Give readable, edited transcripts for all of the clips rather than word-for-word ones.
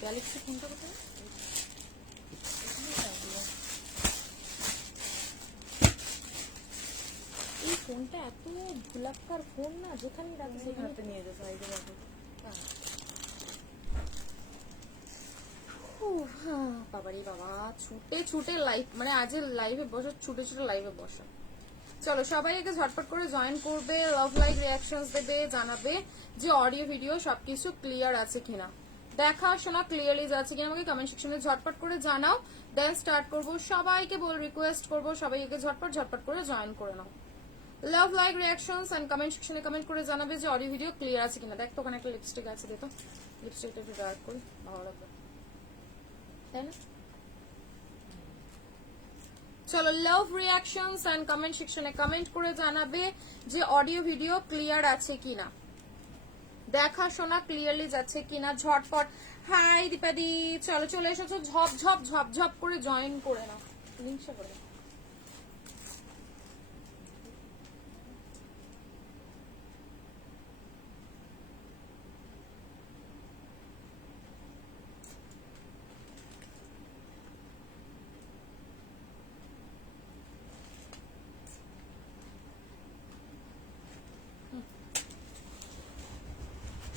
Galaxy ফোনটা কোথায়? এই ফোনটা এত ভুলাক্কার ফোন না, যেখানে রাখি সেখানে হাতে নিয়ে যাও, সাইডে রাখো। বাবারে বাবা, ছুটে ছুটে লাইভ, মানে আজ লাইভে বসো, ছুটে ছুটে লাইভে বসো। চলো সবাই একে ঝটপট করে জয়েন করবে, লাভ লাইক রিয়াকশনস দেবে, জানাবে যে অডিও ভিডিও সবকিছু ক্লিয়ার আছে কিনা, দেখা শোনা ক্লিয়ারলি যাচ্ছে কিনা, আমাকে কমেন্ট সেকশনে ঝটপট করে জানাও। দেন স্টার্ট করবো। সবাইকে রিকোয়েস্ট করবো সবাই একে ঝটপট ঝটপট করে জয়েন করে নাও। Love like reactions and comment সেকশনে কমেন্ট করে জানাবে যে অডিও ভিডিও ক্লিয়ার আছে কিনা। দেখ তো ওখানে একটা লিপস্টিক আছে, দে তো লিপস্টিকটা একটু ডার্ক করি, ভালো লাগবে, তাই না? চলো লাভ রিয়াকশনস এন্ড কমেন্ট সেকশনে কমেন্ট করে জানাবে যে অডিও ভিডিও ক্লিয়ার আছে কিনা, দেখা শোনা ক্লিয়ারলি যাচ্ছে কিনা। ঝটপট হাই দীপাদি, চলো চলে এসেছো, ঝপ ঝপ ঝপ ঝপ করে জয়েন করে নাও, লিংকটা করে।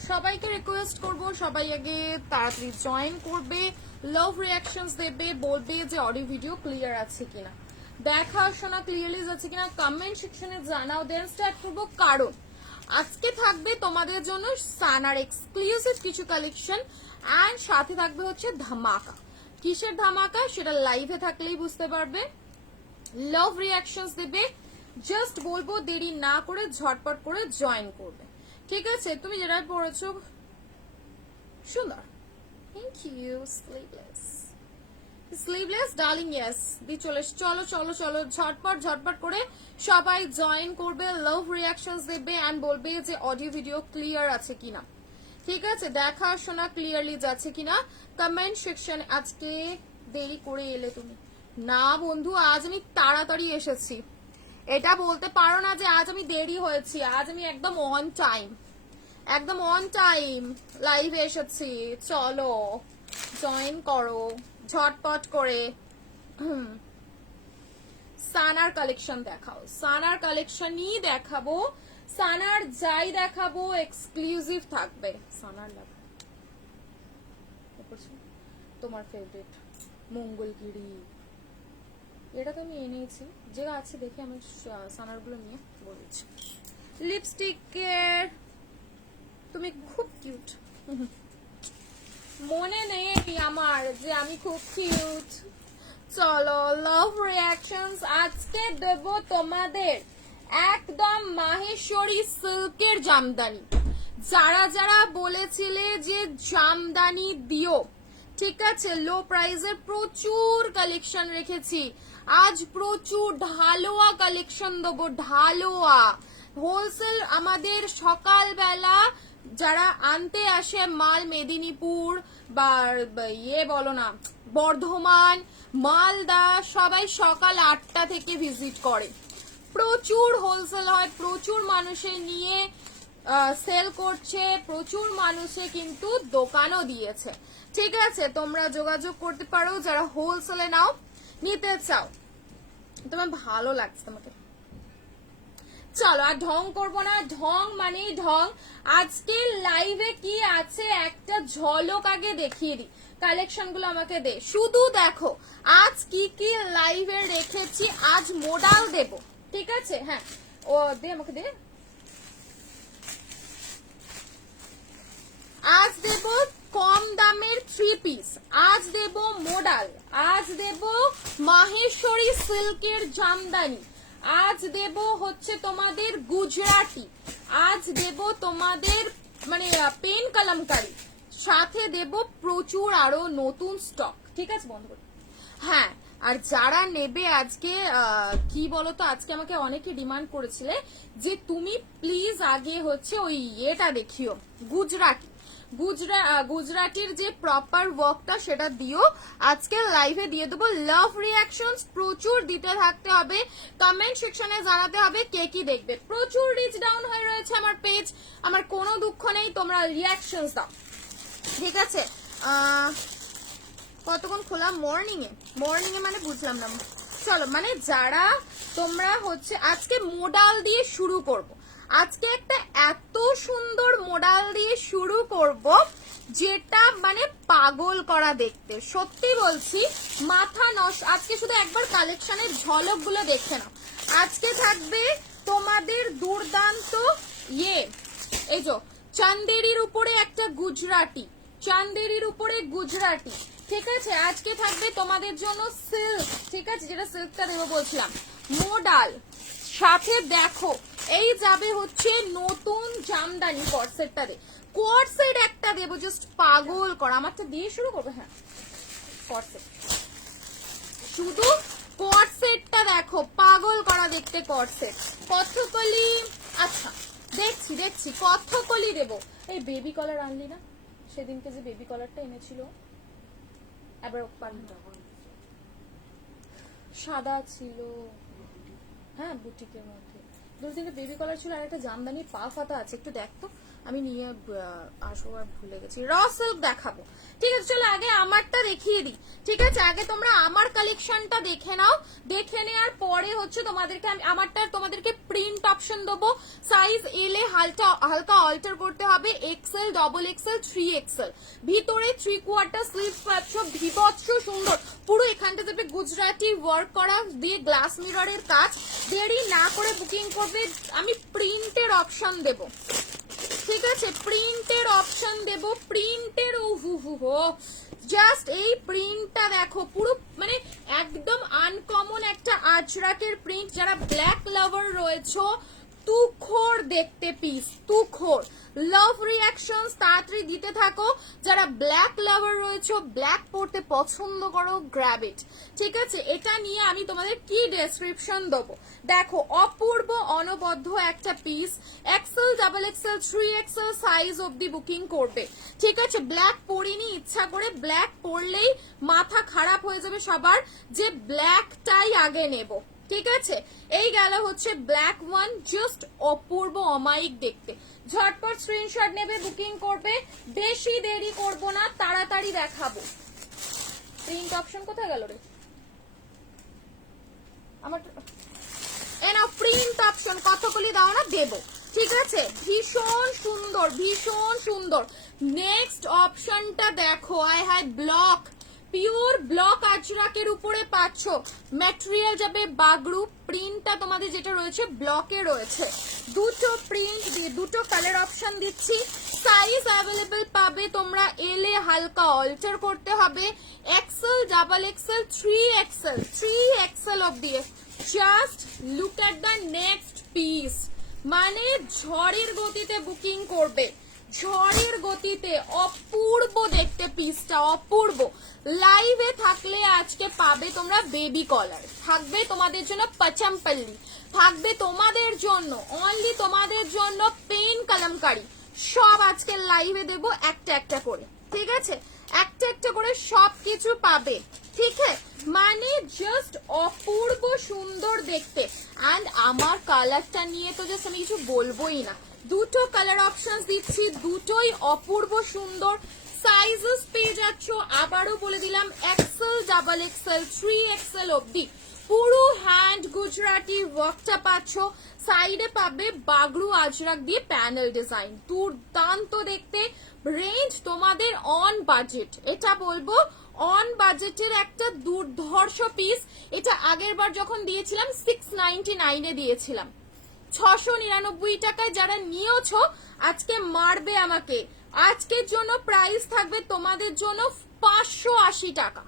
সবাইকে রিকোয়েস্ট করব সবাই আগে তাড়াতাড়ি জয়েন করবে, লাভ রিয়াকশনস দেবে, বলবে যে অডিও ভিডিও ক্লিয়ার আছে কিনা, দেখা শোনা ক্লিয়ারলি যাচ্ছে কিনা, কমেন্ট সেকশনে জানাও। দেন স্টার্ট করবো, কারণ আজকে থাকবে তোমাদের জন্য সানার এক্সক্লুসিভ কিছু কালেকশন এন্ড সাথে থাকবে হচ্ছে ধামাকা। কিসের ধামাকা সেটা লাইভে থাকলেই বুঝতে পারবে। লাভ রিয়াকশনস দেবে, জাস্ট বলবো দেরি না করে ঝটপট করে জয়েন করবে, ঠিক আছে? তুমি যেটা পড়েছো সুন্দর, thank you. Sleeveless darling, yes দি চলে। চলো চলো চলো ঝটপট ঝটপট করে সবাই জয়েন করবে, লাভ রিয়াকশনস দেবে এন্ড বলবে যে অডিও ভিডিও ক্লিয়ার আছে কিনা, ঠিক আছে? দেখা শোনা ক্লিয়ারলি যাচ্ছে কিনা কমেন্ট সেকশন। আজকে দেরি করে এলে তুমি? না বন্ধু, আজ আমি তাড়াতাড়ি এসেছি, এটা বলতে পারো না যে আজ আমি দেরি হয়েছি, আজ আমি একদম অন টাইম, একদম অন টাইম লাইভে এসেছি। চলো জয়েন করো ঝটপট করে। সানার কালেকশন দেখাও, সানার কালেকশনই দেখাবো, সানার যাই দেখাবো এক্সক্লুসিভ থাকবে। সানার লাভ তোমার ফেভারিট মঙ্গলগিরি, এটা তো আমি এনেছি, যে আছে দেখে আমি সানার গুলো নিয়ে বলেছি। লিপস্টিকের তুমি খুব কিউট, মনে নেই আমার যে আমি খুব কিউট। চলো লাভ রিয়াকশনস আজকে দেব তোমাদের একদম মাহেশ্বরী সিল্কের জামদানি। যারা যারা বলেছিলে যে জামদানি দিও, ঠিক আছে, লো প্রাইসের প্রচুর কালেকশন রেখেছি, আজ প্রচুর ঢালোয়া কালেকশন দেবো, ঢালোয়া হোলসেল। আমাদের সকালবেলা যারা আনতে আসে মাল মেদিনীপুর বা বলো না বর্ধমান, মালদা, সবাই সকাল 8টা থেকে ভিজিট করে, প্রচুর হোলসেল হয়, প্রচুর মানুষে নিয়ে সেল করছে, প্রচুর মানুষে কিন্তু দোকানও দিয়েছে, ঠিক আছে? তোমরা যোগাযোগ করতে পারো যারা হোলসেলে নাও, নিতে চাও, তোমার ভালো লাগছে তোমাকে। চলো আর ঢং করবো না, ঢং মানেই ঢং। আজকে লাইভে কি আছে একটা ঝলক আগে দেখিয়ে দিই, কালেকশন গুলো আমাকে দে, শুধু দেখো আজ কি কি লাইভে রেখেছি। আজ মোডাল দেব, ঠিক আছে? হ্যাঁ ও দে, আমাকে দে। আজ দেব কম দামের 3 পিস, আজ দেব মোডাল, আজ দেব মাহেশ্বরী সিল্কের জামদানি, আজ দেব হচ্ছে তোমাদের গুজরাটি, আজ দেব তোমাদের মানে পেন কলমকারি, সাথে দেব প্রচুর আরো নতুন স্টক, ঠিক আছে? বন্ধ করি। হ্যাঁ, আর যারা নেবে আজকে কি বলতো, আজকে আমাকে অনেকে ডিমান্ড করেছিলে যে তুমি প্লিজ আগে হচ্ছে ওই এটা দেখিও, গুজরাটি, গুজরাটির যে প্রপার ওয়ার্কটা সেটা দিও। আজকে লাইভে দিয়ে দেবো। লাভ রিয়াকশনস প্রচুর দিতে থাকতে হবে, কমেন্ট সেকশনে জানাতে হবে কে কি দেখবে। প্রচুর রিচ ডাউন হয়ে রয়েছে আমার পেজ, আমার কোনো দুঃখ নেই, তোমরা রিয়াকশনস দাও, ঠিক আছে? কতক্ষণ খোলা? মর্নিং এ মানে বুঝলাম না। চলো, মানে যারা তোমরা হচ্ছে আজকে মোডাল দিয়ে শুরু করব। আজকে একটা এত সুন্দর মোডাল দিয়ে শুরু করব যেটা মানে পাগল করা দেখতে, সত্যি বলছি মাথা নষ্ট। আজকে শুধু একবার কালেকশনের ঝলকগুলো দেখে নাও। আজকে থাকবে তোমাদের দুর্দান্ত এই যে চান্দেরির উপরে একটা গুজরাটি, চান্দেরির উপরে গুজরাটি, ঠিক আছে। আজকে থাকবে তোমাদের জন্য সিল্ক, ঠিক আছে, যেটা সিল্কটা দেবো বলছিলাম, মোডাল। সাথে দেখো এই যাবে হচ্ছে নতুন জামদানি কর্সেটটা কোয়ার্সেট একটা দেবো, জাস্ট পাগল করা। আমারটা দিয়ে শুরু করবে, হ্যাঁ কর্সেট, শুধু কর্সেটটা দেখো পাগল করা দেখতে কর্সেট। কথকলি, আচ্ছা দেখছি কথকলি দেবো। এই বেবি কলার আনলি না সেদিনকে, যে বেবি কলারটা এনেছিল, আবার সাদা ছিল, হ্যাঁ বুটিকের মধ্যে দু তিনটে বেবি কলার ছিল, আর একটা জামদানির পা ফাতা আছে, একটু দেখতো, আমি নিয়ে আসবো আর ভুলে গেছি। র সিল্ক দেখাবো, ঠিক আছে। চলো আগে আমারটা দেখিয়ে দিই, ঠিক আছে। আগে তোমরা আমার কালেকশনটা দেখে নাও, দেখে নেওয়ার পরে হচ্ছে তোমাদেরকে আমারটা তোমাদেরকে প্রিন্ট অপশন দেবো। সাইজ এল এ হালকা অল্টার করতে হবে, এক্সেল, ডবল এক্সেল, 3XL। ভিতরে 3/4 স্লিভ পাচ্ছ, বিভৎস সুন্দর। পুরো এখানটা যাবে গুজরাটি ওয়ার্ক করা দিয়ে গ্লাস মিররের কাজ। দেরি না করে বুকিং করবে। আমি প্রিন্টের অপশন দেব, ঠিক আছে, প্রিন্টের অপশন দেব। প্রিন্টের জাস্ট এই প্রিন্টটা দেখো, পুরো মানে একদম আনকমন একটা আজরাকের প্রিন্ট। যারা ব্ল্যাক লাভার রয়েছে, তুখোর দেখতে পিস, তুখোর। লাভ রিয়াকশনস তাড়াতাড়ি দিতে থাকো। যারা ব্ল্যাক লাভার রয়েছে, ব্ল্যাক পড়তে পছন্দ করো, গ্র্যাব ইট, ঠিক আছে। এটা নিয়ে আমি তোমাদের কি ডেসক্রিপশন দেবো দেখো। অপূর্ব অনবদ্য একটা piece, XL, double XL, 3XL size অবধি বুকিং করবে, ঠিক আছে। ব্ল্যাক পরিনি ইচ্ছা করে, ব্ল্যাক পরলেই মাথা খারাপ হয়ে যাবে সবার, যে ব্ল্যাকটাই আগে নেব, ঠিক আছে। এই গেল হচ্ছে ব্ল্যাক ওয়ান, জাস্ট অপূর্ব অমায়িক দেখতে। ঝটপট স্ক্রিনশট নেবে, বুকিং করবে, বেশি দেরি করব না, তাড়াতাড়ি দেখাবো। প্রিন্ট অপশন কোথায় গেল রে আমার? এনাও প্রিন্ট অপশন কতগুলি দাও না, দেবো, ঠিক আছে। ভীষণ সুন্দর, ভীষণ সুন্দর। নেক্সট অপশনটা দেখো, আয় হায় ব্লক, পিওর ব্লক আজরাকের উপরে পাচ্ছ। ম্যাটেরিয়াল যাবে বাগরু, প্রিন্টটা তোমাদের যেটা রয়েছে ব্লকে রয়েছে। দুটো প্রিন্ট দিয়ে দুটো কালার অপশন দিচ্ছি। সাইজ অ্যাভেলেবল পাবে তোমরা, এলে হালকা অল্টার করতে হবে, এক্সেল, ডাবল এক্সেল, 3XL অব্দি। Just look at the next piece, মানে ঝড়ের গতিতে বুকিং করবে, ঝড়ের গতিতে। অপূর্ব দেখতে পিসটা, অপূর্ব। লাইভে থাকলে আজকে পাবে তোমরা বেবি কলার, থাকবে তোমাদের জন্য পচমপল্লি, থাকবে তোমাদের জন্য অনলি তোমাদের জন্য পেন কলমকারি। সব আজকে লাইভে দেবো একটা একটা করে, ঠিক আছে, একটা একটা করে সব কিছু পাবে, ঠিক আছে। মানে জাস্ট অপূর্ব সুন্দর দেখতে। অ্যান্ড আমার কালারটা নিয়ে তো জাস্ট আমি কিছু বলবোই না। দুটো কালার অপশন দিচ্ছি, দুটোই অপূর্ব সুন্দর। সাইজেস পেয়ে যাচ্ছ, আবারও বলে দিলাম, এক্সেল, ডাবল এক্সেল, 3XL অব্দি। পুরো হ্যান্ড গুজরাটি ওয়ার্কটা পাচ্ছ। সাইডে পাবে বাগরু আজরাক দিয়ে প্যানেল ডিজাইন, দুর্দান্ত দেখতে। রেঞ্জ তোমাদের অন বাজেট, এটা বলবো অন বাজেটের একটা দুর্ধর্ষ পিস। এটা আগের বার যখন দিয়েছিলাম 699 এ দিয়েছিলাম, 699 টাকায় যারা নিয়েছো আজকে মারবে আমাকে। আজকের জন্য প্রাইস থাকবে তোমাদের জন্য 580 টাকা,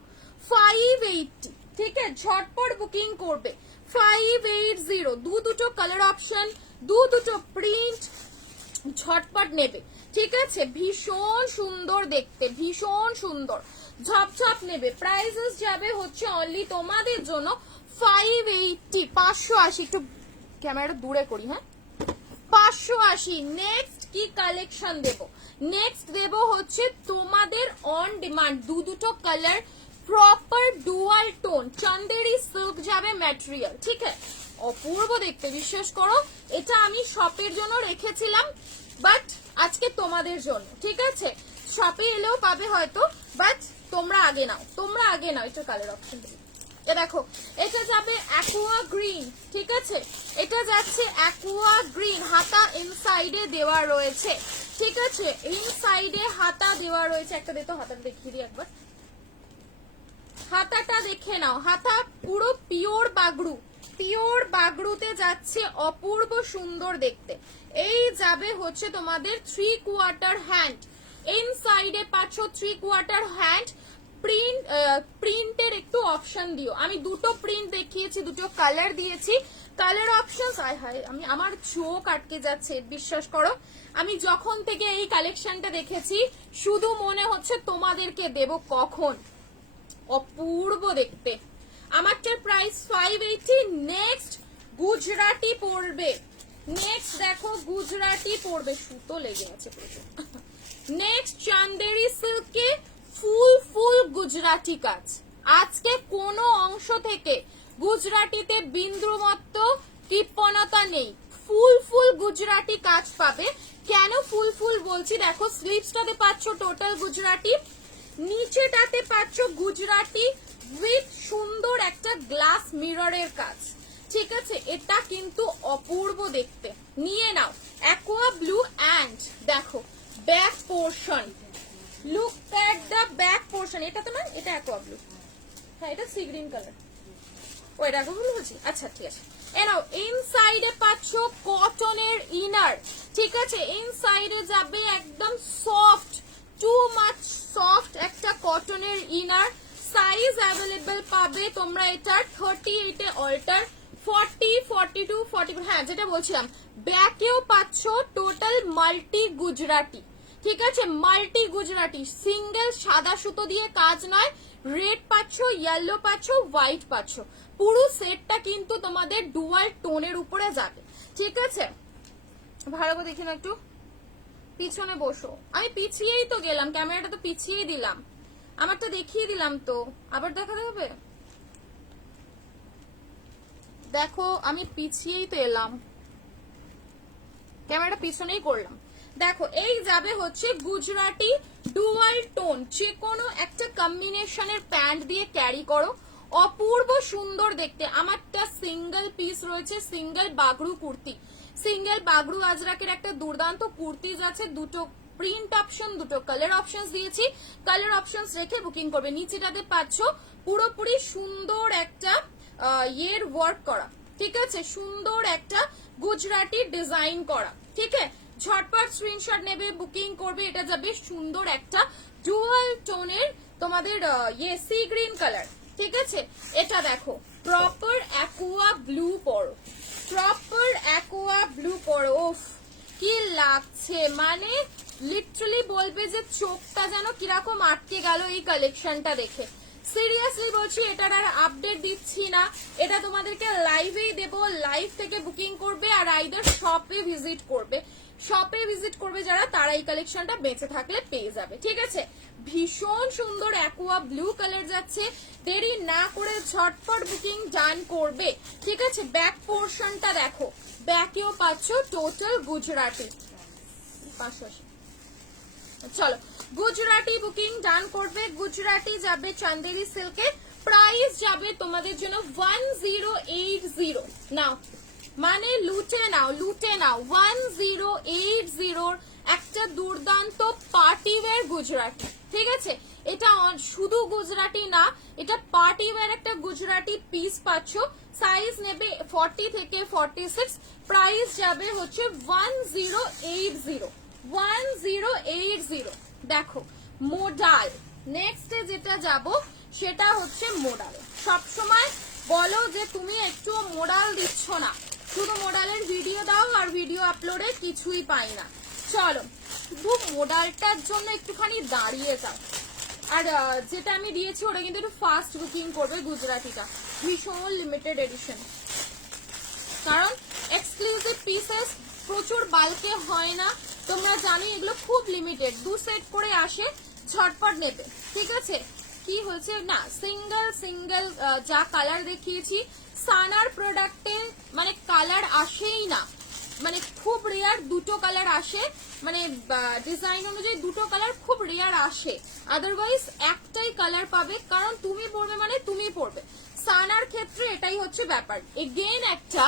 580, ঠিক আছে। ঝটপট বুকিং করবে, 580। দুটো কালার অপশন, দুটো প্রিন্ট, ঝটপট নেবে, ঠিক আছে। ভীষণ সুন্দর দেখতে, ভীষণ সুন্দর, ঝপঝপ নেবে। প্রাইসেস যাবে হচ্ছে অনলি তোমাদের জন্য 580, 580। একটু ক্যামেরাটা দূরে করি, হ্যাঁ, 580। নেক্সট কি কালেকশন দেব? নেক্সট দেব হচ্ছে তোমাদের অন ডিমান্ড দুটো colour, proper dual tone, Chanderi silk যাবে ম্যাটেরিয়াল, ঠিক আছে। অপূর্ব দেখতে, বিশ্বাস করো। এটা আমি শপের জন্য রেখেছিলাম, বাট আজকে তোমাদের জন্য, ঠিক আছে। শপে এলেও পাবে হয়তো, বাট তোমরা আগে নাও, এটা কালার অপশন দেখো। দেখো এটা যাবে অ্যাকুয়া গ্রিন, ঠিক আছে, এটা যাচ্ছে অ্যাকুয়া গ্রিন, হাতা ইনসাইডে দেওয়া রয়েছে, ঠিক আছে, ইনসাইডে হাতা দেওয়া রয়েছে। একটা দে তো, হাতাটা দেখিয়ে দিই একবার, হাতাটা দেখে নাও, হাতা পুরো পিওর বাগড়ু, পিওর বাগড়ুতে যাচ্ছে, অপূর্ব সুন্দর দেখতে। এই যাবে হচ্ছে তোমাদের 3/4 হ্যান্ড, ইনসাইডে পাচ্ছ 3/4 হ্যান্ড। প্রিন্টের একটু অপশন দিও, আমি দুটো প্রিন্ট দেখিয়েছি, দুটো কালার দিয়েছি, কালার অপশন আমার চোখ আটকে যাচ্ছে, বিশ্বাস করো। আমি যখন থেকে এই কালেকশনটা দেখেছি শুধু মনে হচ্ছে তোমাদেরকে দেব কখন, অপূর্ব দেখতে। আমারটার প্রাইস 580। নেক্সট গুজরাটি পড়বে, নেক্সট দেখো গুজরাটি পড়বে, সুতো লেগে আছে প্রচুর। নেক্সট চান্দেরি সিল্কে ফুল গুজরাটি কাজ। আজকে কোনো অংশ থেকে গুজরাটিতে বিন্দুমাত্র কৃপণতা নেই, ফুল গুজরাটি কাজ পাবে। কেন ফুল বলছি, দেখো স্লিভসটাতে পাচ্ছ টোটাল গুজরাটি, নিচেটাতে পাচ্ছ গুজরাটি উইথ সুন্দর একটা গ্লাস মিররের কাজ, ঠিক আছে, এটা কিন্তু অপূর্ব দেখতে। নিয়ে নাও অ্যাকোয়া ব্লু অ্যান্ড দেখো back portion, look at the back portion, এটা তো না, এটা অ্যাকোয়া ব্লু, হ্যাঁ এটা সি গ্রিন কালার, ও এটা অ্যাকোয়া ব্লু বলছি, আচ্ছা ঠিক আছে। এনাও ইনসাইডে পাচ্ছ কটনের ইনার, ঠিক আছে, ইনসাইডে যাবে একদম সফট, টু মাচ সফট একটা কটনের ইনার। সাইজ অ্যাভেলেবেল পাবে তোমরা এটা 38 এ অল্টার, 40, 42, 44, হ্যাঁ যেটা বলছিলাম, ব্যাকেও পাচ্ছ টোটাল মাল্টি গুজরাটি, ঠিক আছে, মাল্টি গুজরাটি, সিঙ্গেল সাদা সুতো দিয়ে কাজ নয়, রেড পাচ্ছ, ইয়েলো পাচ্ছ, হোয়াইট পাচ্ছ, পুরো সেটটা কিন্তু তোমাদের ডুয়াল টোনের উপরে যাবে, ঠিক আছে। ভালো করে দেখি না একটু, পিছনে বসো, আমি পিছিয়েই তো গেলাম, ক্যামেরাটা তো পিছিয়ে দিলাম, আমারটা দেখিয়ে দিলাম তো, আবার দেখাতে হবে, দেখো আমি পিছিয়েই তো এলাম, ক্যামেরাটা পিছনেই করলাম। দেখো এই যাবে হচ্ছে গুজরাটি ডুয়াল টোন, যে কোনো একটা কম্বিনেশনের প্যান্ট দিয়ে ক্যারি করো, অপূর্ব সুন্দর দেখতে। আমারটা সিঙ্গেল পিস রয়েছে, সিঙ্গেল বাগড়ু কুর্তি, সিঙ্গেল বাগড়ু আজরাকের একটা দুর্দান্ত কুর্তিজ আছে, দুটো প্রিন্ট অপশন, দুটো কালার অপশন দিয়েছি, কালার অপশন রেখে বুকিং করবে। নিচেটাতে পাচ্ছ পুরোপুরি সুন্দর একটা ইয়ের ওয়ার্ক করা, ঠিক আছে, সুন্দর একটা গুজরাটি ডিজাইন করা, ঠিক আছে, ঝটপট স্ক্রিনশট নেবে, বুকিং করবে। এটা যাবে সুন্দর একটা ডুয়াল টোনের তোমাদের সি গ্রিন কালার, ঠিক আছে। এটা দেখো প্রপার অ্যাকুয়া ব্লু পরো, প্রপার অ্যাকুয়া ব্লু পরো, ওফ কি লাগছে, মানে লিটারালি বলবে যে চোখটা যেন কিরকম আটকে গেল এই কালেকশনটা দেখে। সিরিয়াসলি বলছি, এটার আর আপডেট দিচ্ছি না, এটা তোমাদেরকে লাইভেই দেবো, লাইভ থেকে বুকিং করবে আর আইদার শপে ভিজিট করবে, শপে ভিজিট করবে যারা, তারা এই কালেকশনটা বেঁচে থাকলে পেয়ে যাবে, ঠিক আছে। ভীষণ সুন্দর অ্যাকুয়া ব্লু কালার যাচ্ছে, দেরি না করে ঝটপট বুকিং ডান করবে, ঠিক আছে। ব্যাক পোর্শনটা দেখো, ব্যাকেও পাচ্ছ টোটাল গুজরাটি, 580। চলো গুজরাটি বুকিং ডান করবে, গুজরাটি যাবে চান্দেরি সিল্কে, প্রাইস যাবে তোমাদের জন্য 1080, নাও মানে লুটে নাও, লুটে নাও, 1080 একটা দুর্দান্ত পার্টি ওয়্যার গুজরাটি, ঠিক আছে। এটা শুধু গুজরাটি না, এটা পার্টি ওয়্যার একটা গুজরাটি পিস পাচ্ছ, সাইজ নেবে 40 থেকে 46, প্রাইস যাবে হচ্ছে 1080। দেখো মোডাল, নেক্সট যেটা যাব সেটা হচ্ছে মোডাল। সবসময় বলো যে তুমি একটু মোডাল দিচ্ছ না, শুধু মোডালের ভিডিও দাও আর ভিডিও আপলোডে কিছুই পাই না। চলো শুধু মোডালটার জন্য একটুখানি দাঁড়িয়ে যাও। আর যেটা আমি দিয়েছি ওটা কিন্তু একটু ফাস্ট বুকিং করবে, গুজরাটিটা ভীষণ লিমিটেড এডিশন, কারণ এক্সক্লুসিভ পিসেস প্রচুর বাল্কে হয় না, তোমরা জানো এগুলো খুব লিমিটেড, 2 সেট করে আসে, ঝটপট নেবে, ঠিক আছে। কি হয়েছে না, সিঙ্গেল সিঙ্গেল যা কালার দেখিয়েছি সানার প্রোডাক্টে মানে কালার আসেই না, মানে খুব রেয়ার দুটো কালার আসে, মানে ডিজাইন অনুযায়ী দুটো কালার খুব রেয়ার আসে, আদারওয়াইজ একটাই কালার পাবে, কারণ তুমি পরবে মানে তুমি পরবে। সানার ক্ষেত্রে এটাই হচ্ছে ব্যাপার। এগেন একটা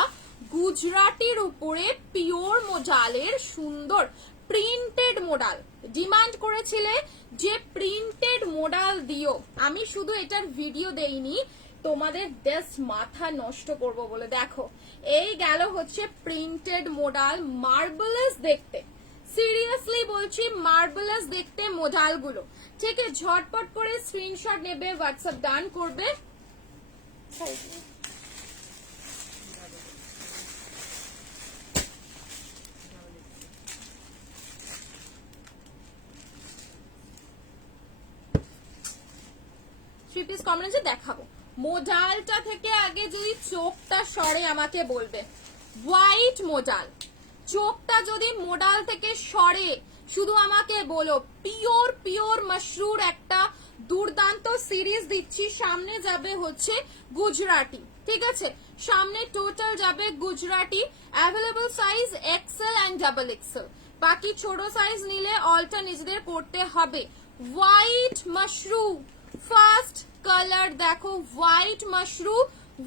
গুজরাটির উপরে পিওর মোডালের সুন্দর প্রিন্টেড মোডাল ডিমান্ড করেছিলে যে প্রিন্টেড মোডাল দিও, আমি শুধু এটার ভিডিও দেইনি তোমাদের দেশ মাথা নষ্ট করব বলে। দেখো এই গেল হচ্ছে প্রিন্টেড মোডাল, মার্বেলাস দেখতে, সিরিয়াসলি বলছি মার্বেলাস দেখতে মোডাল গুলো। ঠিক আছে, ঝটপট করে স্ক্রিনশট নেবে, হোয়াটসঅ্যাপ ডান করবে। থ্রি পিস কম্বিনেশন দেখাবো। মোডালটা থেকে আগে যদি চোখটা সরে আমাকে বলবে, হোয়াইট মোডাল, চোখটা যদি মোডাল থেকে সরে শুধু আমাকে বলো। পিওর পিওর মাশরুর একটা দুর্দান্ত সিরিজ দিচ্ছি, সামনে যাবে হচ্ছে গুজরাটি, ঠিক আছে, সামনে টোটাল যাবে Gujarati. Available size Excel and double XL, বাকি ছোট সাইজ নিলে অল্টা নিজেদের করতে হবে। হোয়াইট মাশরু ফার্স্ট কালার দেখো, হোয়াইট মাশরু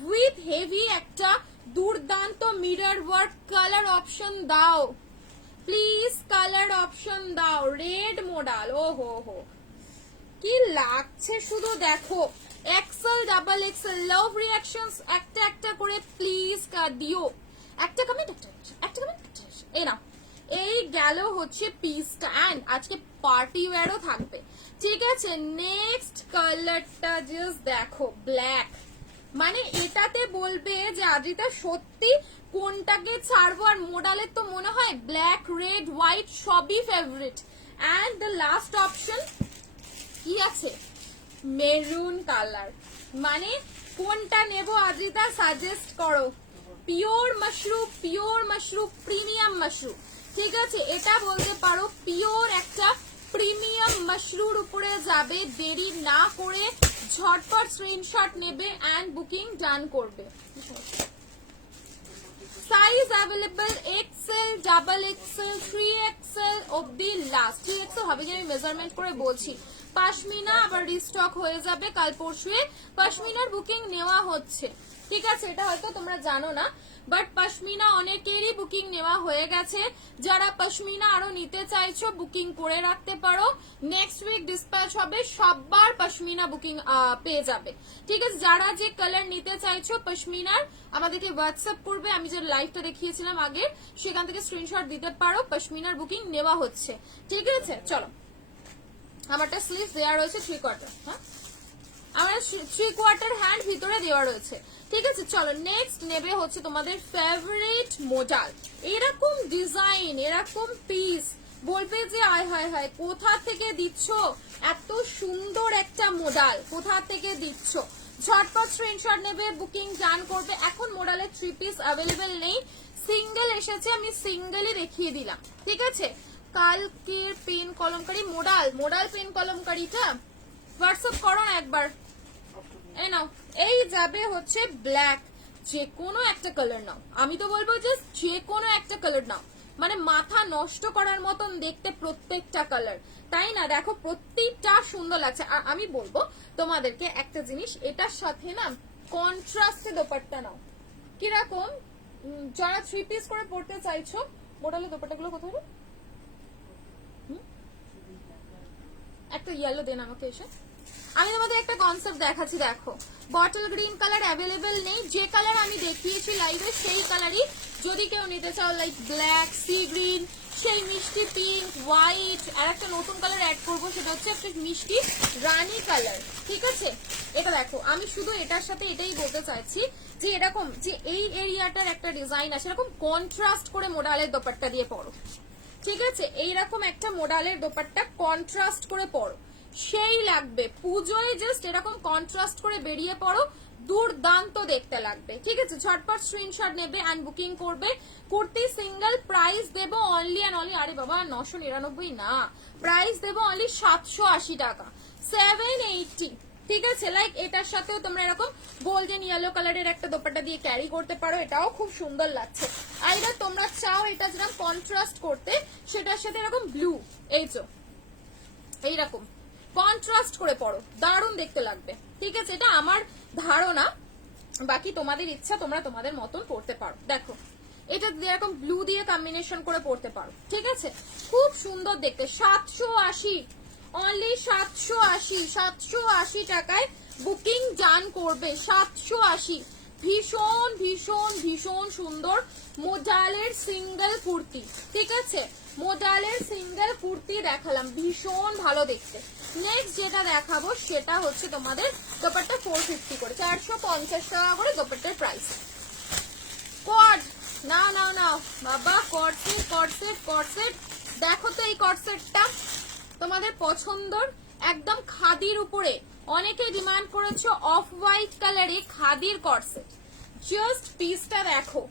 উইথ হেভি একটা দুর্দান্ত মিরর ওয়ার্ক। কালার অপশন দাও প্লিজ, কালার অপশন দাও। রেড মোডাল, ও হো হো কি লাগছে শুধু দেখো। এক্সেল ডাবল এক্সেল লাভ রিঅ্যাকশনস একটা একটা করে প্লিজ দিও। একটা কমেন্ট একটা কমেন্ট, এই না, এই গেল হচ্ছে পিসটা, এন্ড আজকে পার্টি ওয়্যারও থাকবে, ঠিক আছে। নেক্সট কালারটা জাস্ট দেখো, ব্ল্যাক, মানে এটাতে বলবে যে আদ্রিতা সত্যি কোনটাকে ছাড়বো, আর মোডালের তো মনে হয় ব্ল্যাক রেড হোয়াইট সবই favourite. And the last option কি আছে, মেরুন কালার, মানে কোনটা নেব আদ্রিতা সাজেস্ট করো। পিওর মাশরুম প্রিমিয়াম মাশরুম, ঠিক আছে, এটা বলতে পারো পিওর একটা প্রিমিয়াম মাশরুর উপরে যাবে। দেরি না করে ঝটপট স্ক্রিনশট নেবে এন্ড বুকিং ডান করবে। Size available XL, double XL, 3XL অব্দি লাস্ট। 3XL হবে যে আমি মেজারমেন্ট করে বলছি। পাশমিনা আবার রিস্টক হয়ে যাবে কাল পরশুয়ে, পাশমিনার বুকিং নেওয়া হচ্ছে, ঠিক আছে, এটা হয়তো তোমরা জানো না, বাট পশমিনা অনেকেরই বুকিং নেওয়া হয়ে গেছে। যারা পশমিনা আরো নিতে চাইছো বুকিং করে রাখতে পারো, নেক্সট উইক ডিসপ্যাচ হবে, সববার পশমিনা বুকিং পেয়ে যাবে, ঠিক আছে। যারা যে কালার নিতে চাইছো পশমিনার আমাদেরকে হোয়াটসঅ্যাপ করবে, আমি যে লাইভটা দেখিয়েছিলাম আগে সেখান থেকে স্ক্রিনশট দিতে পারো, পশমিনার বুকিং নেওয়া হচ্ছে, ঠিক আছে। চলো, আমারটা স্লিভ দেওয়া রয়েছে 3/4, হ্যাঁ আমার 3/4 হ্যান্ড ভিতরে দেওয়া রয়েছে, ঠিক আছে। চলো নেক্সট নেবে হচ্ছে তোমাদের ফেভারিট মোডাল। এরকম ডিজাইন, এরকম পিস, বলবে যে আয় হায় হায় কোথা থেকে দিচ্ছ এত সুন্দর একটা মোডাল, কোথা থেকে দিচ্ছ। ঝটপট স্ক্রিনশট নেবে, বুকিং ডান করবে। এখন মোডালের 3 পিস অ্যাভেলেবেল নেই, সিঙ্গেল এসেছে, আমি সিঙ্গেলই দেখিয়ে দিলাম, ঠিক আছে। কালকের পেন কলমকারি মোডাল পেন কলমকারিটা হোয়াটসঅ্যাপ করো না একবার, এই নাও। এই যাবে হচ্ছে ব্ল্যাক, যে কোনো একটা কালার নাও, আমি তো বলবো জাস্ট যে কোনো একটা কালার নাও, মানে মাথা নষ্ট করার মতন দেখতে প্রত্যেকটা কালার, তাই না? দেখো প্রত্যেকটা সুন্দর লাগছে। আর আমি বলবো তোমাদেরকে একটা জিনিস, এটার সাথে না কন্ট্রাস্টে দোপাট্টা নাও। কিরকম, যারা 3 পিস করে পড়তে চাইছো মোডালের দোপাট্টাগুলো কোথায়, একটা ইয়েলো দেন আমাকে এসে। আমি তোমাদের একটা কনসেপ্ট দেখাচ্ছি, দেখো বটল গ্রিন কালার অ্যাভেলেবেল নেই, যে কালার আমি দেখিয়েছি লাইভে সেই কালারই যদি কেউ নিতে চাও, লাইক ব্ল্যাক, সি গ্রিন, সেই মিষ্টি পিঙ্ক, হোয়াইট, আর একটা নতুন কালার অ্যাড করবো, সেটা হচ্ছে একটা মিষ্টি রানী কালার, ঠিক আছে। এটা দেখো, আমি শুধু এটার সাথে এটাই বলতে চাইছি যে এরকম যে এই এরিয়াটার একটা ডিজাইন আছে, এরকম কন্ট্রাস্ট করে মোডালের দোপাট্টা দিয়ে পরো, ঠিক আছে। এইরকম একটা মোডালের দোপাট্টা কন্ট্রাস্ট করে পরো, সেই লাগবে। পুজোয় জাস্ট এরকম কন্ট্রাস্ট করে বেরিয়ে পড়ো, দুর্দান্ত দেখতে লাগবে, ঠিক আছে। ঝটপট স্ক্রিনশট নেবে এন্ড বুকিং করবে। কুর্তি সিঙ্গেল প্রাইস দেবো অনলি এন্ড অনলি, আরে বাবা 999 না, প্রাইস দেবো অনলি 780 টাকা, 780, ঠিক আছে। লাইক এটার সাথেও তোমরা এরকম গোল্ডেন ইয়েলো কালারের একটা দোপাট্টা দিয়ে ক্যারি করতে পারো, এটাও খুব সুন্দর লাগছে। আর এবার তোমরা চাও এটা যেরকম কন্ট্রাস্ট করতে, সেটার সাথে এরকম ব্লু, এই তো এইরকম কন্ট্রাস্ট করে পরো, দারুণ দেখতে লাগবে। ঠিক আছে, এটা আমার ধারণা, বাকি তোমাদের ইচ্ছা, তোমরা তোমাদের মতন পড়তে পারো। দেখো এটা এরকম ব্লু দিয়ে কম্বিনেশন করে পড়তে পারো। ঠিক আছে, খুব সুন্দর দেখতে। 780, অনলি 780, 780 টাকায় বুকিং ডান করবে। 780, ভীষণ ভীষণ ভীষণ সুন্দর মোডালের সিঙ্গেল কুর্তি। ঠিক আছে, মোডালের সিঙ্গেল কুর্তি দেখালাম, ভীষণ ভালো দেখতে। নেক্সট যেটা দেখাবো সেটা হচ্ছে তোমাদের দোপাট্টা 450 করে, 450 টাকা করে দোপাট্টার প্রাইস। কট না না না বাবা, কটসেট কটসেট কটসেট, দেখো তো এই কটসেটটা তোমাদের পছন্দর, একদম খাদির উপরে। অনেকে ডিমান্ড করেছো অফ হোয়াইট কালারে খাদির কটসেট, জাস্ট পিসটা দেখো।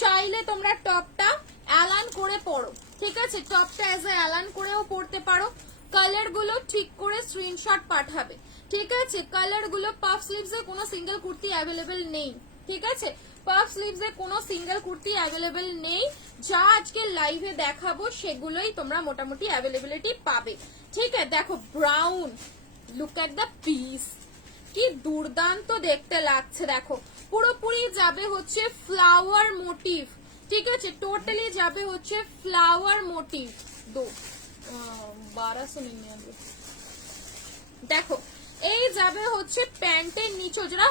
চাইলে তোমরা টপটা অ্যালান করে পরো। ঠিক আছে, টপটা অ্যাজ এ অ্যালান করেও পরতে পারো। কালার গুলো ঠিক করে স্ক্রিনশট পাঠাবে। ঠিক আছে, কালার গুলো পাফ স্লিভস এ কোনো সিঙ্গেল কুর্তি অ্যাভেলেবেল নেই। ঠিক আছে, পাফ স্লিভস এ কোনো সিঙ্গেল কুর্তি অ্যাভেলেবেল নেই। যা আজকে লাইভে দেখাবো সেগুলোই তোমরা মোটামুটি অ্যাভেলেবিলিটি পাবে। ঠিক আছে, দেখো brown, look at the piece, কি দুর্দান্ত দেখতে লাগছে। দেখো পুরোপুরি যাবে হচ্ছে ফ্লাওয়ার মোটিভ। ঠিক আছে, টোটালি যাবে হচ্ছে ফ্লাওয়ার মোটিভ। 1299। দেখো এই যাবে হচ্ছে প্যান্টের নিচে যারা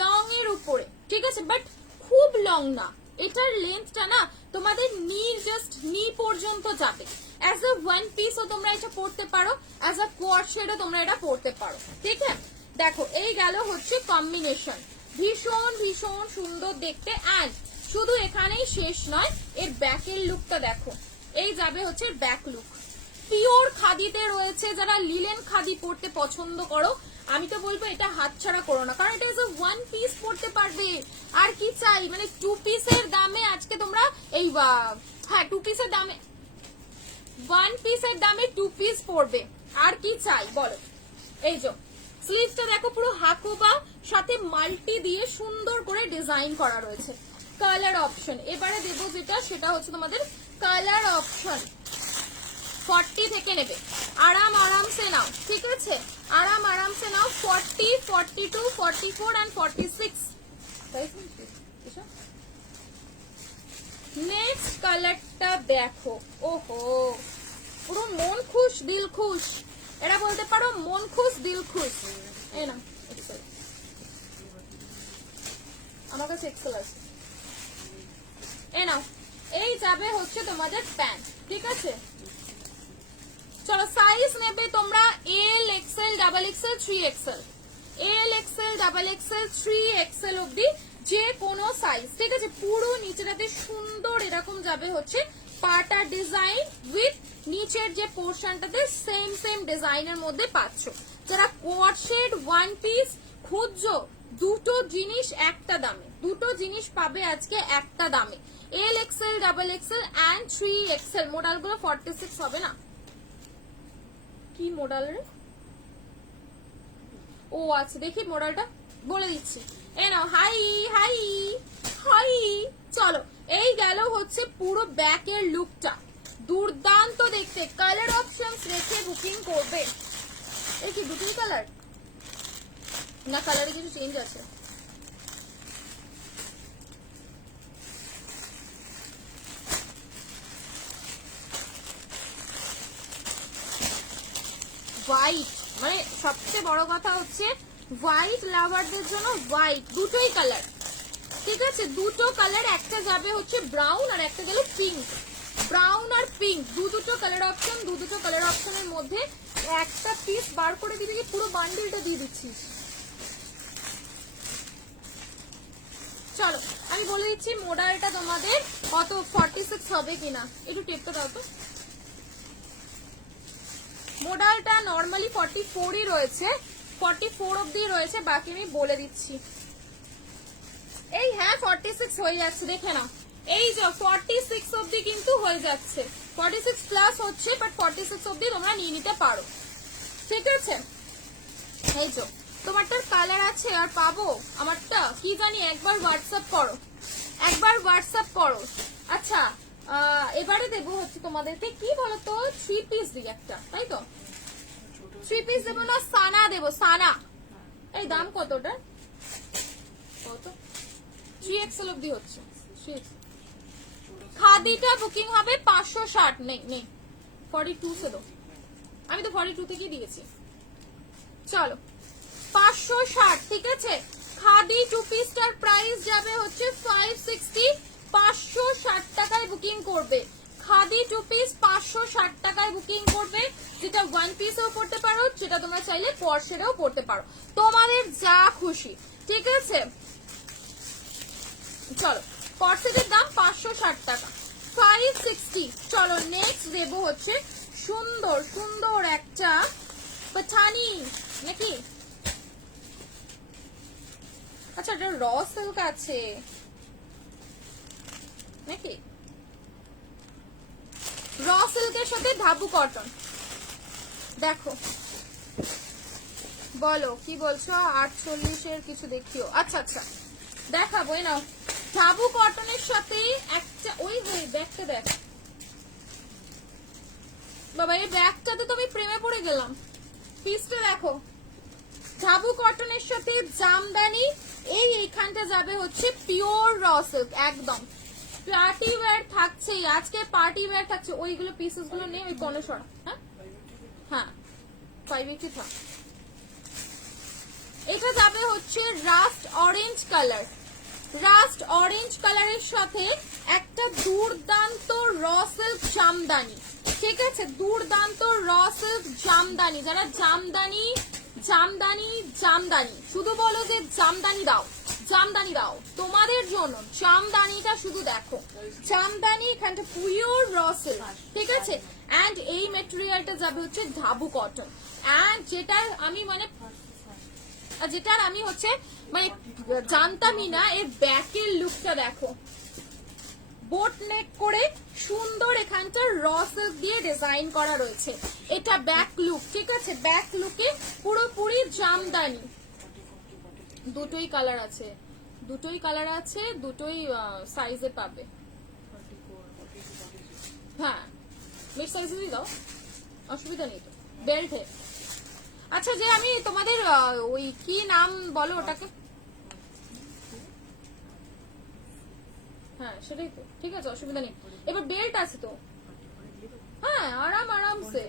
লং এর উপরে। ঠিক আছে, বাট খুব লং না, এটার লেন্থটা না তোমাদের নি, জাস্ট নি পর্যন্ত যাবে। অ্যাজ এ ওয়ান পিসও তোমরা এটা পরতে পারো, অ্যাজ এ কোয়ার্ড শেডও তোমরা এটা পরতে পারো। ঠিক আছে, দেখো এই গেল হচ্ছে কম্বিনেশন, ভীষণ ভীষণ সুন্দর দেখতে। অ্যান্ড শুধু এখানেই শেষ নয়, এর ব্যাকের লুকটা দেখো, এই যাবে হচ্ছে ব্যাক লুক। পিওর খাদিতে রয়েছে, যারা লিলেন খাদি পরতে পছন্দ করো আমি তো বলবো এটা হাতছাড়া করো না, কারণ এটা ওয়ান পিস পরতে পারবে। আর কি চাই, মানে 2 পিসের দামে আজকে তোমরা এই, হ্যাঁ 2 পিসের দামে, 1 পিসের দামে 2 পিস পরবে, আর কি চাই বলো। এই যে স্লিভসটা দেখো পুরো হাকুবা, সাথে মাল্টি দিয়ে সুন্দর করে ডিজাইন করা রয়েছে। কালার অপশন এবারে দেবো যেটা, সেটা হচ্ছে তোমাদের কালার অপশন। 40 থেকে নেবে, আরামসে নাও। ঠিক আছে, আরামসে নাও। 40, 42, 44 and 46। নেক্সট কালারটা দেখো, ওহো পুরো মন খুশ দিল খুশ, এটা বলতে পারো মন খুশ দিল খুশ। এই না এক্সেল, আমার কাছে এক্সেল আছে। এই নাও, এই যাবে হচ্ছে তোমাদের প্যান্ট। ঠিক আছে, চলো সাইজ নেবে তোমরা এল, XL, double XL, 3XL, L, XL, double XL, 3XL অব্দি যে কোনো সাইজ। ঠিক আছে, পুরো নিচেটাতে সুন্দর এরকম যাবে হচ্ছে পাটা ডিজাইন উইথ নিচের যে পোর্শনটাতে সেম ডিজাইনের মধ্যে পাচ্ছ। যারা কোয়ার্ড শেড ওয়ান পিস খুঁজছো, দুটো জিনিস একটা দামে, দুটো জিনিস পাবে আজকে একটা দামে। L, XL, double XL and 3XL। মডেলগুলো 46 হবে না, কি মডেল রে? ও আচ্ছা, দেখি মডেলটা বলে দিচ্ছি। এই নাও, হাই হাই হাই। চলো এই গেল হচ্ছে পুরো ব্যাকের লুকটা, দুর্দান্ত দেখতে। কালার অপশনস রেখে বুকিং করবে। এই কি দুটোই কালার না, কালারে কিছু চেঞ্জ আছে? হোয়াইট, মানে সবচেয়ে বড় কথা হচ্ছে হোয়াইট লাভারদের জন্য হোয়াইট, দুটোই কালার। ঠিক আছে, দুটো কালার, একটা যাবে হচ্ছে ব্রাউন আর একটা গেল পিঙ্ক। ব্রাউন আর পিঙ্ক দুটো কালার অপশন, দুটো কালার অপশনের মধ্যে একটা পিস বার করে দিবি কি পুরো বান্ডিলটা দিয়ে দিচ্ছিস? চলো আমি বলে দিচ্ছি মডেলটা তোমাদের কত, 46 হবে কিনা, একটু টেপটা দাও তো। মডেলটা নর্মালি 44ই রয়েছে, 44 অব্দি রয়েছে, বাকি আমি বলে দিচ্ছি। এই হ্যাঁ 46 হয়ে যাচ্ছে, দেখে নাও। এই যে 46 অব্দি কিন্তু হয়ে যাচ্ছে, 46 প্লাস হচ্ছে, বাট 46 অব্দি তোমরা নিয়ে নিতে পারো। ঠিক আছে, এই যে তোমারটার কালার আছে আর পাবো, আমারটা কি জানি, একবার হোয়াটসঅ্যাপ করো, একবার হোয়াটসঅ্যাপ করো। আচ্ছা এবারে দেবো হচ্ছে তোমাদেরকে কি বলতো, 3 পিস দিই একটা, তাই তো? 3 পিস দেবো না, সানা দেবো, সানা। এই দাম কতটা? কত? 3XL অবধি হচ্ছে। খাদিটা বুকিং হবে 560। নেই নেই 42 সে দো, আমি তো 42 থেকেই দিয়েছি। চলো 560, ঠিক আছে। খাদি 2 পিসটার প্রাইস যাবে হচ্ছে 560, 560 টাকায় বুকিং করবে। খাদি 2 পিস 560 টাকায় বুকিং করবে, যেটা 1 পিসেও পড়তে পারো, যেটা তোমরা চাইলে পর্সেরেও পড়তে পারো, তোমাদের যা খুশি, ঠিক আছে। চলো কর্সেটের দাম 560 টাকা, 560। চলো নেক্সট দেবো হচ্ছে সুন্দর সুন্দর একটা পাঠানি নাকি, আচ্ছা এটা র সিল্ক আছে নাকি, র সিল্কের সাথে ধাবু কটন। দেখো বলো কি বলছো, 48-এর কিছু দেখিও। আচ্ছা আচ্ছা দেখাবো, এই নাও ধাবু কটনের সাথে একটা, ওই ব্যাগটা দেখ বাবা, এই ব্যাগটাতে তো আমি প্রেমে পড়ে গেলাম। পিসটা দেখো, ধাবু কটনের সাথে জামদানি, এইখানটা যাবে হচ্ছে পিওর র সিল্ক, একদম পার্টি ওয়্যার থাকছে, আজকে পার্টি ওয়্যার থাকছে। ওইগুলো পিসেস গুলো নেই, ওই কোনো সরা। হ্যাঁ হ্যাঁ 580 থাক। এটা যাবে হচ্ছে rushed orange colour, rushed orange কালারের সাথে একটা দুর্দান্ত র সিল্ক জামদানি, ঠিক আছে, দুর্দান্ত র সিল্ক জামদানি। যারা জামদানি জামদানি জামদানি শুধু বলো যে জামদানি দাও, জামদানি দাও, তোমাদের জন্য জামদানিটা শুধু দেখো, জামদানি এখানটা পিওর র সিল্ক, ঠিক আছে। এন্ড এই মেটেরিয়ালটা যাবে হচ্ছে ধাবু কটন। এন্ড যেটার আমি হচ্ছে মানে জানতামই না, এর ব্যাকের লুকটা দেখো, বোট নেক করে সুন্দর এখানটা র সিল্ক দিয়ে ডিজাইন করা রয়েছে। এটা ব্যাক লুক, ঠিক আছে, ব্যাক লুকে পুরোপুরি জামদানি। দুটোই কালার আছে, দুটোই কালার আছে, দুটোই সাইজে পাবে। হ্যাঁ মিড সাইজেরই দাও, অসুবিধা নেই তো, বেল্টে। আচ্ছা যে আমি তোমাদের ওই কি নাম বলো ওটাকে, হ্যাঁ সেটাই তো, ঠিক আছে অসুবিধা নেই। এবার বেল্ট আছে তো, হ্যাঁ আরামসে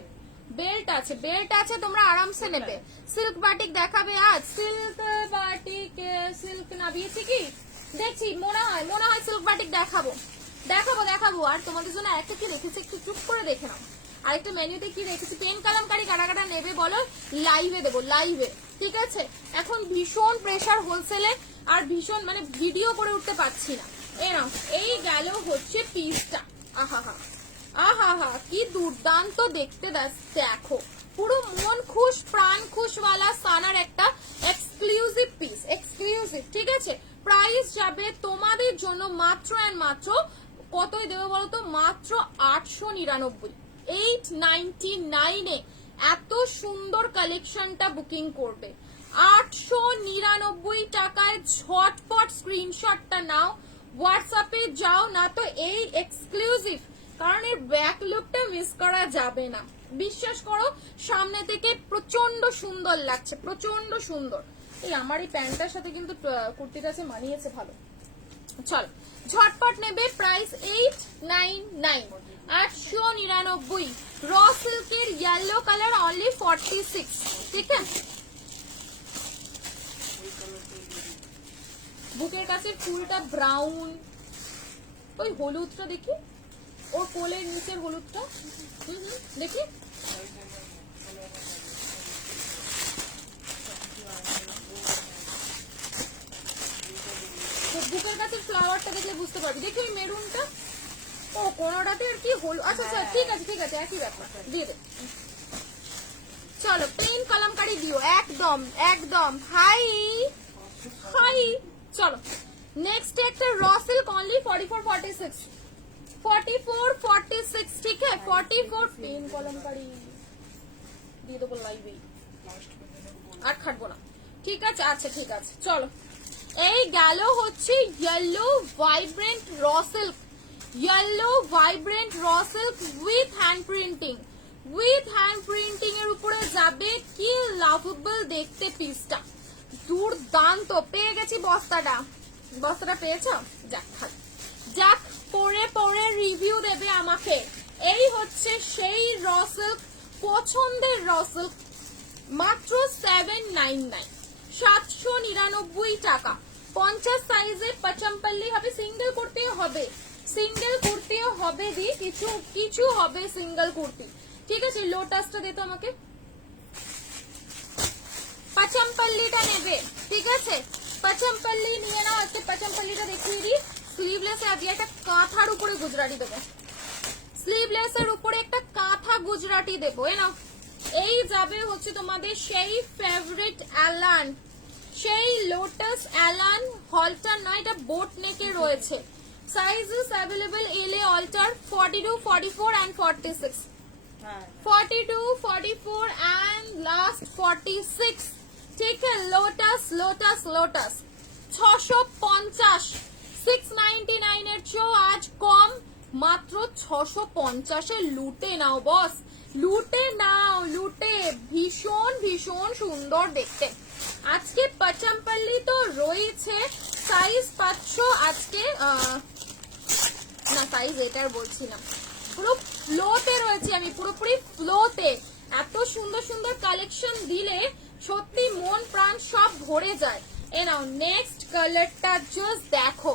বেল্ট আছে, বেল্ট আছে, তোমরা আরামসে নেবে। সিল্ক বাটিক দেখাবে আজ, সিল্ক বাটিক, সিল্ক নামিয়েছি কি দেখছি, মনে হয় সিল্ক বাটিক দেখাবো দেখাবো দেখাবো। আর তোমাদের জন্য একটা কি রেখেছি, একটু চুপ করে দেখে নাও। আরেকটা মেনুতে কি রেখেছি, পেন কালামকারি কারা কারা নেবে বলো, লাইভে দেবো, লাইভে, ঠিক আছে। এখন ভীষণ প্রেসার হোলসেলে, আর ভীষণ মানে ভিডিও করে উঠতে পারছি না। এই গেল হচ্ছে পিসটা, আহা আহা কি দুর্দান্ত দেখতে, দেখো পুরো মন খুশ প্রাণ খুশওয়ালা সানার একটা এক্সক্লুসিভ পিস, এক্সক্লুসিভ, ঠিক আছে। প্রাইস যাবে তোমাদের জন্য মাত্র এন্ড মাত্র কতই দেবে বলতো, মাত্র 899, 899-এ এত সুন্দর কালেকশনটা বুকিং করবে। 899 টাকায় ঝটপট স্ক্রিনশটটা নাও, হোয়াটসঅ্যাপে যাও না তো এই এক্সক্লুসিভ, কারণ এর ব্যাক লুকটা মিস করা যাবে না, বিশ্বাস করো। সামনে থেকে প্রচন্ড সুন্দর লাগছে, প্রচন্ড সুন্দর। এই আমার এই প্যান্টটার সাথে কিন্তু কুর্তিটা আছে, মানিয়েছে ভালো। চলো ঝটপট নেবে, প্রাইস 899, 899। র সিল্কের ইয়েলো কালার অনলি 46, ঠিক আছে। বুকের কাছে ফুলটা ব্রাউন, ওই হলুদটা দেখি, ওর কোলের নিচের হলুদটা, দেখি বুকের কাছে ফ্লাওয়ারটা দেখলে বুঝতে পারবি, দেখি ওই মেরুনটা, ও কোনোটাতে আর কি হলুদ, আচ্ছা আচ্ছা ঠিক আছে ঠিক আছে, একই ব্যাপার, দিয়ে দে। চলো প্লেন কলমকারি দিও, একদম একদম হাই হাই। চলো নেক্সট একটা র সিল্ক অনলি 44-46, 44-46, ঠিক আছে 44 প্লেন কলমকারি দিয়ে দেবো লাইভে, আর খাটবো না, ঠিক আছে। আচ্ছা ঠিক আছে চলো এই গেল হচ্ছে yellow vibrant raw silk, yellow vibrant raw silk with hand printing, with hand printing এর উপরে যাবে। কি লাভেবল দেখতে পিসটা, দুর্দান্ত। পেয়ে গেছি বস্তাটা, বস্তাটা পেয়েছো? যাক যাক, পরে পরে রিভিউ দেবে আমাকে। এই হচ্ছে সেই র সিল্ক, পছন্দের র সিল্ক, মাত্র 799, 799 টাকা। 50 সাইজে পচমপল্লি হবে, সিঙ্গেল কুর্তিও হবে, সিঙ্গেল কুর্তিও হবে দি, কিছু কিছু হবে সিঙ্গেল কুর্তি। ঠিক আছে, লোটাসটা দে তো আমাকে, পচমপল্লিটা নেবে। ঠিক আছে, পচমপল্লি নিয়ে নাও। আজকে পচমপল্লিটা দেখিয়ে দিই। স্লিভলেস এ আজকে একটা কাঁথার উপরে গুজরাটি দেবো, স্লিভলেস এর উপরে একটা কাঁথা গুজরাটি দেবো। এ নাও, এই যাবে হচ্ছে তোমাদের সেই ফেভারিট অ্যালান, সেই লোটাস অ্যালান। হলটার নয়, এটা বোট নেকে রয়েছে। সাইজেস অ্যাভেলেবল এল এ অল্টার 42, 44 and 46, 42, 44 and last 46। ঠিক আছে, লোটাস লোটাস লোটাস 650, 699 এর চেয়েও আজ কম, মাত্র 650 এ লুটে নাও বস, লুটে নাও, লুটে। ভীষণ ভীষণ সুন্দর দেখতে। আজকে পচমপল্লি তো রয়েছে, সাইজ পাচ্ছ আজকে না, সাইজ এটার বলছি না, পুরো ফ্লোতে রয়েছে আমি, পুরোপুরি ফ্লোতে। এত সুন্দর সুন্দর কালেকশন দিলে সত্যি মন প্রাণ সব ভরে যায়। এ নাও, নেক্সট কালারটা জাস্ট দেখো,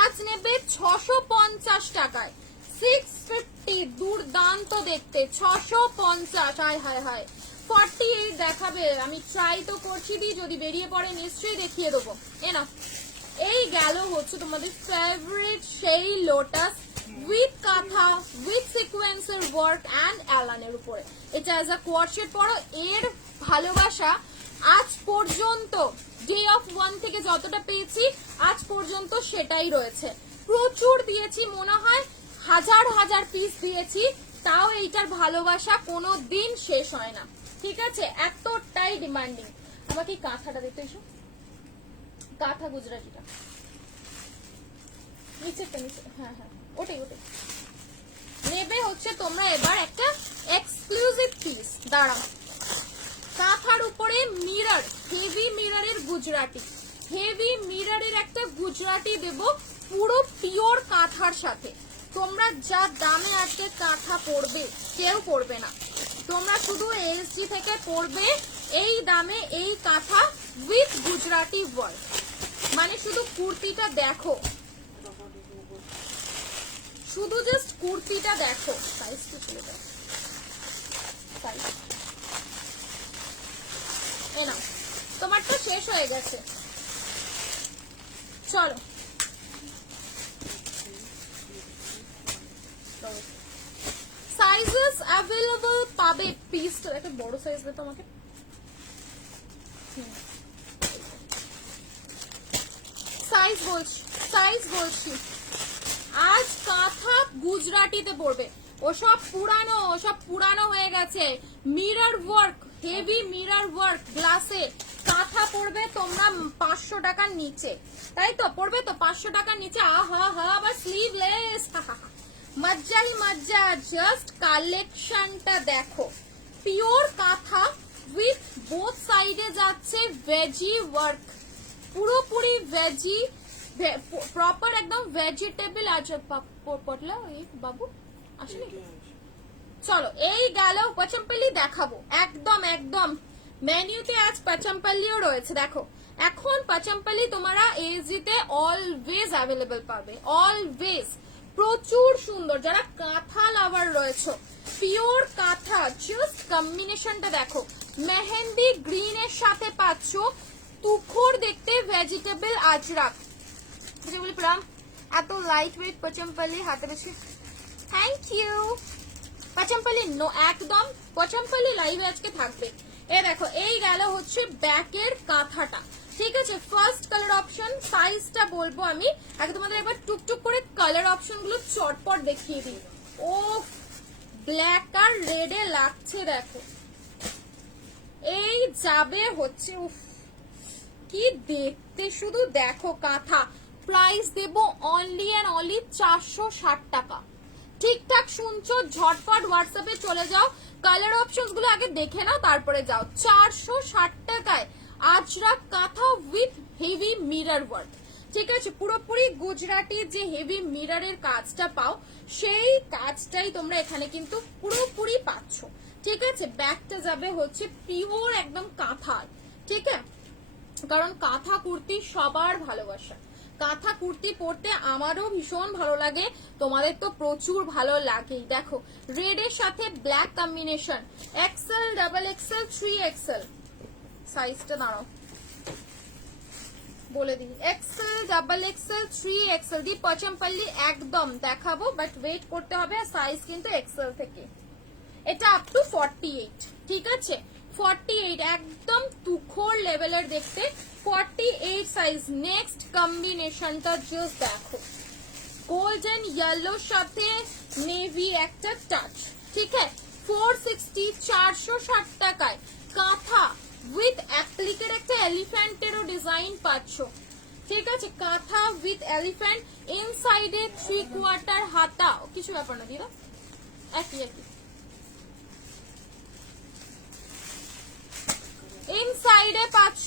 আজ নেবে 650 টাকায়, 650, দুর্দান্ত দেখতে, 650। হায় হায় হায়, 48 দেখাবে, আমি ট্রাই তো করছি দি, যদি বেরিয়ে পড়ে নিশ্চয়ই দেখিয়ে দেবো। এ নাও, এই গেল হচ্ছে তোমাদের ফেভারিট সেই লোটাস উইথ কাঁথা, উইথ সিকোয়েন্সের ওয়ার্ক অ্যান্ড অ্যালানের উপরে। এটা অ্যাজ আ কোয়ার্টশেট পরো। এর ভালোবাসা আজ পর্যন্ত ডে অফ 1 থেকে যতটা পেয়েছি আজ পর্যন্ত সেটাই রয়েছে। প্রচুর দিয়েছি, মনে হয় হাজার হাজার পিস দিয়েছি, তাও এইটার ভালোবাসা কোনো দিন শেষ হয় না। ঠিক আছে, এতটাই ডিমান্ডিং। আমাকে কাঁথাটা দিতে এসো, কাঁথা গুজরাটিটা নিচেরটা, নিচে, হ্যাঁ হ্যাঁ, ওটাই ওটাই নেবে হচ্ছে তোমরা। এবার একটা এক্সক্লুসিভ পিস, দাঁড়াও, কাঁথার উপরে মিরর, হেভি মিররের গুজরাটি, হেভি মিররের একটা গুজরাটি দেব, পুরো পিওর কাঁথার সাথে। তোমরা যা দামে আজকে কাঁথা পড়বে কেউ পড়বে না, তোমরা শুধু এসজি থেকে পড়বে এই দামে এই কাঁথা উইথ গুজরাটি ওয়ার্ক। মানে শুধু কুর্তিটা দেখো, শুধু জাস্ট কুর্তিটা দেখো। সাইজ তো চলে যাবে, সাইজ এ নাও, তোমারটা শেষ হয়ে গেছে। চলো, সাইজেস অ্যাভেলেবল পাবে। পিসটা একটা বড় সাইজ দে তোমাকে, সাইজ বলছি, সাইজ বলছি। আজ কাঁথা গুজরাটিতে পড়বে, ওসব পুরানো, ওসব পুরানো হয়ে গেছে। Mirror work, heavy mirror work গ্লাসে কাঁথা পড়বে তোমরা 500 টাকার নিচে, তাই তো পড়বে তো 500 টাকার নিচে। আহা হা, আবার স্লিভলেস, মজ্জাই মজ্জা। জাস্ট কালেকশনটা দেখো, পিওর কাঁথা উইথ বোথ সাইডে যাচ্ছে ভেজি ওয়ার্ক, পুরোপুরি ভেজি, প্রপার একদম ভেজিটেবল। আচ্ছা পটলা এই বাবু আসলে, চলো এই গেল পচমপল্লি দেখাবো। একদম একদম মেনুতে আজ পচমপল্লিও রয়েছে। দেখো, এখন পচমপল্লি তোমরা এজিতে অলওয়েজ অ্যাভেলেবল পাবে, অলওয়েজ। প্রচুর সুন্দর, যারা কাঁথা লাভার রয়েছে, পিওর কাঁথা। জাস্ট কম্বিনেশনটা দেখো, মেহেন্দি গ্রিন এর সাথে পাচ্ছ তুখোর দেখতে ভেজিটেবল আজরাক। বলি প্রাম, এত লাইট ওয়েট পচমপল্লি হাতে বেশি, থ্যাংক ইউ। পচমপল্লি নো, একদম পচমপল্লি লাইভে আজকে থাকবে। এ দেখো, এই গেল হচ্ছে ব্যাকের কাঁথাটা। ঠিক আছে, ফার্স্ট কালার অপশন, সাইজটা বলবো আমি আগে, তোমাদের একবার টুকটুক করে কালার অপশন গুলো চটপট দেখিয়ে দিই। ও ব্ল্যাক আর রেডে লাগছে, দেখো এই যাবে হচ্ছে, উফ কি দেখতে শুধু দেখো কাঁথা। প্রাইস দেব অনলি এন্ড অনলি 460 টাকা। ঠিকঠাক শুনছো, ঝটপট হোয়াটসঅ্যাপে চলে যাও, কালার অপশনস গুলো আগে দেখে নাও, তারপরে যাও। 460 টাকায় আজরাক কাঁথা উইথ হেভি মিরর ওয়ার্ক। ঠিক আছে, পুরোপুরি গুজরাটি যে হেভি মিররের কাজটা পাও সেই কাজটাই তোমরা এখানে কিন্তু পুরোপুরি পাচ্ছ। ঠিক আছে, ব্যাগটা যাবে হচ্ছে পিওর একদম কাঁথার। ঠিক আছে, কারণ কাঁথা কুর্তি সবার ভালোবাসা। কাঁথা কুর্তি পরতে আমারও ভীষণ ভালো লাগে, তোমাদের তো প্রচুর ভালো লাগেই। দেখো রেড এর সাথে black combination, XL, double XL, 3XL সাইজটা দাঁড়াও বলে দিই। এক্সেল, ডাবল এক্সেল, 3XL দি পচমপল্লি একদম দেখাবো, বাট ওয়েট করতে হবে। সাইজ কিন্তু এক্সেল থেকে এটা আপ টু 48। ঠিক আছে, 48 একদম তুখোর লেভেলের দেখতে, 48 সাইজ। নেক্সট কম্বিনেশনটা জাস্ট দেখো, গোল্ডেন ইয়েলোর সাথে নেভি একটা টাচ। ঠিক আছে, 460, 460 টাকায় কাঁথা উইথ অ্যাপ্লিকের একটা এলিফ্যান্টেরও ডিজাইন পাচ্ছ। ঠিক আছে, কাঁথা উইথ এলিফ্যান্ট, ইনসাইডে 3/4 হাতা, কিছু ব্যাপার না দিদা, একই একই। ইনসাইডে পাচ্ছ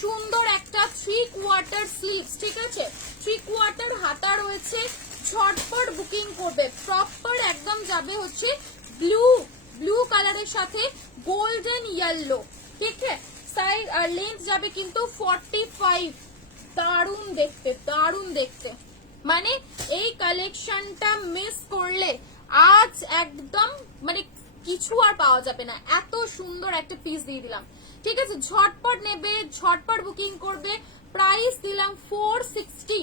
সুন্দর একটা 3/4 স্লিভস। ঠিক আছে, 3/4 হাতা রয়েছে। ঝটপট বুকিং করবে। প্রপার একদম যাবে হচ্ছে ব্লু কালারের সাথে গোল্ডেন ইয়েলো। ঠিক আছে, সাইজ আর লেন্থ যাবে কিন্তু 45। দারুণ দেখতে, দারুণ দেখতে। মানে এই কালেকশনটা মিস করলে আজ একদম মানে কিছু আর পাওয়া যাবে না, এত সুন্দর একটা পিস দিয়ে দিলাম। ঠিক আছে, ঝটপট নেবে, ঝটপট বুকিং করবে। প্রাইস দিলাম 460,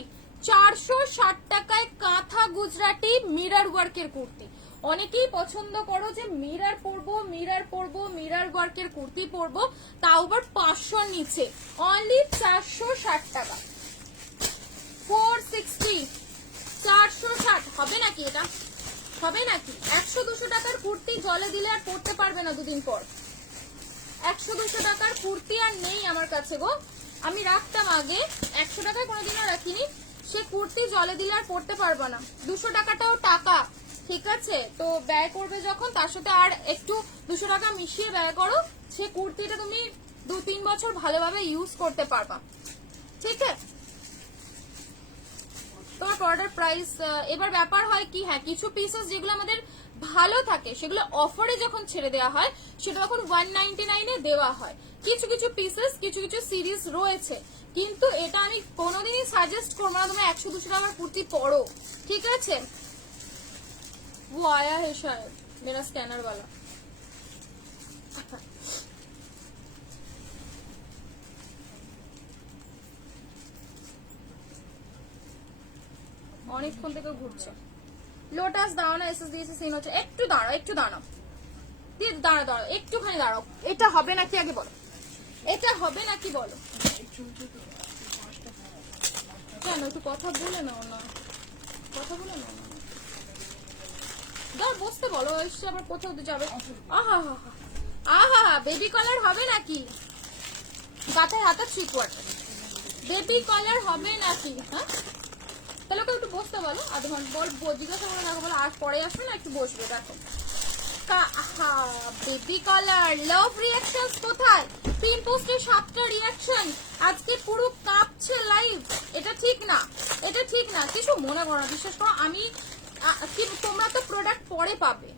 460 টাকায় কাঁথা গুজরাটি মিরর ওয়ার্কের কুর্তি। অনেকেই পছন্দ করো যে মিরর পরবো, মিরর পরবো, মিরর ওয়ার্কের কুর্তি পরবো, তাও আবার 500 নিচে। অনলি 460 টাকা, 460, 460 হবে নাকি? এটা হবে নাকি? 100-200 টাকার কুর্তি জলে দিলে আর পরতে পারবে না দুদিন পর। 100-200 টাকার কুর্তি আর নেই আমার কাছে গো। আমি রাখতাম আগে, 100 টাকায় কোনোদিনও রাখিনি। সে কুর্তি জলে দিলে আর পরতে পারবো না। 200 টাকাটাও টাকা, ঠিক আছে? তো ব্যয় করবে যখন, তার সাথে আর একটু 200 টাকা মিশিয়ে ব্যয় করো, সে কুর্তিটা তুমি 2-3 বছর ভালোভাবে ইউজ করতে পারবা। ঠিক আছে, তোমার প্রোডাক্ট প্রাইস এবার ব্যাপার হয় কি, হ্যাঁ কিছু পিসেস যেগুলো আমাদের ভালো থাকে সেগুলো অফারে যখন ছেড়ে দেওয়া হয় সেটা তখন 199 দেওয়া হয়। কিছু কিছু পিসেস, কিছু কিছু সিরিজ রয়েছে, কিন্তু এটা আমি কোনোদিনই সাজেস্ট করবো না তোমরা 100-200 টাকার কুর্তি পরো। ঠিক আছে, वो आया है शायद मेरा स्कैनर वाला। অনেকক্ষণ থেকে ঘুরছে। লোটাস দাও না, এসএস দিয়েছে সিন হচ্ছে। একটু দাঁড়াও, একটু দাঁড়াও দিয়ে, দাঁড়াও দাঁড়াও একটুখানি দাঁড়াও। এটা হবে নাকি আগে বলো, এটা হবে নাকি বলো। কেন একটু কথা বলে নাও না, কথা বলে নাও না, দাঁড় বসতে বলো, এসে আবার কোথাও যাবে। আহা হা হা, আহা বেবি কলার হবে নাকি? গাথায় হাতা 3/4 বেবি কলার হবে নাকি? হ্যাঁ তাহলে ওকে একটু বসতে বলো, আধ ঘন্টা বল, জিজ্ঞাসা করে দেখো, বলো আর পরে আসবে না একটু বসবে। দেখো বেবি কলার লাভ রিঅ্যাকশনস কোথায়? পিন পোস্টে 7টা রিঅ্যাকশন, আজকে পুরো কাঁপছে লাইভ। এটা ঠিক না, এটা ঠিক না, কিছু মনে করো না, বিশ্বাস করো। আমি কি, তোমরা তো প্রোডাক্ট পরে পাবে,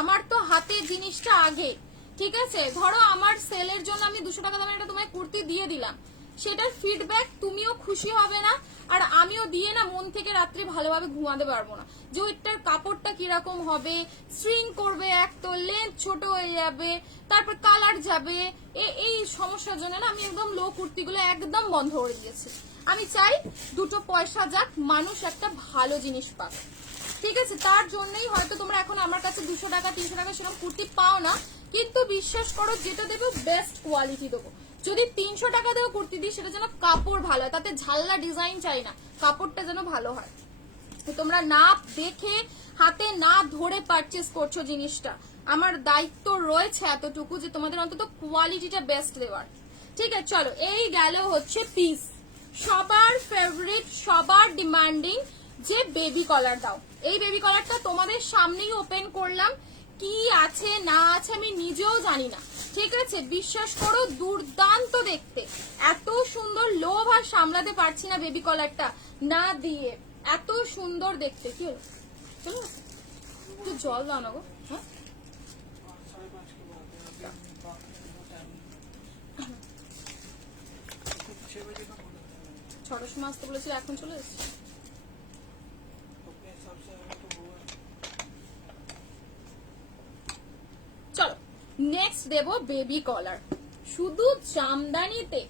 আমার তো হাতে জিনিসটা আগে। ঠিক আছে, ধরো আমার সেলের জন্য আমি 200 টাকা দামের একটা তোমায় কুর্তি দিয়ে দিলাম, সেটার ফিডব্যাক তুমিও খুশি হবে না, আর আমিও দিয়ে না মন থেকে রাত্রে ভালোভাবে ঘুমাতে পারবো না, যে ওইটার কাপড়টা কিরকম হবে, স্ট্রিং করবে, এক তো লেন্থ ছোট হয়ে যাবে, তারপর কালার যাবে, এই সমস্যার জন্য না আমি একদম লো কুর্তিগুলো একদম বন্ধ করে দিয়েছি। আমি চাই দুটো পয়সা যাক, মানুষ একটা ভালো জিনিস পাক। ঠিক আছে, তার জন্যই হয়তো তোমরা এখন আমার কাছে 200 টাকা 300 টাকা সেরকম কুর্তি পাও না, কিন্তু বিশ্বাস করো যেটা দেবো বেস্ট কোয়ালিটি দেবো। যদি 300 টাকা দেবো কুর্তি দিই, সেটা যেন কাপড় ভালো হয়, তাতে ঝাল্লা ডিজাইন চাই না, কাপড়টা যেন ভালো হয়। তোমরা না দেখে হাতে না ধরে পারচেস করছো জিনিসটা, আমার দায়িত্ব রয়েছে এতটুকু যে তোমাদের অন্তত কোয়ালিটিটা বেস্ট দেওয়ার। ঠিক আছে চলো, এই গেল হচ্ছে পিস। সবার ফেভারিট, সবার ডিমান্ডিং যে বেবি কলার দাও। এই বেবি কলারটা তোমাদের সামনেই ওপেন করলাম, কি আছে না আছে আমি নিজেও জানি না, ঠিক আছে। বিশ্বাস করো দুর্দান্ত দেখতে, এত সুন্দর, লোভ আর সামলাতে পারছি না বেবি কলারটা না দিয়ে, এত সুন্দর দেখতে। কি হলো, চলো একটু জল দাও না গো। হ্যাঁ ছটার সময় আসতে বলেছিল, এখন চলে এসেছে। চলো নেক্সট দেব বেবি কলার। শুধু জামদানিতে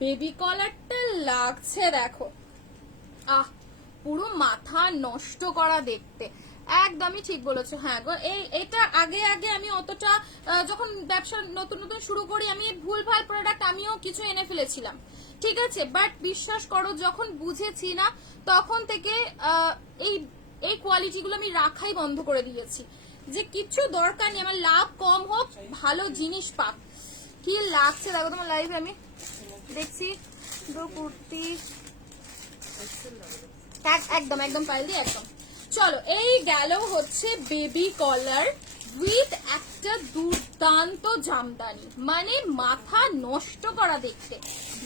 বেবি কলারটা লাগছে দেখো, আহ পুরো মাথা নষ্ট করা দেখতে, একদমই ঠিক বলেছো। হ্যাঁ গো, এটা আগে আগে আমি অতটা যখন ব্যবসা নতুন নতুন শুরু করি আমি ভুলভাল প্রোডাক্ট আমিও কিছু এনে ফেলেছিলাম, ঠিক আছে। বাট বিশ্বাস করো যখন বুঝেছি না তখন থেকে এই এই কোয়ালিটিগুলো আমি রাখাই বন্ধ করে দিয়েছি, যে কিছু দরকার নেই, আমার লাভ কম হোক ভালো জিনিস পাক। কি লাগছে দেখো তোমার লাইভে আমি দেখছি, কুর্তি একদম একদম পাইল দিয়ে একদম। চলো এই গেল হচ্ছে বেবি কলার উইথ একটা দুর্দান্ত জামদানি, মানে মাথা নষ্ট করা দেখতে।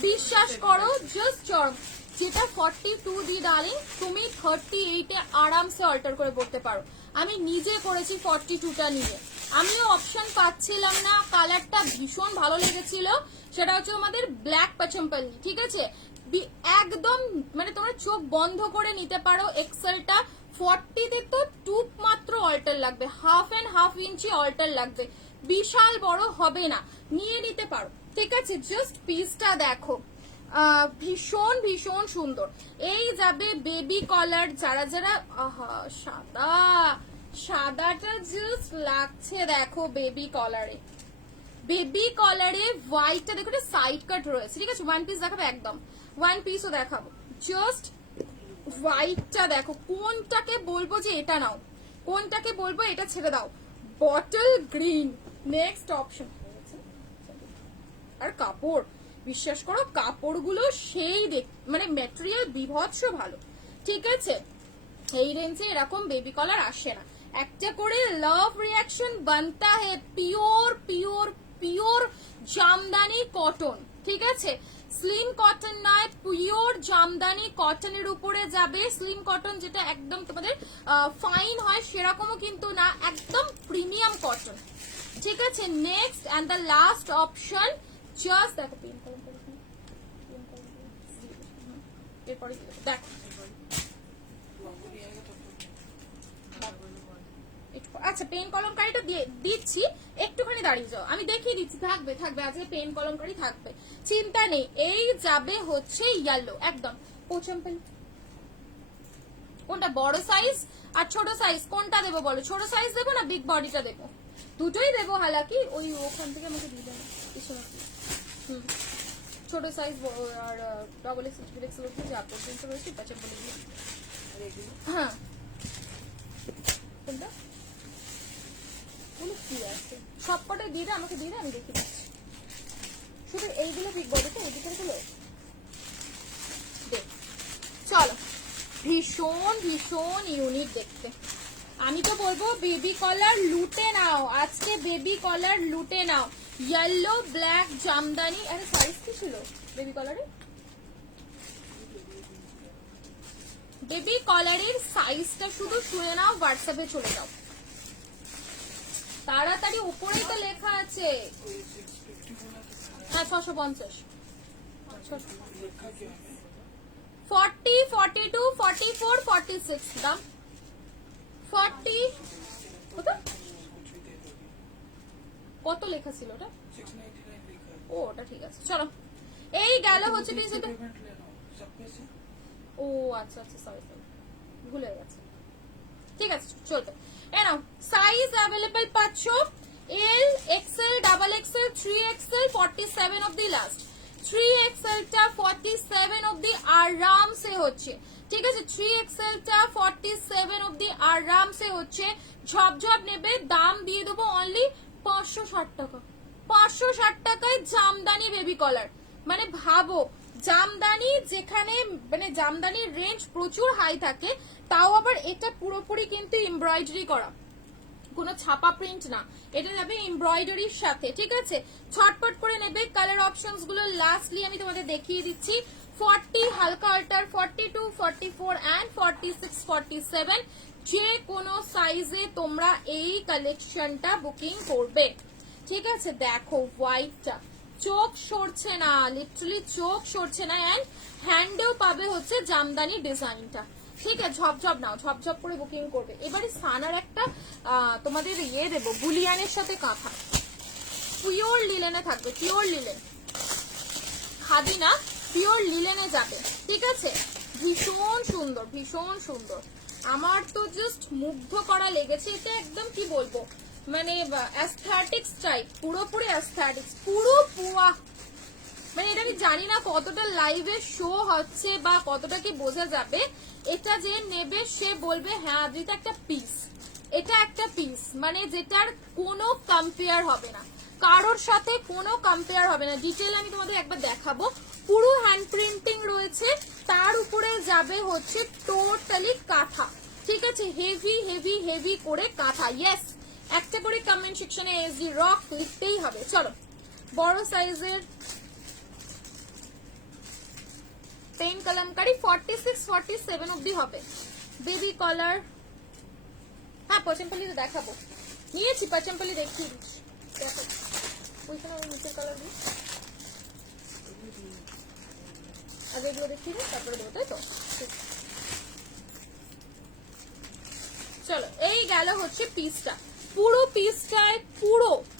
বিশ্বাস করো জাস্ট চরম। যেটা 42 দি ডার্লিং, তুমি 38-এ আরামসে অল্টার করে পড়তে পারো। আমি নিজে করেছি 42টা নিয়ে, আমিও অপশন পাচ্ছিলাম না। কালারটা ভীষণ ভালো লেগেছিল, সেটা হচ্ছে আমাদের ব্ল্যাক পাচম্পাল্লি, ঠিক আছে। একদম মানে তোমরা চোখ বন্ধ করে নিতে পারো। এক্সেলটা 40-তে তো টুপ মাত্র অল্টার লাগবে, 1.5 ইঞ্চি অল্টার লাগবে, বিশাল বড় হবে না, নিয়ে নিতে পারো, ঠিক আছে। জাস্ট পিসটা দেখো, ভীষণ ভীষণ সুন্দর। এই যাবে বেবি কলার, যারা যারা আহা সাদা, সাদাটা জাস্ট লাগছে দেখো বেবি কলারে। বেবি কলারে হোয়াইটটা দেখো, সাইড কাট রয়েছে, ঠিক আছে। ওয়ান পিস দেখাবো, একদম ওয়ান পিসও দেখাবো। জাস্ট হোয়াইটটা দেখো, কোনটাকে বলবো যে এটা নাও, কোনটাকে বলবো এটা ছেড়ে দাও। Bottle green next option. আর কাপড়, বিশ্বাস করো কাপড়গুলো সেই মানে ম্যাটেরিয়াল বিভৎস ভালো, ঠিক আছে। এই রেঞ্জে এরকম বেবি কলার আসে না। একটা করে লাভ রিয়াকশন বানতা হে, pure pure pure jamdani cotton, ঠিক আছে। স্লিম কটন নয়, পিওর জামদানি কটনের উপরে যাবে। স্লিম কটন যেটা একদম তোমাদের ফাইন হয় সেরকমও কিন্তু না, একদম প্রিমিয়াম কটন, ঠিক আছে। Next and the last option, just দেখো পিন কলম করে, এরপরে দেখো আচ্ছা পেন কলমকারিটা দিচ্ছি, একটুখানি দাঁড়িয়ে যাও, আমি দেখিয়ে দিচ্ছি। থাকবে থাকবে আজকে পেন কলমকারি থাকবে, চিন্তা নেই। এই যাবে হচ্ছে ইয়েলো, একদম পোচম্পল। কোনটা বড় সাইজ আর ছোট সাইজ কোনটা দেবো বলো? ছোট সাইজ দেবো না বিগ বডিটা দেবো? দুটোই দেবো, হালাকি ওই ওখান থেকে আমাকে দিয়ে দেবো। ছোট সাইজ আর ডবল এক্স ট্রিপল এক্স এর যা পর্যন্ত রয়েছে পাচন বলে দিই। হ্যাঁ কোনটা কি আছে সবকটাই দিয়ে দে, আমাকে দিয়ে দে, আমি দেখে দিচ্ছি। শুধু এইগুলো বিগ বডিতে এদিকে গুলো দেখ। চলো ভীষণ ভীষণ ইউনিক দেখতে। আমি তো বলবো বেবি কলার লুটে নাও আজকে, বেবি কলার লুটে নাও। Yellow black Jamdani. আরে সাইজ কি ছিল বেবি কলারে? বেবি কলারের সাইজটা শুধু শুনে নাও, হোয়াটসঅ্যাপে চলে যাও তাড়াতাড়ি, উপরেই তো লেখা আছে। হ্যাঁ 650, 40, 42, 44, 46 দাম। 40 কত লেখা ছিল ওটা? ও ওটা ঠিক আছে। চলো এই গেল হচ্ছে ও আচ্ছা আচ্ছা সরি সরি ভুলে গেছে, ঠিক আছে চলবে। এ নাও সাইজ অ্যাভেলেবল পাচ্ছ এল এক্সেল, ডাবল এক্সেল, 3XL, 47 অবধি লাস্ট। 3XL টা 47 অবধি আরামসে হচ্ছে, ঠিক আছে। 3XL টা 47 অবধি আরামসে হচ্ছে। ঝপঝপ নেবে, দাম দিয়ে দেবো অনলি 560 টাকা। 560 টাকায় জামদানি বেবি কলার। মানে ভাবো জামদানি যেখানে মানে জামদানির রেঞ্জ প্রচুর হাই থাকে, তাও আবার এটা পুরোপুরি কিন্তু এমব্রয়ডারি করা, কোনো ছাপা প্রিন্ট না, এটা যাবে এমব্রয়ডারির সাথে। ঠিক আছে, ছটপট করে নেবে। কালার অপশনস গুলো লাস্টলি আমি তোমাদের দেখিয়ে দিচ্ছি। 40 হালকা আল্টার, 42, 44 এন্ড 46, 47 যে কোনো সাইজে তোমরা এই কালেকশনটা বুকিং করবে। ঠিক আছে, দেখো হোয়াইটটা চোখ সরছে না, লিটারালি চোখ সরছে না, এন্ড হ্যান্ডেও পাবে হচ্ছে জামদানি ডিজাইনটা। ঠিক আছে, ঝপঝপ নাও, ঝপঝপ করে বুকিং করবে। এবারে সানার একটা তোমাদের ইয়ে দেবো, বুলিয়ানের সাথে কাঁথা, পিওর লিলেনে থাকবে, পিওর লিলেন, খাদি না, পিওর লিলেনে যাবে। ঠিক আছে, ভীষণ সুন্দর, ভীষণ সুন্দর, আমার তো জাস্ট মুগ্ধ করা লেগেছে। এটা একদম কি বলবো, মানে অ্যাস্থেটিক্স টাইপ, পুরোপুরি অ্যাস্থেটিক্স, পুরো পুয়া। মানে এটা আমি জানি না কতটা লাইভে শো হচ্ছে বা কতটা কি বোঝা যাবে। এটা যে নেবে সে বলবে হ্যাঁ আদ্রিতা একটা পিস, এটা একটা পিস, মানে যেটার কোনো কম্পেয়ার হবে না, কারোর সাথে কোনো কম্পেয়ার হবে না। ডিটেল আমি তোমাদের একবার দেখাবো। পুরো হ্যান্ড প্রিন্টিং রয়েছে, তার উপরে যাবে হচ্ছে টোটালি কাঁথা। ঠিক আছে, হেভি হেভি হেভি করে কাঁথা। ইয়েস, একটা করে কমেন্ট সেকশনে এসডি রক লিখতেই হবে। চলো, বড় সাইজের পেন কলমকারি 46, 47 অব্দি হবে। বেবি কলার, হ্যাঁ পচমপল্লি তো দেখাবো, নিয়েছি পচমপল্লি, দেখিয়ে দিচ্ছি। দেখো ওইখানে আমি নিচের কালার দিই, আগে এগুলো দেখিয়ে দিই তারপরে দেবো, তাই তো? চলো, এই গেল হচ্ছে পিসটা। পুরো পিসটায়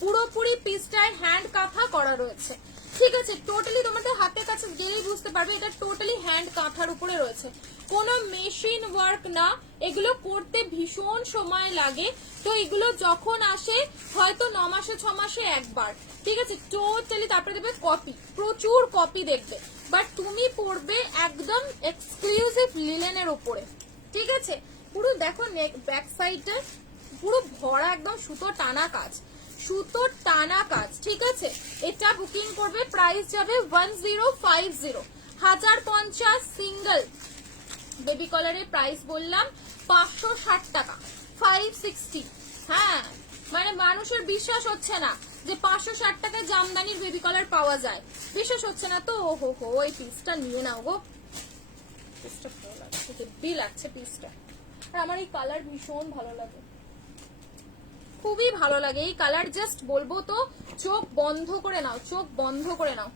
পুরোপুরি পিসটায় হ্যান্ড কাঁথা করা রয়েছে। ঠিক আছে, টোটালি তোমাদের হাতের কাছে গেলেই বুঝতে পারবে এটা টোটালি হ্যান্ড কাঁথার উপরে রয়েছে, কোনো মেশিন ওয়ার্ক না। এগুলো করতে ভীষণ সময় লাগে, তো এগুলো যখন আসে হয়তো 9 মাসে 6 মাসে একবার। ঠিক আছে, টোটালি তারপরে দেবে কপি, প্রচুর কপি দেখবে, বাট তুমি পড়বে একদম এক্সক্লুসিভ লিলেনের উপরে। ঠিক আছে, পুরো দেখো নেক ব্যাক সাইডটা পুরো ভরা একদম সুতো টানা কাজ, সুতো টানা কাজ। ঠিক আছে, এটা বুকিং করবে, প্রাইস যাবে 1050, 1050 সিঙ্গেল বেবি কলারের প্রাইস বললাম 560 টাকা, 560। হ্যাঁ, মানে মানুষের বিশ্বাস হচ্ছে না যে 560 টাকায় জামদানির বেবি কলার পাওয়া যায়, বিশ্বাস হচ্ছে না তো। ওহো হো, ওই পিসটা নিয়ে নাও গো, পিসটা ভালো লাগছে, হেভি লাগছে পিসটা। আর আমার এই কালার ভীষণ ভালো লাগে, খুবই ভালো লাগে এই কালার, জাস্ট বলবো তো চোখ বন্ধ করে নাও, চোখ বন্ধ করে নাও।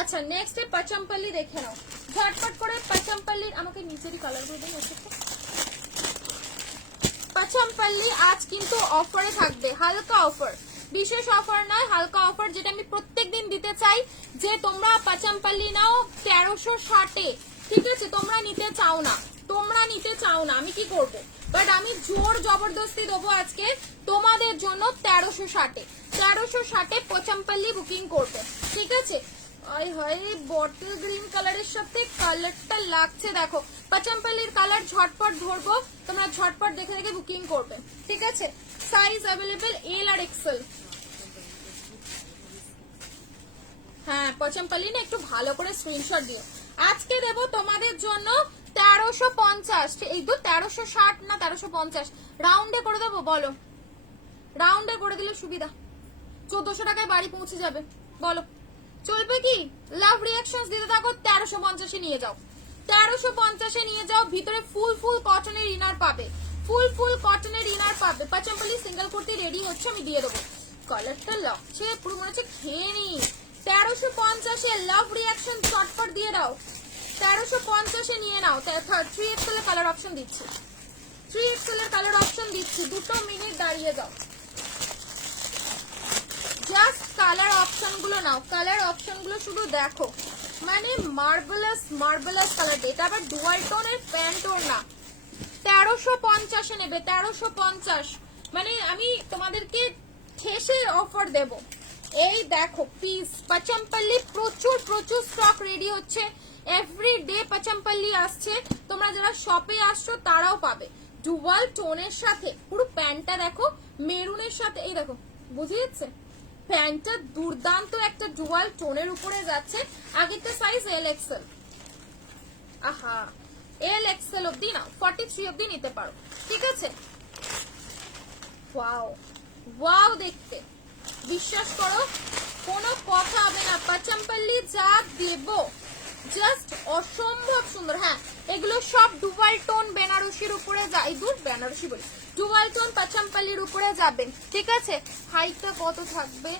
আচ্ছা, নেক্সট পচমপল্লি দেখে নাও, ঝটপট করে পচমপল্লির, আমাকে নিচেরই কালার গুলো দিন। পচমপল্লি আজ কিন্তু অফারে থাকবে, হালকা অফার, বিশেষ অফার নয়, হালকা অফার, যেটা আমি প্রত্যেকদিন দিতে চাই যে তোমরা পচমপল্লি নাও 1360-এ। ঠিক আছে, তোমরা নিতে চাও না, তোমরা নিতে চাও না, আমি কি করব, বাট আমি জোর জবরদস্তি দেবো আজকে তোমাদের জন্য 1360-এ, 1360-এ পচমপল্লি বুকিং করবে। ঠিক আছে, আই হাই বটল গ্রিন কালারের সাথে কালারটা লাগছে, দেখো পচমপল্লির কালার ঝটপট ধরবো, তোমরা ঝটপট দেখে দেখে বুকিং করবে। ঠিক আছে, সাইজ অ্যাভেলেবেল এল আর এক্সেল। হ্যাঁ পচমপল্লি না, একটু ভালো করে স্ক্রিনশট দিও। আজকে দেবো তোমাদের জন্য 1350, এই তো 1360 না 1350, রাউন্ডে করে দেবো, বলো রাউন্ডে করে দিলে সুবিধা, 1400 টাকায় বাড়ি পৌঁছে যাবে, বলো চলবে কি? লাভ রিয়াকশনস দিতে থাকো, 1350-এ নিয়ে যাও, 1350-এ নিয়ে যাও। ভিতরে ফুল কটনের ইনার পাবে, ফুল কটনের ইনার পাবে। পচমপল্লি সিঙ্গেল কুর্তি রেডি হচ্ছে, আমি দিয়ে দেবো। কালারটা লাগছে পুরো মনে হচ্ছে খেয়ে নি। 1350-এ লাভ রিয়াকশন চটপট দিয়ে দাও, 1350-এ নিয়ে নাও। 3XL এর কালার অপশন দিচ্ছি, 3XL এর কালার অপশন দিচ্ছি, 2 মিনিট দাঁড়িয়ে যাও, জাস্ট কালার অপশন গুলো নাও, কালার অপশন গুলো শুধু দেখো, মানে মার্বেলাস কালার। এটা আবার ডুয়াল টোনের প্যান্ট ওর না, 1350-এ নেবে, 1350। মানে আমি তোমাদেরকে ঠেসে অফার দেব। এই দেখো পিস পচমপল্লি, প্রচুর স্টক রেডি হচ্ছে, এভরিডে পচমপল্লি আসছে, তোমরা যারা শপে আসছো তারাও পাবে। ডুয়াল টোনের সাথে পুরো প্যান্টটা দেখো, মেরুনের সাথে, এই দেখো বুঝে যাচ্ছে, প্যান্টটা দুর্দান্ত একটা ডুয়াল টোনের উপরে যাচ্ছে। আগেরটা সাইজ এল এক্সেল, আহা এল এক্সেল অব্দি না 43 অব্দি নিতে পারো, ঠিক আছে। ওয়াও ওয়াও দেখতে, বিশ্বাস করো কোনো কথা হবে না। পাচামপল্লি যা দেব জাস্ট অসম্ভব সুন্দর। হ্যাঁ এগুলো সব ডুয়াল টোন বেনারসির উপরে যায়, দূর বেনারসি বলি, ডুয়াল টোন পাচামপল্লির উপরে যাবে, ঠিক আছে। হাইটটা কত থাকবে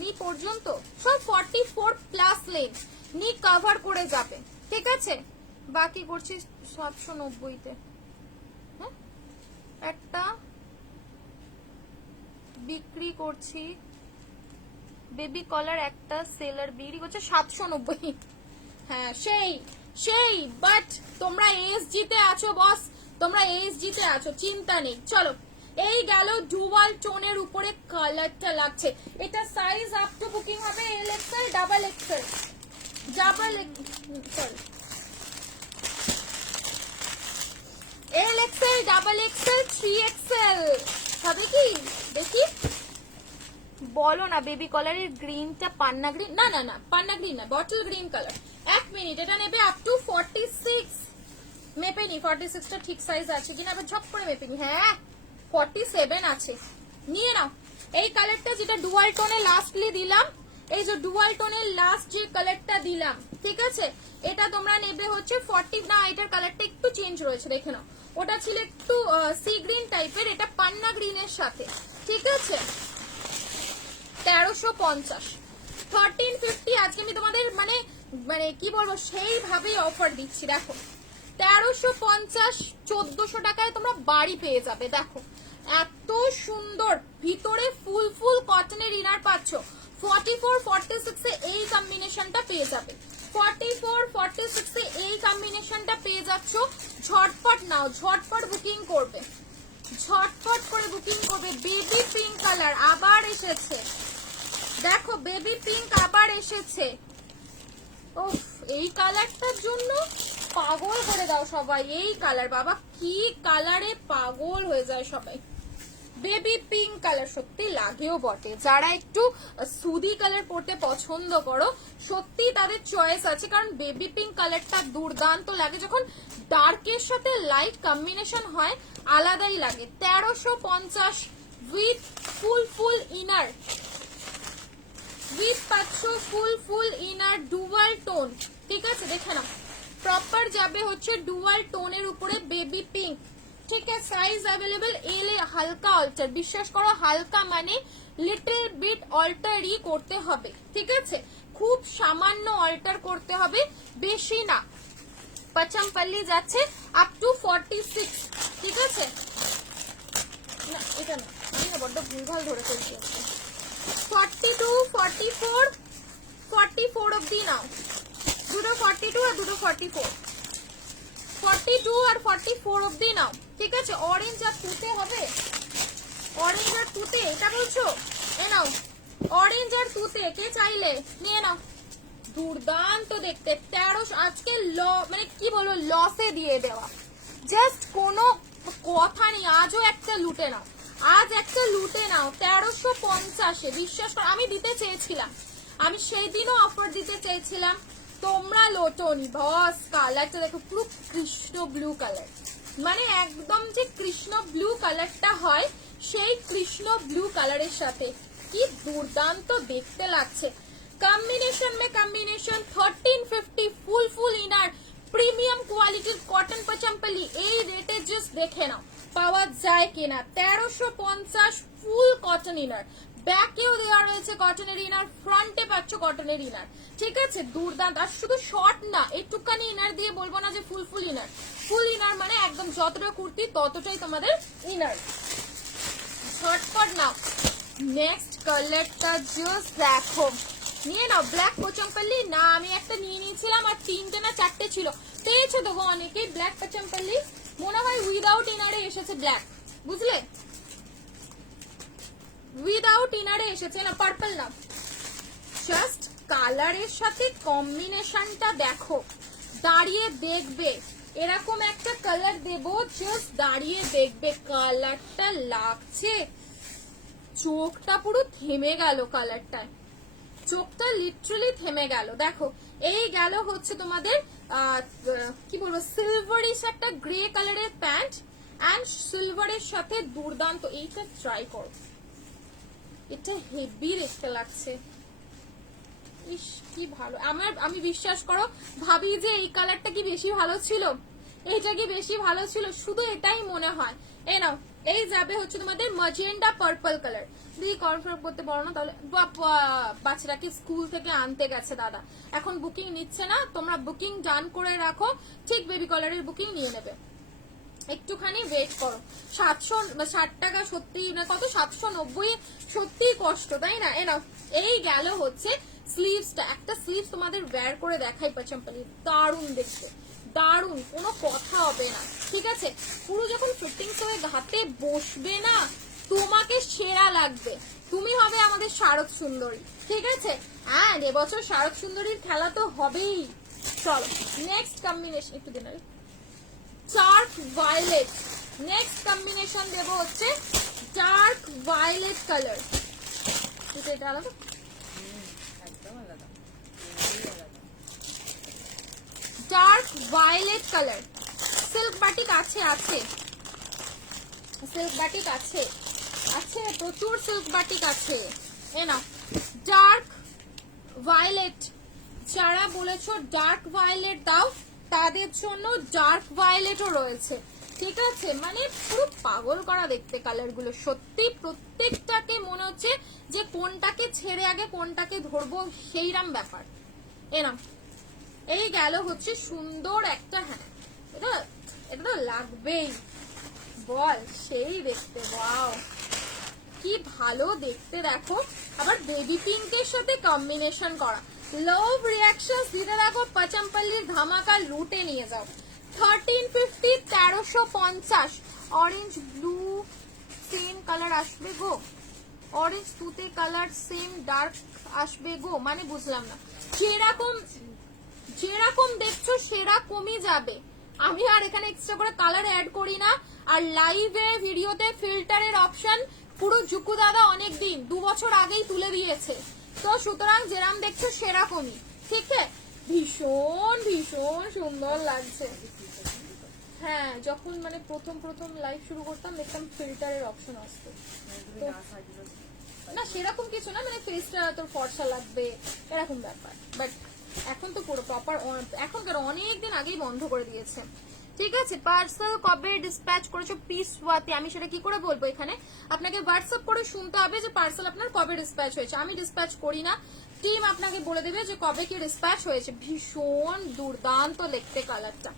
নি পর্যন্ত, সব 44 প্লাস লেন্থ নি কভার করে যাবে, ঠিক আছে। বাকি করছি 790-তে। হ্যাঁ একটা বিক্রি করছি, বেবি কলার একটা সেলার বিক্রি করছে 790। হ্যাঁ সেই সেই বাট তোমরা এসজি তে আছো বস, তোমরা এসজি তে আছো, চিন্তা নেই। চলো এই গেল ডুয়াল টোনের উপরে, কালারটা লাগছে। এটা সাইজ আপ টু বুকিং হবে এল XL, double Excel, double sorry এল এক্সেল, ডাবল এক্সেল, 3XL হবে কি দেখি বলো না। বেবি কলারের গ্রিনটা পান্না গ্রিন, না না না পান্না গ্রিন না, বটল গ্রিন কালার। এক মিনিট, এটা নেবে আপ টু 46, মেপে নি 46টা ঠিক সাইজ আছে কিনা, আবার ঝপ করে মেপে নি। হ্যাঁ 47 আছে, নিয়ে নাও। এই কালারটা যেটা ডুয়াল টোনে লাস্টলি দিলাম, এই যে ডুয়াল টোনের লাস্ট যে কালারটা দিলাম, ঠিক আছে, এটা তোমরা নেবে হচ্ছে 40, না এটার কালারটা একটু চেঞ্জ রয়েছে দেখে নাও, ওটা ছিল একটু সি গ্রিন টাইপের, এটা পান্না গ্রিনের সাথে, ঠিক আছে। 1350, 1350 আজকে আমি তোমাদের মানে মানে কি বলবো সেইভাবেই অফার দিচ্ছি। দেখো 1350, 1400 টাকায় তোমরা বাড়ি পেয়ে যাবে। দেখো এত সুন্দর, ভিতরে ফুল ফুল কটনের ইনার পাচ্ছ। 44, 46 এ এই কম্বিনেশনটা পেয়ে যাবে, 44, 46 এ এই কম্বিনেশনটা পেয়ে যাচ্ছ। ঝটপট নাও, ঝটপট বুকিং করবে, ঝটপট করে বুকিং করবে। বেবি পিঙ্ক কালার আবার এসেছে, দেখো বেবি পিঙ্ক আবার এসেছে। ওফ এই কালারটার জন্য পাগল করে দাও সবাই, এই কালার বাবা কি কালারে পাগল হয়ে যায় সবাই। বেবি পিঙ্ক কালার সত্যি লাগেও বটে, যারা একটু সুদি কালার পরতে পছন্দ করো সত্যি তাদের চয়েস আছে, কারণ বেবি পিঙ্ক কালারটা দুর্দান্ত লাগে, যখন ডার্কের সাথে লাইট কম্বিনেশন হয় আলাদাই লাগে। 1350 with full full inner, with পাচ্ছ ফুল ফুল ইনার ডুয়াল টোন, ঠিক আছে। দেখে নাও প্রপার যাবে হচ্ছে ডুয়াল টোনের উপরে বেবি পিঙ্ক, ঠিক আছে। সাইজ অ্যাভেলেবেল এল এ, হালকা অল্টার, বিশ্বাস করো হালকা মানে লিটল বিট অল্টারই করতে হবে, ঠিক আছে, খুব সামান্য অল্টার করতে হবে, বেশি না। পাচামপল্লি যাচ্ছে আপ টু 46, ঠিক আছে। না এটা না, আমি না বড্ড ভুলভাল ধরে ফেলছি। 42, 44, 44 অব্দি নাও, দুটো 42 আর দুটো 44, 42 আর 44 অব্দি নাও, ঠিক আছে। অরেঞ্জ আর তুতে হবে, অরেঞ্জ আর তুতে এটা বলছো, এ নাও অরেঞ্জ আর তুতে, কে চাইলে নিয়ে নাও। দুর্দান্ত দেখতে, 1300 আজকে মানে কি বলবো লসে দিয়ে দেওয়া, জাস্ট কোনো কথা নেই, আজও একটা লুটে নাও, আজ একটা লুটে নাও 1350-এ। বিশ্বাস করো আমি দিতে চেয়েছিলাম, আমি সেই দিনও অফার দিতে চেয়েছিলাম, তোমরা লোটনি বস। কালারটা দেখো পুরো কৃষ্ণ ব্লু কালার, মানে একদম যে কৃষ্ণ ব্লু কালারটা হয় সেই কৃষ্ণ ব্লু কালারের সাথে কি দুর্দান্ত দেখতে লাগছে। কম্বিনেশন মে কম্বিনেশন, 1350 ফুল ফুল ইনার, প্রিমিয়াম কোয়ালিটির কটন পাচামপল্লি, এই রেটে জাস্ট দেখে নাও পাওয়া যায় কিনা। 1350 ফুল কটন ইনার, ব্যাকেও দেওয়া রয়েছে কটনের ইনার, ফ্রন্টে পাচ্ছ কটনের ইনার, ঠিক আছে। দুর্দান্ত, আর শুধু শর্ট না, একটুখানি ইনার দিয়ে বলবো না যে ফুল ফুল ইনার, ফুল ইনার মানে একদম যতটা কুর্তি ততটাই তোমাদের ইনার। ঝটপট নাও, নেক্সট কালারটা জাস্ট দেখো, নিয়ে নাও। ব্ল্যাক পাচামপল্লি না, আমি একটা নিয়ে নিয়েছিলাম আর 3টে না 4টে ছিল, পেয়েছো দেখো অনেকেই ব্ল্যাক পাচামপল্লি, মনে হয় উইদাউট ইনারে এসেছে ব্ল্যাক, বুঝলে, উইদাউট ইনারে এসেছে না, পার্পল না। জাস্ট কালারের সাথে কম্বিনেশনটা দেখো, দাঁড়িয়ে দেখবে, এরকম একটা কালার দেবো, জাস্ট দাঁড়িয়ে দেখবে কালারটা লাগছে চোখটা পুরো থেমে গেল কালারটায়, চোখটা লিটারালি থেমে গেল। দেখো এই গেল হচ্ছে তোমাদের কি বলবো সিলভারিশ একটা গ্রে কালারের প্যান্ট এন্ড সিলভারের সাথে দুর্দান্ত। এইটা ট্রাই করো, এটা হেভি দেখতে লাগছে। ইস কি ভালো, আমি বিশ্বাস করো ভাবি যে এই কালারটা কি বেশি ভালো ছিল, এইটা কি বেশি ভালো ছিল, শুধু এটাই মনে হয়। এই নাও, এই যাবে হচ্ছে তোমাদের ম্যাজেন্ডা পার্পল কালার। দিয়ে কনফার্ম করতে পারো না তাহলে, বাচ্চাটাকে স্কুল থেকে আনতে গেছে দাদা, এখন বুকিং নিচ্ছে না, তোমরা বুকিং ডান করে রাখো, ঠিক বেবি কালারের বুকিং নিয়ে নেবে, একটুখানি ওয়েট করো। 760 টাকা সত্যি না কত, 790 সত্যি কষ্ট, তাই না? এনাও এই গেল হচ্ছে স্লিভসটা, একটা স্লিভস তোমাদের ওয়্যার করে দেখাই পাচাম্পালি, দারুণ দেখতে, দারুণ, কোনো কথা হবে না, ঠিক আছে? পুরো যখন ফিটিংস হয়ে হাতে বসবে না, তোমাকে সেরা লাগবে, তুমি হবে আমাদের শারদ সুন্দরী, ঠিক আছে? এন্ড এবছর শারদ সুন্দরীর খেলা তো হবেই। চলো নেক্সট কম্বিনেশন একটু দিন, ডার্ক ভায়োলেট, নেক্সট কম্বিনেশন দেবো হচ্ছে ডার্ক ভায়োলেট কালার। এটা আলাদা, dark violet colour, silk batik আছে, সিল্ক বাটিক আছে, প্রচুর সিল্ক বাটিক আছে। এ নাও ডার্ক ভায়োলেট, যারা বলেছো ডার্ক ভায়োলেট দাও তাদের জন্য ডার্ক ভায়োলেটও রয়েছে, ঠিক আছে? মানে পুরো পাগল করা দেখতে কালার গুলো, সত্যি প্রত্যেকটাকে মনে হচ্ছে যে কোনটাকে ছেড়ে আগে কোনটাকে ধরবো সেইরাম ব্যাপার। এনাম এই গেল হচ্ছে সুন্দর একটা, হ্যাঁ এটা তো লাগবেই, বল সেই দেখতে, ওয়াও কি ভালো দেখতে। দেখো আবার বেবি পিঙ্কের সাথে কম্বিনেশন করা, লাভ রিয়াকশনস দিতে দেখো, পাচাম্পাল্লির ধামাকা লুটে নিয়ে যাও। 1350, 1350, অরেঞ্জ ব্লু সেম কালার আসবে গো, অরেঞ্জ তুতে কালার সেম ডার্ক আসবে গো, মানে বুঝলাম না, যেরকম দেখছো সেরকমই যাবে, আমি আর এখানে এক্সট্রা করে কালার অ্যাড করি না। আর লাইভে ভিডিওতে ফিল্টারের অপশন পুরো জুকু দাদা অনেকদিন 2 বছর আগেই তুলে দিয়েছে, তো সুতরাং যেরাম দেখছো সেরকমই, ঠিক আছে? ভীষণ ভীষণ সুন্দর লাগছে। হ্যাঁ যখন মানে প্রথম লাইভ শুরু করতাম দেখতাম ফিল্টারের অপশন আসতো, না সেরকম কিছু না, মানে ফেসটা তোর ফর্সা লাগবে এরকম ব্যাপার, বাট এখন তো পুরো প্রপার, এখনকার অনেকদিন আগেই বন্ধ করে দিয়েছে, ঠিক আছে? পার্সেল কবে ডিসপ্যাচ করেছো পিসওয়াতে, আমি সেটা কি করে বলবো এখানে, আপনাকে হোয়াটসঅ্যাপ করে শুনতে হবে যে পার্সেল আপনার কবে ডিসপ্যাচ হয়েছে, আমি ডিসপ্যাচ করি না, টিম আপনাকে বলে দেবে যে কবে কি ডিসপ্যাচ হয়েছে। ভীষণ দুর্দান্ত দেখতে কালারটা,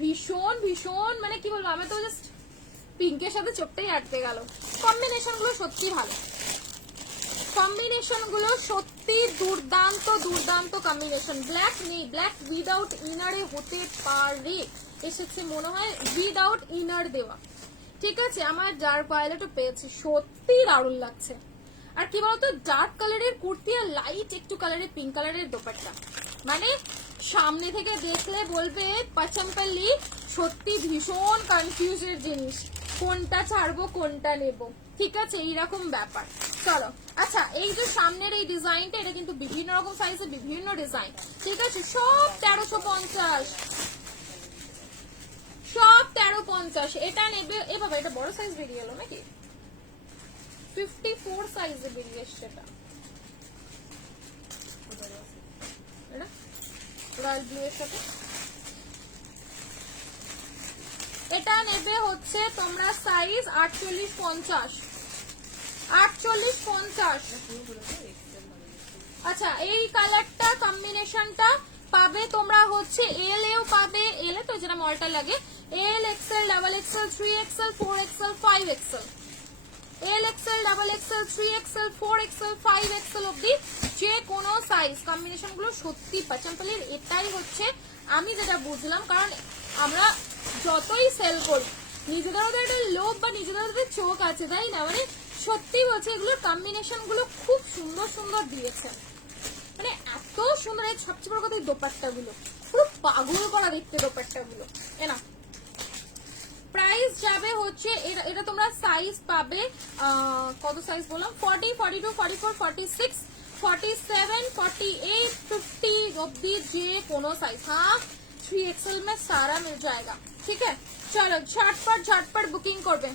ভীষণ ভীষণ মানে কি বলবো, আমি তো জাস্ট পিঙ্কের সাথে চোখটাই আটকে গেল। কম্বিনেশন গুলো সত্যি ভালো, কম্বিনেশন গুলো সত্যি দুর্দান্ত দুর্দান্ত কম্বিনেশন। ব্ল্যাক নেই, ব্ল্যাক উইদাউট ইনারে হতে পারে, এসেছে মনে হয় উইদাউট ইনার দেওয়া, ঠিক আছে? আমার ডার্ক ভায়োলেটও পেয়েছি, সত্যি দারুণ লাগছে। আর কি বলতো, ডার্ক কালারের কুর্তি আর লাইট একটু কালারের পিঙ্ক কালারের দোপাট্টা, মানে সামনে থেকে দেখলে বলবে পাচাম্পাল্লি সত্যি ভীষণ কনফিউজের জিনিস, কোনটা ছাড়বো কোনটা নেব, ঠিক আছে? এইরকম ব্যাপার। চলো আচ্ছা, এই যে সামনের এই ডিজাইনটা, এটা কিন্তু বিভিন্ন রকম সাইজে বিভিন্ন ডিজাইন, ঠিক আছে? সব 1350, সব 1350, এটা নেবে। এ বাবা, এটা বড় সাইজ বেরিয়ে গেল নাকি, 54 সাইজে বেরিয়ে এসছে এটা, রয়্যাল ব্লু এর সাথে। এটা নেবে হচ্ছে তোমরা সাইজ 48-50, 48-50। আচ্ছা এই কালারটা কম্বিনেশনটা পাবে তোমরা হচ্ছে এল এও পাবে, এল এ তো যেটা মলটা লাগে, এল XL, double XL, 3XL, 4XL, 5XL, এল XL, double XL, 3XL, 4XL, 5XL অব্দি যে কোনো সাইজ। কম্বিনেশন গুলো সত্যি পাচাম্পালির, এটাই হচ্ছে আমি যেটা বুঝলাম, কারণ আমরা যতই সেল করি নিজেদের ওদের একটা লোভ বা নিজেদের ওদের চোখ আছে, তাই না? মানে সত্যি বলছে এগুলোর কম্বিনেশন গুলো খুব সুন্দর সুন্দর দিয়েছে, মানে এত সুন্দর। এই সবচেয়ে বড় কথা, এই দোপাট্টা গুলো পুরো পাগল করা দেখতে, দোপাট্টা গুলো। এ না প্রাইস যাবে হচ্ছে এটা তোমরা সাইজ পাবে কত সাইজ বললাম 40, 42, 44, 46, 47, 48, 50 অब्दी जे कोनो साइज। हाँ 3XL में सारा मिल जाएगा। ठीक है चलो झटपट बुकिंग করবে,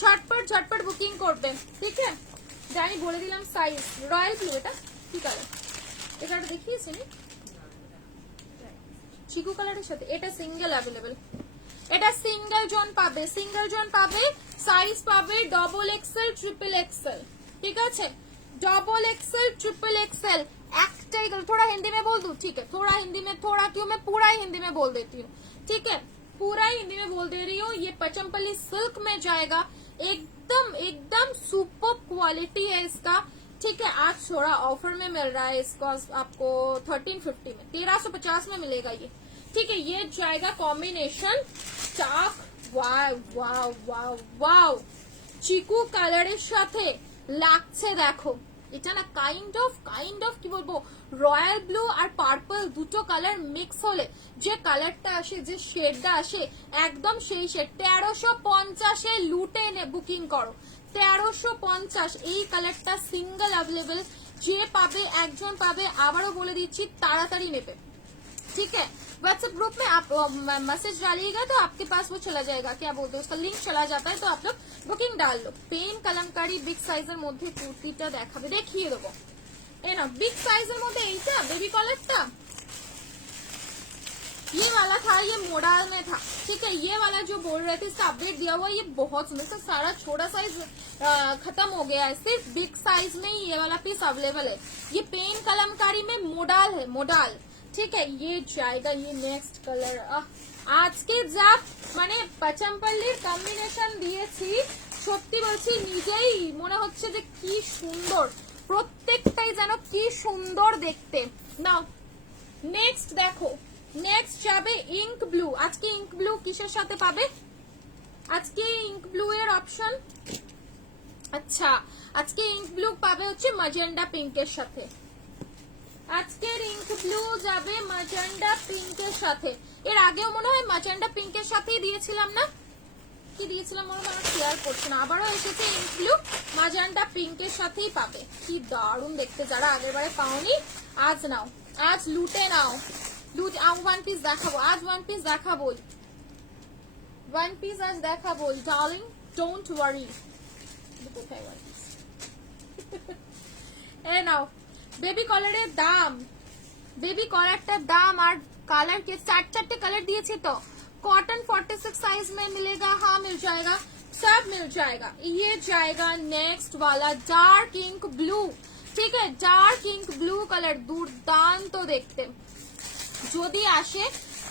झटपट বুকিং করবে। ঠিক আছে জানি বলে দিলাম সাইজ রয়্যাল ব্লু এটা কি কালার, এটা দেখিয়েছি নি চিকু কালারের সাথে। এটা সিঙ্গেল অ্যাভেলেবল, এটা সিঙ্গেল জোন পাবে সাইজ পাবে XXL, XXL। ठीक है XXL, XXL একটাই। थोड़ा हिंदी में बोल दूं? ठीक है थोड़ा हिंदी में, थोड़ा क्यों, मैं पूरा ही हिंदी में बोल देती हूँ। ठीक है पूरा ही हिंदी में बोल दे रही हूँ। ये पचमपल्ली सिल्क में जाएगा, एकदम सुपर क्वालिटी है इसका। ठीक है आज थोड़ा ऑफर में मिल रहा है इसको आपको 1350 में, 1350 में मिलेगा ये। ठीक है ये जाएगा कॉम्बिनेशन चाक, वाव वाव वाव वाव চিকু কালারের সাথে লাগছে দেখো। এটা না কাইন্ড অফ কি বলবো রয়্যাল ব্লু আর পার্পল দুটো কালার মিক্স হলে যে কালারটা আসে, যে শেডটা আসে একদম সেই শেড। 1350 এ লুটে নে বুকিং করো, 1350। এই কালারটা সিঙ্গেল অ্যাভেলেবল, যে পাবে একজন পাবে। আবারও বলে দিচ্ছি তাড়াতাড়ি নেবে। ठीक है व्हाट्सएप ग्रुप में आप मैसेज डालिएगा तो आपके पास वो चला जाएगा, क्या बोलते हैं उसका लिंक चला जाता है, तो आप लोग बुकिंग डाल लो। पेन कलमकारी बिग साइजर মধ্যে কুর্তিটা দেখাবে, দেখিয়ে দেবো। এই না बिग साइजर মধ্যে এইটা বেবি কলারটা, ये वाला था, ये मोडाल में था। ठीक है ये वाला जो बोल रहे थे इसका अपडेट दिया हुआ, ये बहुत सुंदर। इसका सारा छोटा साइज खत्म हो गया है, सिर्फ बिग साइज में ही ये वाला पीस अवेलेबल है। ये पेन कलमकारी में मोडाल है, मोडाल। ठीक है ये जाएगा, ये नेक्स्ट कलर। আজকে যা মানে পচমপল্লির কম্বিনেশন দিয়েছি সত্যি বলছি নিজেই মনে হচ্ছে যে কি সুন্দর, প্রত্যেকটাই যেন কি সুন্দর দেখতে। নাও নেক্সট দেখো, নেক্সট যাবে ইঙ্ক ব্লু। আজকে ইঙ্ক ব্লু কিসের সাথে পাবে? আজকে ইঙ্ক ব্লু এর অপশন, আচ্ছা আজকে ইঙ্ক ব্লু পাবে হচ্ছে ম্যাজেন্ডা পিঙ্কের সাথে। আজকের ইঙ্ক ব্লু যাবে ম্যাজেন্ডা পিঙ্কের সাথে। এর আগেও মনে হয় ম্যাজেন্ডা পিঙ্কের সাথেই দিয়েছিলাম না, কি দিয়েছিলাম মনে হয় শেয়ার করছে না। আবারও এসেছে ইঙ্ক ব্লু ম্যাজেন্ডা পিঙ্কের সাথেই পাবে। কি দারুণ দেখতে, যারা আগের বারে পাওনি আজ নাও, আজ লুটে নাও। ওয়ান পিস দেখাবো আজ, ওয়ান পিস দেখাবো, ওয়ান পিস আজ দেখাবো ডার্লিং, ডোন্ট ওয়ারি। কোথায় ওয়ান পিস? এ নাও बेबी कलर दाम, बेबी कलर दाम और कलर के 4 कलर दिए थे। तो कॉटन 46 साइज में मिलेगा, हाँ मिल जाएगा, सब मिल जाएगा। ये जाएगा नेक्स्ट वाला डार्क इंक ब्लू। ठीक है डार्क इंक ब्लू कलर দুর্দান্ত দেখতে। যদি আসে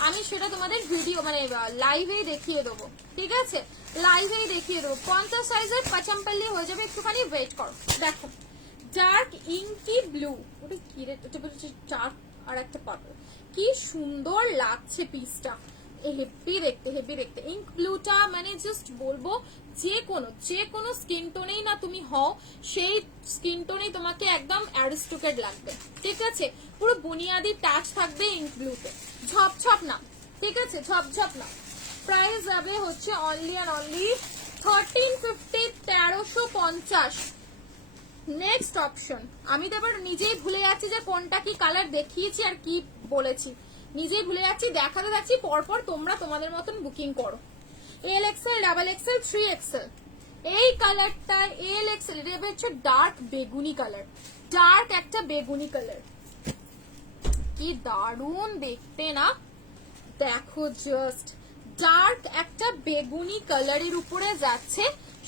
আমি সেটা তোমাদের ভিডিও মানে লাইভেই দেখিয়ে দেবো। ঠিক আছে লাইভেই দেখিয়ে দেবো। 50 সাইজের পচমপল্লি হয়ে যাবে, একটুখানি ওয়েট করো। দেখো ডার্ক ইঙ্কি ব্লু, ওটা কি রে, এটা বলছে ডার্ক আর একটা পার্পল। কি সুন্দর লাগছে পিসটা, হেভি দেখতে, হেভি দেখতে। ইঙ্ক ব্লুটা মানে জাস্ট বলবো যে কোনো স্কিন টোনেই না তুমি হও, সেই স্কিন টোনেই তোমাকে একদম অ্যারিস্টোক্রেট লাগবে। ঠিক আছে পুরো বুনিয়াদি টাচ থাকবে ইঙ্ক ব্লুতে, ঝপঝপ না। ঠিক আছে ঝপঝপ না। প্রাইস যাবে হচ্ছে only and only 1350, 1350। Next option আমি তো এবার নিজেই ভুলে যাচ্ছি যে কোনটা কি কালার দেখিয়েছি আর কি বলেছি, নিজেই ভুলে যাচ্ছি। দেখাতে যাচ্ছি পরপর, তোমরা তোমাদের মতন বুকিং করো। XL, XXL, 3XL এই কালারটা XL, এটা হচ্ছে ডার্ক বেগুনি কালার, ডার্ক একটা বেগুনি কালার। কি দারুণ দেখতে না, দেখো জাস্ট ডার্ক একটা বেগুনি কালারের উপরে যাচ্ছে,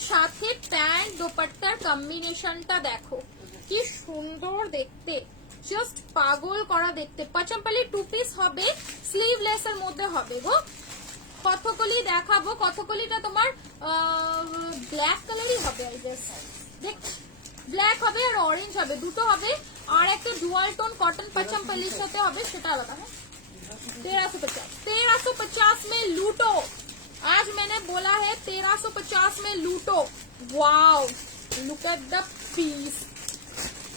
সাথে প্যান্ট দোপাট্টার কম্বিনেশনটা দেখো কি সুন্দর দেখতে, জাস্ট পাগল করা দেখতে। পচমপল্লি 2 পিস হবে, স্লিভলেস এর মধ্যে হবে গো। কতকলি দেখাবো, কতকলিটা তোমার ব্ল্যাক কালারই হবে আই গেস। দেখ ব্ল্যাক হবে আর অরেঞ্জ হবে, দুটো হবে। আর একটা ডুয়াল টোন কটন পচমপল্লির সাথে হবে, সেটা আলাদা। 1350 में लूटो, आज मैंने बोला है 1350 में लूटो। Wow look at the piece.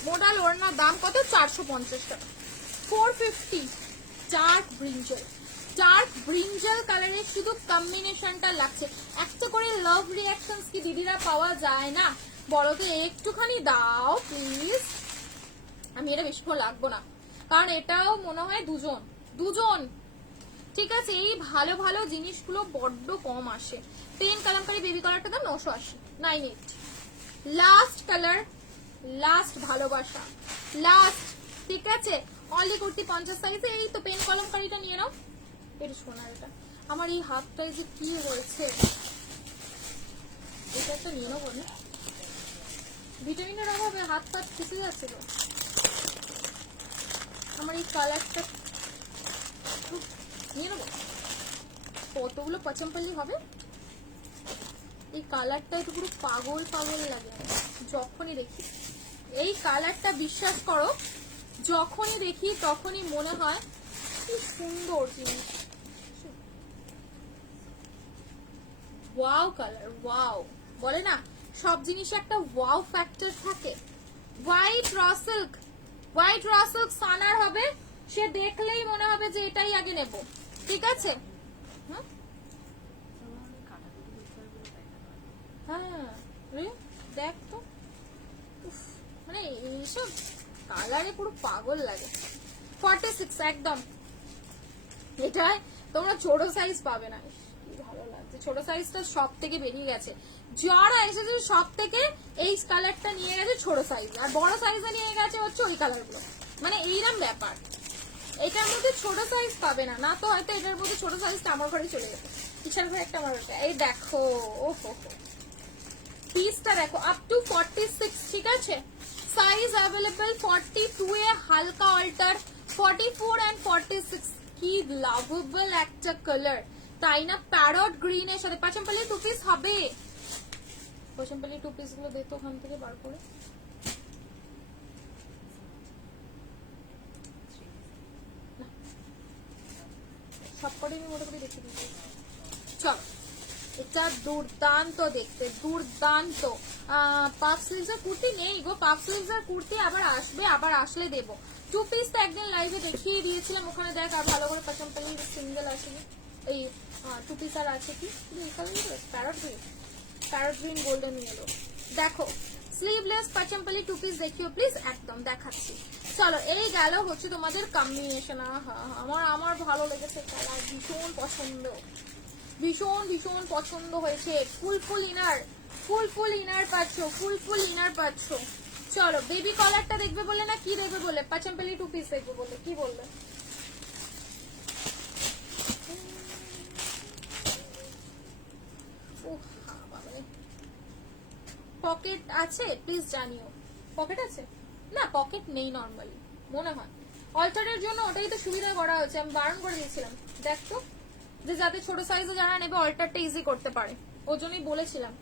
Modal ओढ़ना दाम कत 450 টাকা, 450। डार्क ब्रिंजल, ডার্ক ব্রিঞ্জাল কালারের শুধু কম্বিনেশনটা লাগছে। একটা করে লাভ রিঅ্যাকশনস কি দিদিরা পাওয়া যায় না? বড়কে একটুখানি দাও প্লিজ। আমি এটা বেশিক্ষণ লাগবো না, কারণ এটাও মনে হয় দুজন। ঠিক আছে, এই ভালো ভালো জিনিসগুলো বড্ড কম আসে। পেন কালামকারি বেবি কালারটা দাম 980, 98। লাস্ট কালার, লাস্ট ভালোবাসা, লাস্ট। ঠিক আছে, অনলি কুর্তি 50 সাইজে। এই তো পেন কলমকারিটা নিয়ে নাও। এটা শোনা, এটা আমার এই হাতটায় যে কি হয়েছে, এটা একটা নিয়ে নেবো না, ভিটামিনের অভাবে হাত পাত ফেসে যাচ্ছে তো। আমার এই কালারটা নিয়ে নেবো। কতগুলো পচমপল্লি হবে? এই কালারটা একটু পুরো পাগল পাগল লাগে যখনই দেখি এই কালারটা। বিশ্বাস করো, যখনই দেখি তখনই মনে হয় কি সুন্দর জিনিস। ওয়াও কালার, ওয়াও বলে না, সব জিনিসে একটা ওয়াও ফ্যাক্টর থাকে। হোয়াইট র সিল্ক সানার হবে, সে দেখলেই মনে হবে যে এটাই আগে নেব। ঠিক আছে, হ্যাঁ দেখ তো, মানে এইসব কালারে পুরো পাগল লাগে। 46 একদম। এটাই তোমরা ছোট সাইজ পাবে না। কি ভালো লাগছে, ছোট সাইজটা সব থেকে বেরিয়ে গেছে। যারা এসেছে সব থেকে এই কালারটা নিয়ে গেছে ছোট সাইজ, আর বড় সাইজে নিয়ে গেছে হচ্ছে ওই কালারগুলো। মানে এইরকম ব্যাপার। এটার মধ্যে ছোট সাইজ পাবে না, না তো হয়তো এটার মধ্যে ছোট সাইজটা আমার ঘরে চলে যাবে। কিসের ঘরে একটা আমার ঘরে। এই দেখো, ওহো পিসটা দেখো, আপ টু 46। ঠিক আছে, সাইজ অ্যাভেলেবল 42 এ হালকা অল্টার, 44 এন্ড 46। কি লাভেবল একটা কালার, তাই না? প্যারট গ্রিন এর সাথে পাচমপল্লি 2 পিস হবে। পাচমপল্লি 2 পিস গুলো দেখো ওখান থেকে বার করে। সবকটাই আমি মোটামুটি দেখে দিচ্ছি। চলো, এটা দুর্দান্ত দেখতে, দুর্দান্ত। পাফ স্লিভস এর কুর্তি নেই গো, পাফ স্লিভস এর কুর্তি আবার আসবে, আবার আসলে দেবো। 2 পিস তো একদিন লাইভে দেখিয়ে দিয়েছিলাম, ওখানে দেখ আর ভালো করে পাচমপল্লির সিঙ্গেল আসেনি। এই 2 পিস আর আছে কি, এই colour parrot green golden yellow. দেখো স্লিভলেস পাচমপল্লি 2 পিস দেখিও প্লিজ, একদম দেখাচ্ছি। চলো, এই গেল হচ্ছে তোমাদের কম্বিনেশন। আমার ভালো লেগেছে কালার, ভীষণ পছন্দ, ভীষণ পছন্দ হয়েছে। ফুল ইনার পাচ্ছ। চলো, বেবি কলারটা দেখবে বলে না কি দেখবে বলে, পাচমপল্লি 2 পিস দেখবে বলে কি বলবে? পকেট আছে প্লিজ জানিও। পকেট আছে না? পকেট নেই নরমালি মনে হয়। অল্টারের জন্য ওটাই তো সুবিধা করা হয়েছে, আমি বারণ করে দিয়েছিলাম দেখ তো, যে যাতে ছোট সাইজে যারা নেবে অল্টারটা ইজি করতে পারে, ওই জন্যই বলেছিলাম।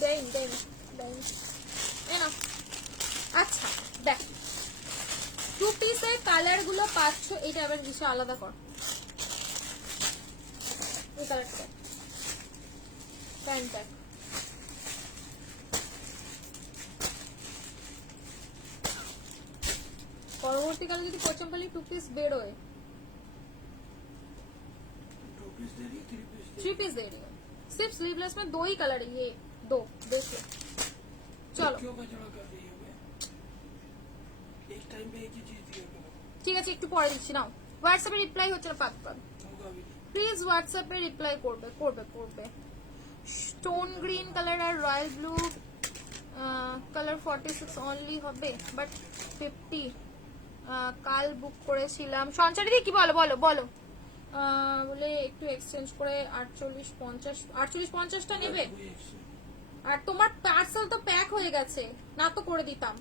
দেন না। আচ্ছা দেখ, 2 পিসের কালার গুলো পাচ্ছ। এইটা আবার কিছু আলাদা কর, এই কালারটা প্যান্ট দেখ। পরবর্তীকালে যদি পাচমপল্লি 2 পিস বেরোয়, 3 पीस दे रही हूँ सिर्फ स्लीवलेस में 2 ही कलर है, ये 2 देखिए। चलो ঠিক আছে, একটু পরে দিচ্ছি। নাও হোয়াটসঅ্যাপে রিপ্লাই হচ্ছে না, পাবে প্লিজ হোয়াটসঅ্যাপে রিপ্লাই করবে। স্টোন গ্রিন কালার আর রয়্যাল ব্লু কালার 46 অনলি হবে, বাট 50 কাল বুক করেছিলাম। সঞ্চারি দি কি বলো বলে একটু এক্সচেঞ্জ করে 48-50টা নেবে। আর তোমার পার্সেল তো প্যাক হয়ে গেছে, না তো করে দিতাম,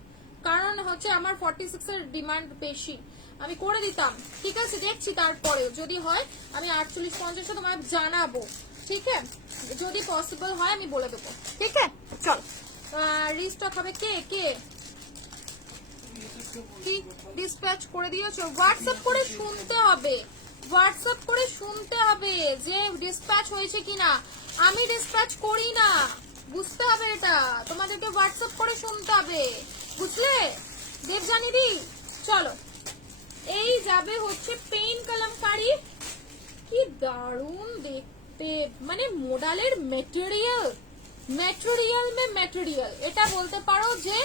কারণ হচ্ছে আমার 46 এর ডিমান্ড বেশি, আমি করে দিতাম। ঠিক আছে, দেখছি তারপরে যদি হয় আমি 48-50টা তোমায় জানাবো। ঠিক আছে, যদি পসিবল হয় আমি বলে দেবো। ঠিক আছে, চল রিস্টক হবে। কে কি ডিসপ্যাচ করে দিয়েছো? হোয়াটসঅ্যাপ করে শুনতে হবে যে ডিসপ্যাচ হয়েছে কিনা। আমি ডিসপ্যাচ করি না, বুঝতে হবে এটা, তোমাদেরকে হোয়াটসঅ্যাপ করে শুনতে হবে, বুঝলে দেবজানি দি? চলো, এই যাবে হচ্ছে পেন কলমকারি। কি মানে মোডালের মেটেরিয়াল, মেটেরিয়াল মে মেটেরিয়াল, এটা বলতে পারো যে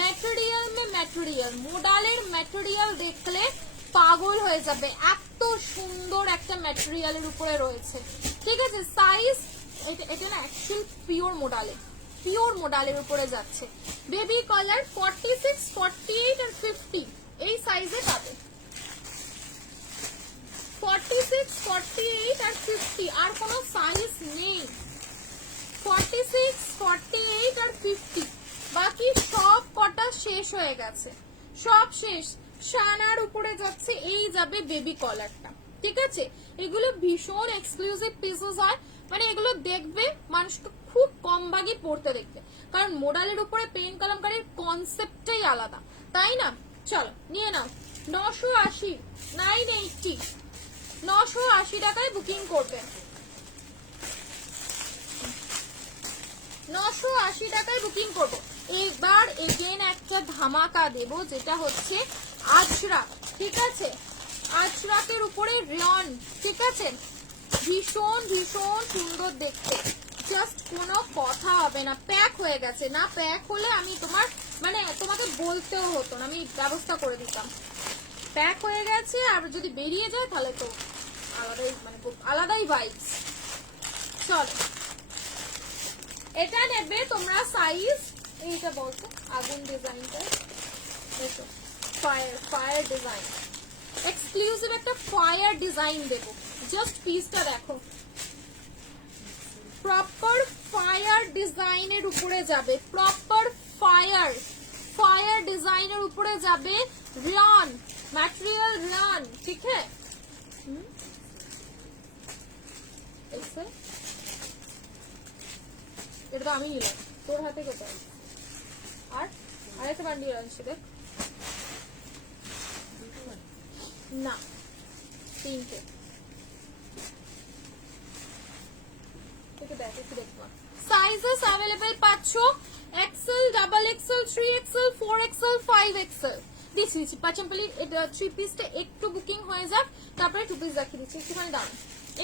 মেটেরিয়াল মে মেটেরিয়াল, মোডালের মেটেরিয়াল দেখলে পাগল হয়ে যাবে, এত সুন্দর একটা মেটেরিয়ালের উপরে রয়েছে। ঠিক আছে, সাইজ এটা না অ্যাকচুয়াল পিওর মোডালে, পিওর মোডালের উপরে যাচ্ছে। বেবি কালার 46, 48 আর 50 এই সাইজে পাবে। 46, 48 আর 50, আর কোনো সাইজ নেই। 46, 48 আর 50, বাকি সব কটা শেষ হয়ে গেছে, সব শেষ। শানার উপরে যাচ্ছে, এই যাবে বেবি কলারটা। ঠিক আছে, এগুলো ভীষণ এক্সক্লুসিভ পিসেস হয়, মানে এগুলো দেখবে মানুষকে খুব কম ভাগই পড়তে দেখবে, কারণ মোডালের উপরে পেন কলমকারীর কনসেপ্টটাই আলাদা, তাই না? চলো নিয়ে নাও। 980, 980, 980 টাকায় বুকিং করবে, 980 টাকায় বুকিং করবো। এবার এগেন একটা ধামাকা দেব, যেটা হচ্ছে আজরাক। ঠিক আছে, আজরাকের উপরে রিয়ন। ঠিক আছে, ভীষণ ভীষণ সুন্দর দেখতে, জাস্ট কোনো কথা হবে না। প্যাক হয়ে গেছে না, প্যাক হলে আমি তোমাকে বলতেও হতো না, আমি ব্যবস্থা করে দিতাম। প্যাক হয়ে গেছে, আর যদি বেরিয়ে যায় তাহলে তো আলাদাই, খুব আলাদাই ভাইবস। চলো, এটা নেবে তোমরা সাইজ, এইটা বলছো আগুন ডিজাইনটা, দেখো ফায়ার ডিজাইন, এক্সক্লুসিভ একটা ফায়ার ডিজাইন দেবো। জাস্ট পিসটা দেখো, প্রপার ফায়ার ডিজাইনের উপরে যাবে, প্রপার ফায়ার ডিজাইনের উপরে যাবে। রিয়ন ম্যাটেরিয়াল, রিয়ন। ঠিক আছে, এটা তো আমি নিলাম, তোর হাতে কোথায়? আর আরেকটা বান্ডিল আছে দেখ, না 3টে, দেখ একটু দেখবো। সাইজেস অ্যাভেলেবেল পাচ্ছ XL, double XL, 3XL, 4XL, 5XL দিচ্ছি। পাঁচম্পালি 3 পিসটা একটু বুকিং হয়ে যাক, তারপরে 2 পিস দেখিয়ে দিচ্ছি।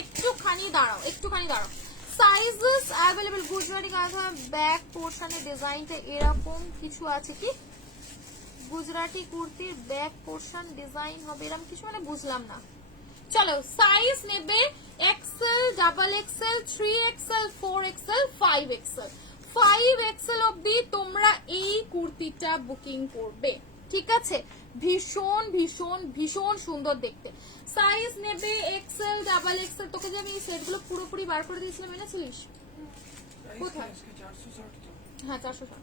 একটুখানি দাঁড়াও। Sizes available. গুজরাটি কাঁথা ব্যাক পোর্শনের ডিজাইনটা এরকম কিছু আছে কি? গুজরাটি কুর্তির ব্যাক পোর্শন ডিজাইন হবে এরকম কিছু, বুঝলাম না। চলো, সাইজ নেবে Excel, double XL, 3XL, 4XL, 5XL। 5XL অব্দি তোমরা এই কুর্তিটা বুকিং করবে। ঠিক আছে, ভীষণ ভীষণ ভীষণ সুন্দর দেখতে। সাইজ নেবে এক্সেল, ডাবল এক্সেল। তোকে যে আমি সেটগুলো পুরোপুরি বার করে দিয়েছিলাম, এনেছিলিস কোথায়? হ্যাঁ, 460।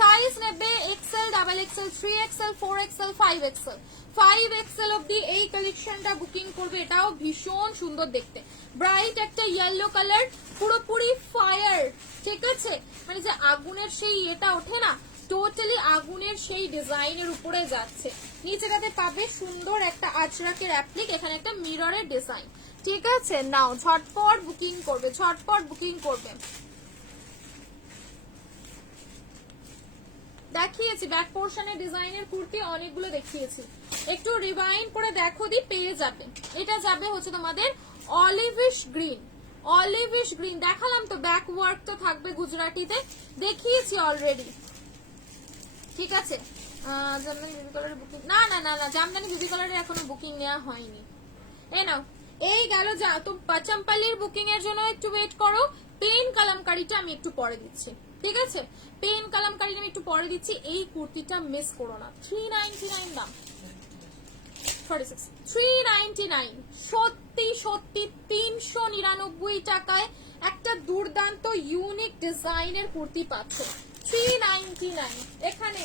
সাইজ নেবে Excel, double XL, 3XL, 4XL, 5XL। 5XL অব্দি এই কালেকশনটা বুকিং করবে, এটাও ভীষণ সুন্দর দেখতে। ব্রাইট একটা ইয়েলো কালার, পুরোপুরি ফায়ার। ঠিক আছে, যে আগুনের সেই এটা ওঠে না, টোটালি আগুনের সেই ডিজাইনের উপরে যাচ্ছে। নিচেটাতে পাবে সুন্দর একটা আজরাকের অ্যাপ্লিক, এখানে একটা মিররের ডিজাইন। ঠিক আছে, নাও ঝটপট বুকিং করবে। দেখিয়েছি ব্যাক পোর্শনের ডিজাইনের কুর্তি অনেকগুলো দেখিয়েছি, একটু রিভাইন্ড করে দেখো দি, পেয়ে যাবে। এটা যাবে হচ্ছে তোমাদের অলিভিশ গ্রিন। দেখালাম তো, ব্যাক ওয়ার্ক তো থাকবে গুজরাটিতে, দেখিয়েছি অলরেডি। ঠিক আছে, জামদানি বেবি কালারের বুকিং, না, জামদানি বেবি কালারের এখনো বুকিং নেওয়া হয়নি। নাও, এই গেল যা তো পাচাম্পালির বুকিং এর জন্য একটু ওয়েট করো। পেন কালামকারীটা আমি একটু পরে দিচ্ছি। ঠিক আছে, পেন কালামকারীটা আমি একটু পরে দিচ্ছি। এই কুর্তিটা মিস করো না। 399 দাম, 399। সত্যি 399 টাকায় একটা দুর্দান্ত ইউনিক ডিজাইনের কুর্তি পাচ্ছ। 399 এখানে,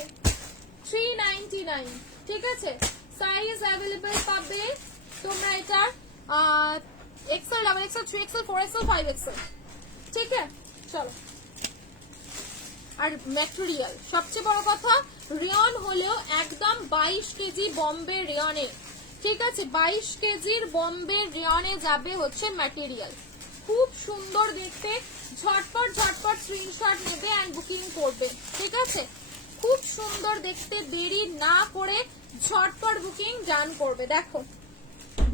399। ঠিক আছে, সাইজ অ্যাভেলেবল পাবে তোমরা এটা Excel, double XL, 3XL, 4XL, 5XL। ঠিক আছে, চলো। আর ম্যাটেরিয়াল সবচেয়ে বড় কথা, রিয়ন হলেও একদম 22 কেজি বম্বে রিয়নে। ঠিক আছে, 22 কেজির বম্বে রিয়নে যাবে হচ্ছে ম্যাটেরিয়াল, খুব সুন্দর দেখতে। ঝটপট স্ক্রিনশট নেবে এন্ড বুকিং করবে। ঠিক আছে, খুব সুন্দর দেখতে, দেরি না করে ঝটপট বুকিং ডান করবে। দেখো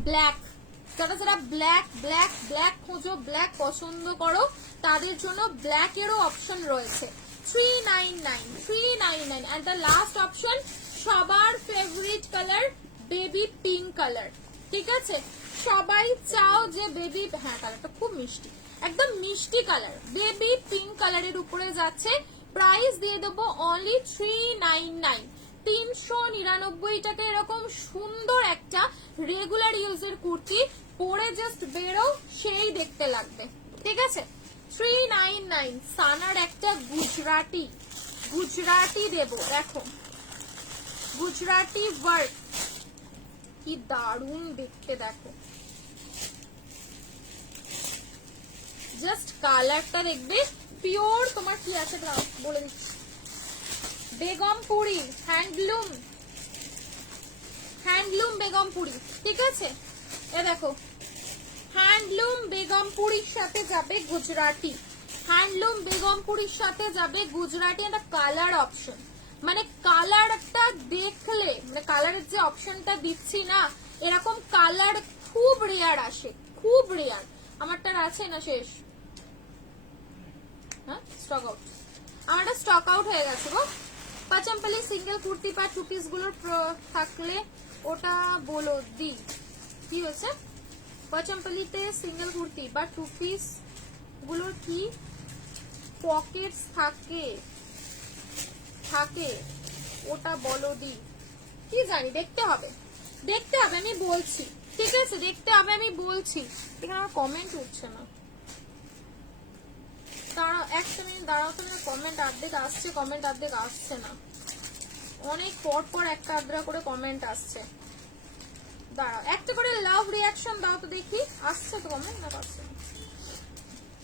ব্ল্যাক, যারা যারা ব্ল্যাক ব্ল্যাক ব্ল্যাক খোঁজো, ব্ল্যাক পছন্দ করো, তাদের জন্য ব্ল্যাক এরও অপশন রয়েছে। 399 এন্ড দ্য লাস্ট অপশন সবার favourite colour baby pink colour. ঠিক আছে, সবাই চাও যে বেবি, হ্যাঁ কালারটা খুব মিষ্টি, একদম মিষ্টি কালার, বেবি পিঙ্ক কালারের উপরে যাচ্ছে। প্রাইস দিয়ে দেবো অনলি 399, 399 টাকা। এরকম সুন্দর একটা রেগুলার ইউজের কুর্তি পরে জাস্ট বেরো সেই দেখতে লাগবে। ঠিক আছে, 399। সানার একটা গুজরাটি দেবো, দেখো গুজরাটি ওয়ার্ক, কি দারুণ দেখতে, দেখো জাস্ট কালারটা দেখবে, পিওর তোমার কি আছে বলে দিচ্ছি, বেগমপুরি হ্যান্ডলুম বেগমপুরি। ঠিক আছে, এ দেখো হ্যান্ডলুম বেগমপুরির সাথে যাবে গুজরাটি, হ্যান্ডলুম বেগমপুরির সাথে যাবে গুজরাটি। একটা কালার অপশন, মানে কালারটা দেখলে, মানে কালারের যে অপশনটা দিচ্ছি না, এরকম কালার খুব রেয়ার আসে, খুব রেয়ার। আমারটার আছে না শেষ, হ্যাঁ স্টক আউট, আমারটা স্টক আউট হয়ে গেছে গো। পাচাম্পালি সিঙ্গেল কুর্তি বা টু পিস গুলোর থাকলে ওটা বলো দি, কি হয়েছে? পাচাম্পালিতে সিঙ্গেল কুর্তি বা টু পিস গুলোর কি পকেটস থাকে ওটা বলো দি, কি জানি, দেখতে হবে আমি বলছি। ঠিক আছে, দেখতে হবে আমি বলছি। এখানে আমার কমেন্ট উঠছে না, দাঁড়াও একটা মিনিট, দাঁড়াও তো, কমেন্ট অর্ধেক আসছে, কমেন্ট অর্ধেক আসছে না, অনেক পর একটা আদ্রা করে কমেন্ট আসছে। দাঁড়াও একটা করে লাভ রিয়াকশন দাও তো দেখি, আসছে তো কমেন্ট না? আসছে।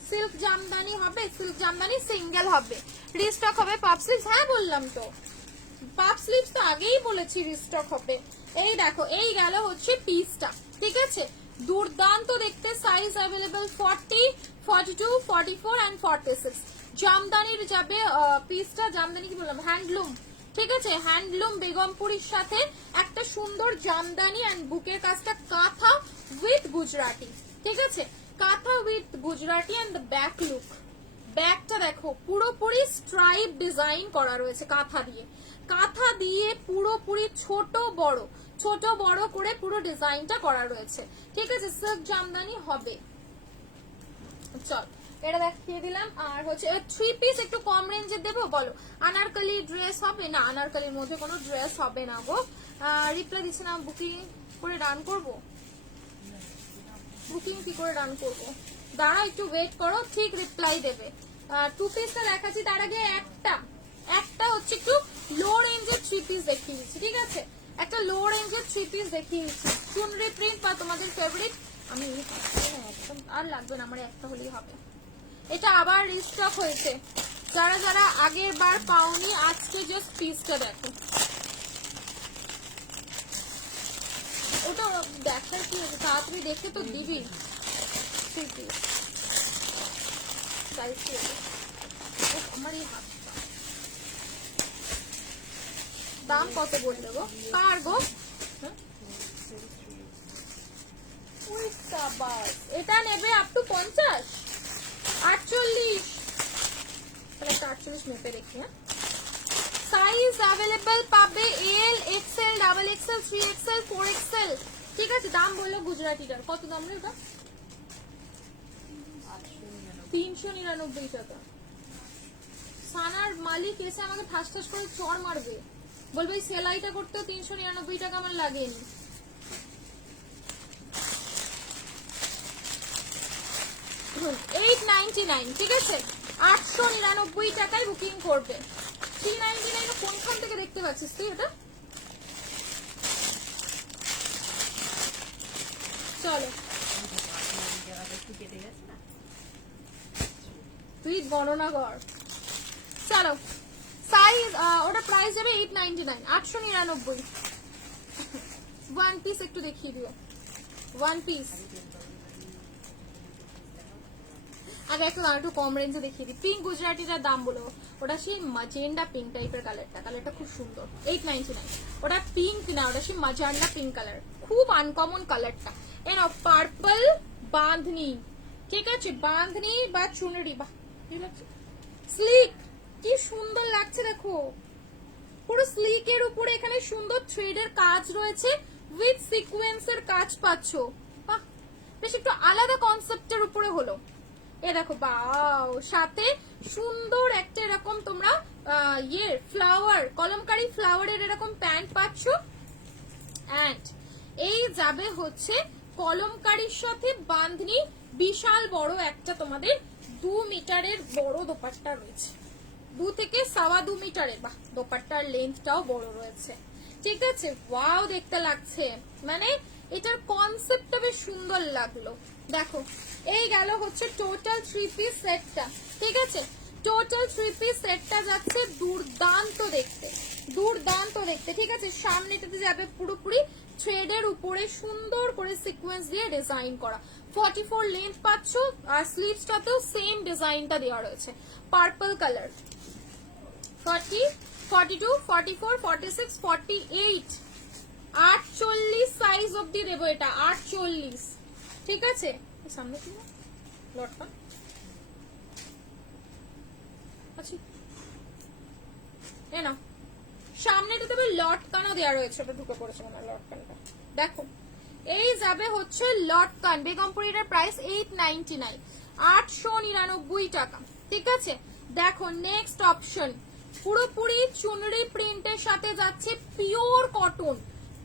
সিল্ক জামদানি হবে, সিল্ক জামদানি সিঙ্গেল হবে, রিস্টক হবে। পাপ স্লিভস, হ্যাঁ বললাম তো, পাপ স্লিভস তো আগেই বলেছি রিস্টক হবে। এই দেখো, এই গেল হচ্ছে পিসটা। ঠিক আছে, দুর্দান্ত দেখতে, সাইজ অ্যাভেলেবল 40, 42, 44 এন্ড 46। জামদানির যাবে পিসটা, জামদানি কি বললাম, হ্যান্ডলুম। ঠিক আছে, হ্যান্ডলুম বেগমপুরির সাথে একটা সুন্দর জামদানি এন্ড বুকের কাজটা কাঁথা উইথ গুজরাটি। ঠিক আছে, kantha with Gujarati and the back look, ব্যাকটা দেখো পুরোপুরি স্ট্রাইপ ডিজাইন করা রয়েছে কাঁথা দিয়ে পুরোপুরি ছোট বড় করে পুরো ডিজাইনটা করা রয়েছে। ঠিক আছে, সিল্ক জামদানি হবে। চল এটা দেখিয়ে দিলাম। আর হচ্ছে 3 পিস একটু কম রেঞ্জের দেবো, বলো আনারকলি ড্রেস হবে না? আনারকলির মধ্যে কোনো ড্রেস হবে না গো। রিপ্লাই দিচ্ছে না, বুকিং করে রান করবো, বুকিং কি করে রান করবো? দাঁড়া একটু ওয়েট করো, ঠিক রিপ্লাই দেবে। 2 পিসটা দেখাচ্ছি, তার আগে একটা হচ্ছে একটু লো রেঞ্জের 3 পিস দেখিয়ে দিচ্ছি। ঠিক আছে, একটা লো রেঞ্জের 3 পিস দেখিয়ে দিচ্ছি, চুনরি প্রিন্ট বা তোমাদের ফেভারিট। আমি একদম আর লাগবে না, আমার একটা হলেই হবে। এটা আবার রিস্টক হয়েছে, যারা যারা আগের বার পাওনি আজকে জাস্ট পিসটা দেখো। ওটা দেখার কি হয়েছে, তাড়াতাড়ি দেখে তো দিবি। 3 পিস সাইজ কি আছে? আমার এই হাত দাম কত বললে গো? কার গো? এটা নেবে আপ টু 50, 48, তাহলে 48 মেপে রেখে। সাইজ অ্যাভেলেবল পাবে এল, XL, double XL, 3XL, 4XL। ঠিক আছে, দাম বললো গুজরাটিটার, কত দাম রে ওটা? 399 টাকা। সানার মালিক এসে আমাকে ঠাস ঠাস করে চড় মারবে, বলবে এই সেলাইটা করতেও 399 টাকা আমার লাগেনি। $899, ঠিক আছে, 899 টাকায় বুকিং করবে। 399 কোনখান থেকে দেখতে পাচ্ছিস তুই ওটা? চলো তুই গণনা কর। চলো সাইজ, ওটা প্রাইস যাবে 899, 899। 1 পিস একটু দেখিয়ে দিও, 1 পিস। আগে একটু কম রেঞ্জে দেখিয়ে দিই। পিঙ্ক গুজরাটিটার দাম বলো, ওটা সেই মাজেন্ডা পিঙ্ক টাইপের কালারটা খুব সুন্দর। 899, ওটা পিঙ্ক না, ওটা সেই মাজান্ডা পিঙ্ক কালার, খুব আনকমন কালারটা। এনো পার্পল বাঁধনি, ঠিক আছে, বাঁধনি বা চুনরি, বাহ কি লাগছে, স্লিক, কি সুন্দর লাগছে দেখো, পুরো স্লিকের উপরে এখানে সুন্দর থ্রেডের কাজ রয়েছে, উইথ সিকোয়েন্সের কাজ পাচ্ছো, বাহ বেশ একটু আলাদা কনসেপ্টের উপরে হলো। এ দেখো বাও, সাথে সুন্দর একটা এরকম তোমরা ফ্লাওয়ার, কলমকারি ফ্লাওয়ারের এরকম প্যান্ট পাচ্ছো। এন্ড এই যাবে হচ্ছে কলমকারির সাথে বাঁধনি, বিশাল বড় একটা তোমাদের 2 মিটারের বড় দোপাট্টা রয়েছে, 2 থেকে 2.25 মিটারের, বাহ দোপাট্টার লেন্থটাও বড় রয়েছে, ঠিক আছে, ওয়াও দেখতে লাগছে, মানে এটার কনসেপ্টটা বেশ সুন্দর লাগলো। দেখো এই গেল হচ্ছে টোটাল 3 পিস সেটটা, ঠিক আছে, টোটাল 3 পিস সেটটা যাচ্ছে দুর্দান্ত দেখতে, দুর্দান্ত দেখতে, ঠিক আছে। সামনেটাতে যাবে পুরোপুরি থ্রেডের উপরে সুন্দর করে সিকোয়েন্স দিয়ে ডিজাইন করা, 44 লেন্থ পাচ্ছ, আর স্লিভসটাতেও সেম ডিজাইনটা দেওয়া রয়েছে, পার্পল কালার, 40, 42, 44, 46, 48, 48 সাইজ অবধি দেবো এটা, 48, ঠিক আছে। সামনে কি লটকা আচ্ছা, না সামনেটা তবে লটকানও দেওয়া রয়েছে, ওটা ঢুকে পড়েছে মনে হয় লটকানটা, দেখো এই যাবে হচ্ছে লটকান, বেগমপুরিটার প্রাইস 899, 899 টাকা, ঠিক আছে। দেখো নেক্সট অপশন, পুরোপুরি চুনরি প্রিন্টের সাথে যাচ্ছে পিওর কটন,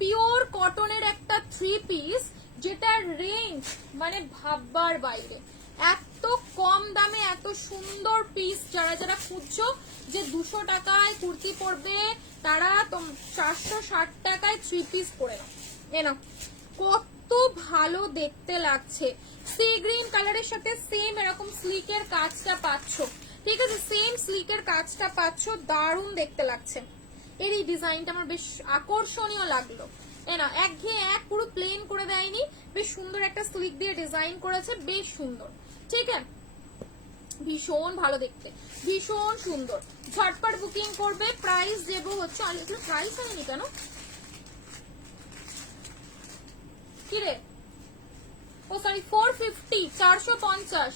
পিওর কটনের একটা 3 পিস, যেটার রেঞ্জ মানে ভাববার বাইরে, এত কম দামে এত সুন্দর পিস, যারা যারা খুঁজছো যে 200 টাকায় কুর্তি পরবে, তারা 460 টাকায় 3 পিস পরে নাও, এ নাও, কত ভালো দেখতে লাগছে, সি গ্রিন কালারের সাথে সেম এরকম স্লিকের কাজটা পাচ্ছ, ঠিক আছে, সেম স্লিকের কাজটা পাচ্ছ, দারুণ দেখতে লাগছে। এর এই ডিজাইনটা আমার বেশ আকর্ষণীয় লাগলো, না একঘেয়ে এক পুরো প্লেন করে দেয়নি, বেশ সুন্দর একটা স্লিক দিয়ে ডিজাইন করেছে, বেশ সুন্দর, ঠিক আছে, ভীষণ ভালো দেখতে, ভীষণ সুন্দর, ঝটপট বুকিং করবে। প্রাইস দেবো হচ্ছে, প্রাইস হয়নি কেন কি রে, ও সরি 450, 450,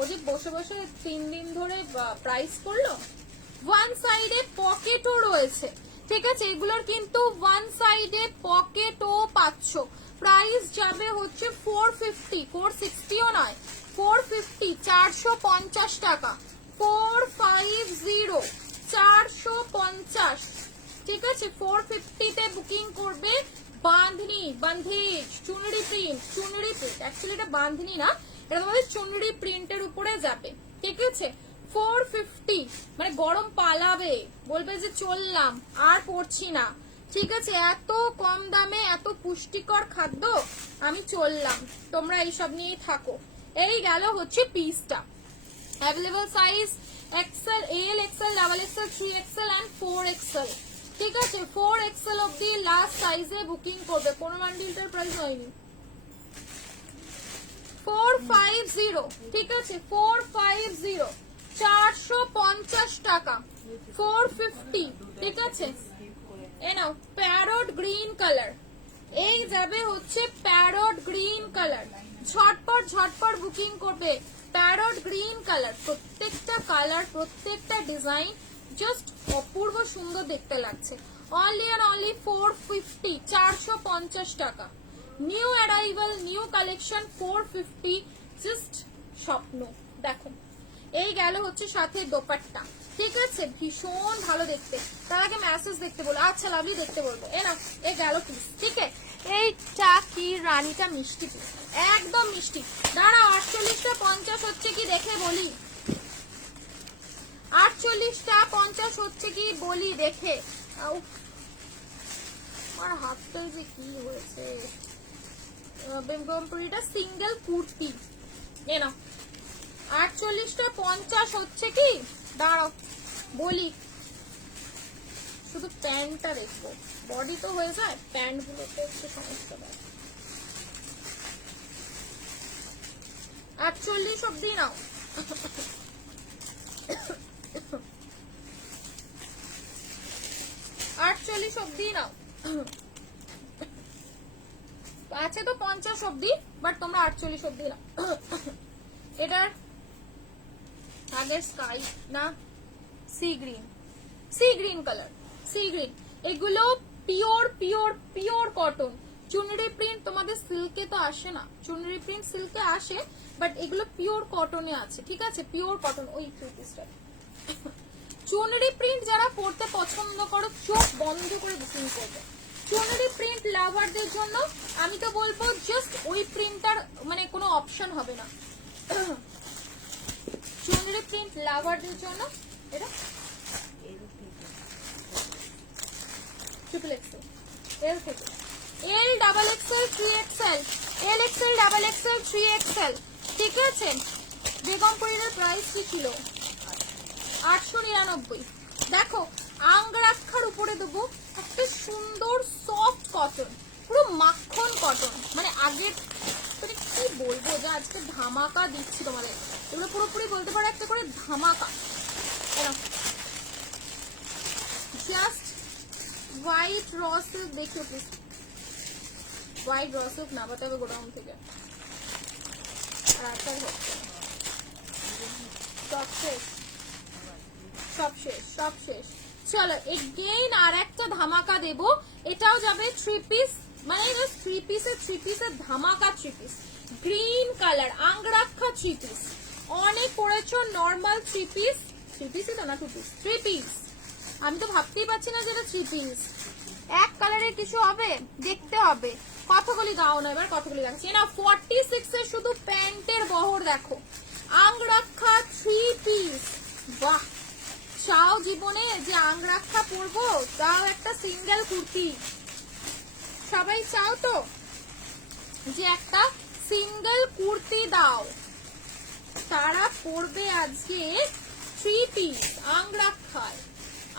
ওদিক বসে বসে 3 দিন ধরে প্রাইস করলো। ওয়ান সাইডে পকেটও রয়েছে, ঠিক আছে, এগুলোর কিন্তু ওয়ান সাইডে পকেটও পাচ্ছ, প্রাইস যাবে হচ্ছে 450, 460ও নয়, 450, 450 টাকা, 450, 450, ঠিক আছে, 450 তে বুকিং করবে। বাঁধনি, বান্ধেজ, চুনরি প্রিন্ট, চুনরি প্রিন্ট, অ্যাকচুয়ালি এটা বাঁধনি না, এটা তোমাদের চুনরি প্রিন্টের উপরে যাবে, ঠিক আছে, 450, মানে গরম পালাবে, বলবে যে চললাম আর পড়ছি না, ঠিক আছে, এত কম দামে এত পুষ্টিকর খাদ্য, আমি চললাম, তোমরা এইসব নিয়েই থাকো। এই গেল হচ্ছে পিসটা, available size XL, L XL, double XL, 3XL and 4XL, ঠিক আছে, 4XL অব্দি লাস্ট সাইজে বুকিং করবে, কোন বান্ডিলটার প্রাইস হয়নি, 450, ঠিক আছে, 450, 450 টাকা, 450, ঠিক আছে। এ নাও প্যারট গ্রিন কালার, এই যাবে হচ্ছে প্যারট গ্রিন কালার, ঝটপট ঝটপট বুকিং করবে, প্যারট গ্রিন কালার, প্রত্যেকটা কালার প্রত্যেকটা ডিজাইন জাস্ট অপূর্ব সুন্দর দেখতে লাগছে, অনলি এন্ড অনলি 450, 450 টাকা, new arrival, new collection, 450, just স্বপ্ন। দেখো এই গেল হচ্ছে সাথে দোপাট্টা, ঠিক আছে, ভীষণ ভালো দেখতে, তার আগে মেসেজ দেখতে বলো, আচ্ছা লাভলি দেখতে বলবো, এ না এ গেল পিস, ঠিক আছে, এইটা কি রানীটা মিষ্টি পিস, একদম মিষ্টি, দাঁড়াও 48টা 50 হচ্ছে কি দেখে বলি, 48টা 50 হচ্ছে কি বলি দেখে, আমার হাতটাই যে কি হয়েছে, বেগমপুরিটা সিঙ্গেল কুর্তি, এ না 48টা 50 হচ্ছে কি, দাঁড়াও বলি, শুধু প্যান্টটা দেখবো, বডি তো হয়ে যায়, প্যান্ট গুলোতে একটু সমস্যা দেয়, 48 অব্দি নাও, 48 অবধি নাও, আছে তো 50 অবধি, বাট তোমরা 48 অবধি নাও। এটার আগের স্কাই না sea green colour, sea green, এগুলো pure pure pure cotton. Chunri print তোমাদের সিল্কে তো আসে না, চুনরি প্রিন্ট সিল্কে আসে, বাট এগুলো পিওর কটনে আছে, ঠিক আছে, পিওর কটন। ওই থ্রি পিসটা চুনরি প্রিন্ট যারা পড়তে পছন্দ করো চোখ বন্ধ করে বুকিং করবে। চুনরি প্রিন্ট লাভারদের জন্য আমি তো বলবো জাস্ট ওই প্রিন্টটার মানে কোনো অপশন হবে না। চুনরি প্রিন্ট লাভারদের জন্য এটা ট্রিপল এক্সেল, এল থেকে L, double XL, 3XL, L XL, double XL, 3XL, ঠিক আছে। বেগমপুরীর প্রাইস কি ছিল? 899। দেখো আঙ্গরাক্ষার উপরে দেবো একটা সুন্দর সফট কটন, পুরো মাখন কটন, মানে আগের মানে কি বলবো যে আজকে ধামাকা দিচ্ছি তোমাদের, এগুলো পুরোপুরি বলতে পারো একটা করে ধামাকা। জাস্ট হোয়াইট র সিল্ক দেখিও প্লিজ, হোয়াইট র সিল্ক নামাতে হবে গোডাউন থেকে। আর একটা হচ্ছে সব শেষ, সব শেষ, সব শেষ। চলো এগেইন আর একটা ধামাকা দেব, এটাও যাবে 3 পিস, মানে 3 পিসের ধামাকা 3 পিস, গ্রিন কালার আঙ্গরাক্ষা 3 পিস। অনেক পড়েছো নর্মাল 3 পিস, 3 পিসই তো না 2 পিস, 3 পিস। আমি তো ভাবতেই পারছি না যে এটা 3 পিস। এক কালারের কিছু হবে, দেখতে হবে। কতগুলি দাও না এবার, কতগুলি দেখাচ্ছি না। 46 এর শুধু প্যান্টের বহর দেখো, আঙ্গরাক্ষা 3 পিস। বাহ, চাও জীবনে যে আঙ্গরাক্ষা পরবো, তাও একটা সিঙ্গেল কুর্তি, সবাই চাও তো যে একটা সিঙ্গেল কুর্তি দাও, তারা পরবে আজকে 3 পিস আঙ্গরাক্ষায়,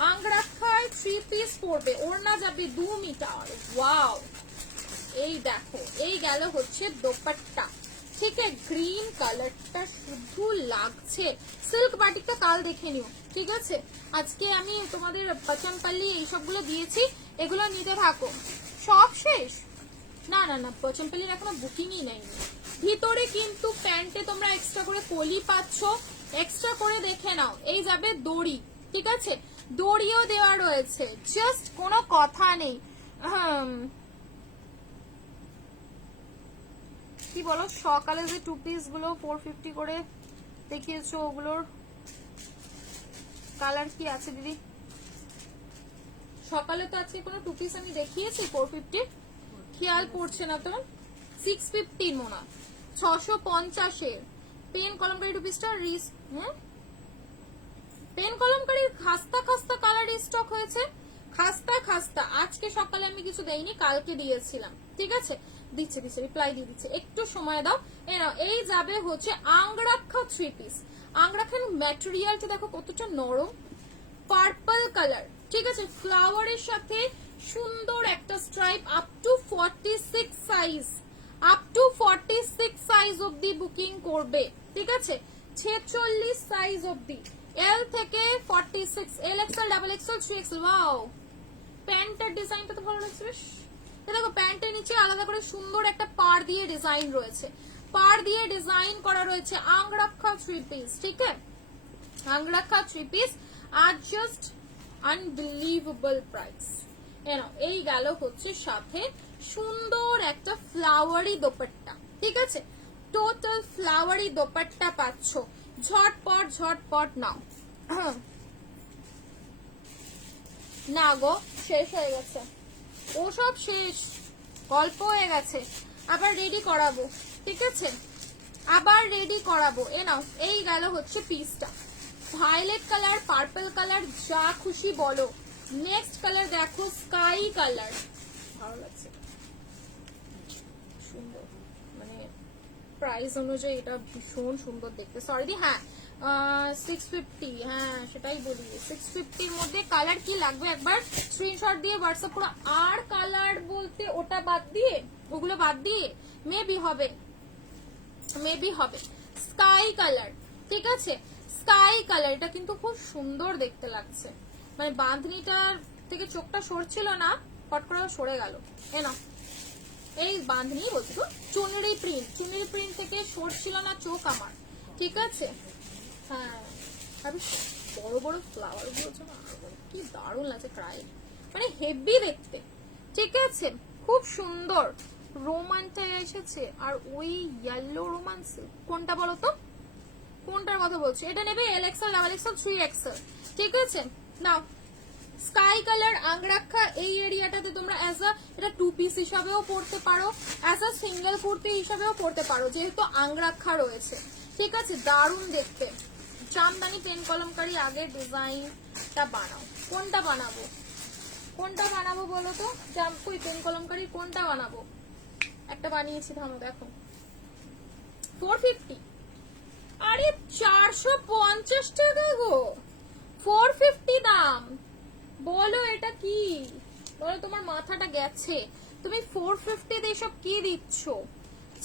আঙ্গরাক্ষায় 3 পিস পরবে, ওড়না যাবে 2 মিটার। ওয়াও, এই দেখো, এই গেল হচ্ছে দোপাট্টা, ঠিক আছে, গ্রিন কালারটা শুধু লাগছে। সিল্ক বাটিকটা কাল দেখে নিও, ঠিক আছে। আজকে আমি তোমাদের পচনপাল্লি এইসবগুলো দিয়েছি, এগুলো নিতে থাকো। সব শেষ? না না না, পচনপাল্লির এখনো বুকিংই নেই। ভিতরে কিন্তু প্যান্টে তোমরা এক্সট্রা করে কলি পাচ্ছ, এক্সট্রা করে দেখে নাও। এই যাবে দড়ি, ঠিক আছে, দড়িও দেওয়া রয়েছে, জাস্ট কোনো কথা নেই। কি বলো, সকালে যে 2 পিস গুলো 450 করে দেখিয়েছো, ওগুলোর কালার কি আছে দিদি? সকালে তো আজকে কোনো 2 পিস আমি দেখিয়েছি 450, খেয়াল পড়ছে না তো। 650 মোনা, 650 এর পেন কলমকারী 2 পিসটা রিস, পেন কলমকারীর খাস্তা খাস্তা কালার স্টক হয়েছে, খাস্তা খাস্তা। আজকে সকালে আমি কিছু দেইনি, কালকে দিয়েছিলাম, ঠিক আছে। দিচ্ছে দিচ্ছে, রিপ্লাই দিয়ে দিচ্ছে, একটু সময় দাও। এই যাবে হচ্ছে আঙ্গরাক্ষা 3 পিস। আঙ্গরাক্ষার ম্যাটেরিয়ালটা দেখো কতটা নরম, পার্পল কালার, ঠিক আছে, ফ্লাওয়ারের সাথে সুন্দর একটা stripe, up to 46 size, up to 46 size অবধি বুকিং করবে, ঠিক আছে, 46 সাইজ অবধি, এল থেকে 46, এল XL, double XL, 3XL। Wow, প্যান্টের ডিজাইনটা তো ভালো লাগছে বেশ। দেখো প্যান্টের নিচে আলাদা করে সুন্দর একটা পাড় দিয়ে ডিজাইন রয়েছে, পাড় দিয়ে ডিজাইন করা রয়েছে। আঙ্গরাক্ষা 3 পিস, ঠিক আছে, আঙ্গরাক্ষা 3 পিস আর জাস্ট আনবিলিভেবল প্রাইস। এই গেল হচ্ছে সাথে সুন্দর একটা ফ্লাওয়ারি দোপাট্টা, ঠিক আছে, টোটাল ফ্লাওয়ারি দোপাট্টা পাচ্ছ। ঝটপট ঝটপট নাও। না গো, শেষ হয়ে গেছে, ও সব শেষ, গল্প হয়ে গেছে, আবার রেডি করাবো, ঠিক আছে, আবার রেডি করাবো। নাও, এই গেল হচ্ছে পিসটা, ভায়োলেট কালার, পার্পল কালার, যা খুশি বলো। নেক্সট কালার দেখো, স্কাই কালার, ভালো লাগছে, সুন্দর, মানে প্রাইস অনুযায়ী এটা ভীষণ সুন্দর দেখতে। সরি দি, হ্যাঁ 650, হ্যাঁ সেটাই বলি, 650 মধ্যে কালার কি লাগবে একবার স্ক্রিনশট দিয়ে হোয়াটসঅ্যাপ করো। আর কালার বলতে ওটা বাদ দিয়ে, ওগুলো বাদ দিয়ে মেবি হবে, মেবি হবে স্কাই কালার, ঠিক আছে, স্কাই কালার, এটা কিন্তু খুব সুন্দর দেখতে লাগছে, মানে বাঁধনিটার থেকে চোখটা সরছিল না, ফট করে সরে গেল। এ না, এই বাঁধনি বলছি তো, চুনরি প্রিন্ট থেকে সরছিল না চোখ আমার, ঠিক আছে। হ্যাঁ, আমি বড় বড় ফ্লাওয়ার গুলো না, কি দারুণ লাগছে, ক্রাই মানে হেভি দেখতে, ঠিক আছে, খুব সুন্দর। রোমানটা এসেছে, আর ওই ইয়েলো রোমান্স কোনটা বলো তো, কোনটার কথা বলছি? এটা নেবে এল এক্সেল, ডাবল এক্সেল, 3XL, ঠিক আছে। নাও স্কাই কালার আংরাক্ষা, এই এরিয়াটাতে তোমরা অ্যাজ আ এটা 2 পিস হিসাবেও পড়তে পারো, অ্যাজ আ সিঙ্গেল কুর্তি হিসাবেও পড়তে পারো, যেহেতু আংরাক্ষা রয়েছে, ঠিক আছে। দারুণ দেখতে। জামদানি পেন কলমকারি আগে ডিজাইনটা বানাও। কোনটা বানাবো, কোনটা বানাবো বলো তো? কই পেন কলমকারি কোনটা বানাবো? একটা বানিয়েছি, থামো দেখো, 450। আরে 450 টাকা গো, 450 দাম। বলো এটা কি, বলো তোমার মাথাটা গেছে? তুমি 450 তে এসব কি দিচ্ছ?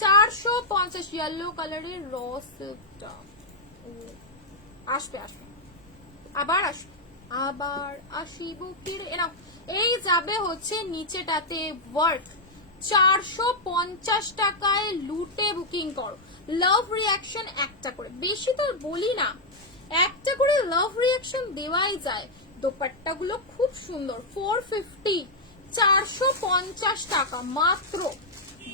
450 ইয়েলো কালারের র সিল্কটা আসবে, আবার আসিব ফিরে। এরা এই যাবে হচ্ছে নিচেটাতে ওয়ার্ক, 450 টাকায় লুটে বুকিং করো। লাভ রিয়াকশন একটা করে, বেশি তো বলি না, একটা করে লাভ রিয়াকশন দেওয়াই যায়। দোপাট্টা গুলো খুব সুন্দর, 450, 450 টাকা মাত্র।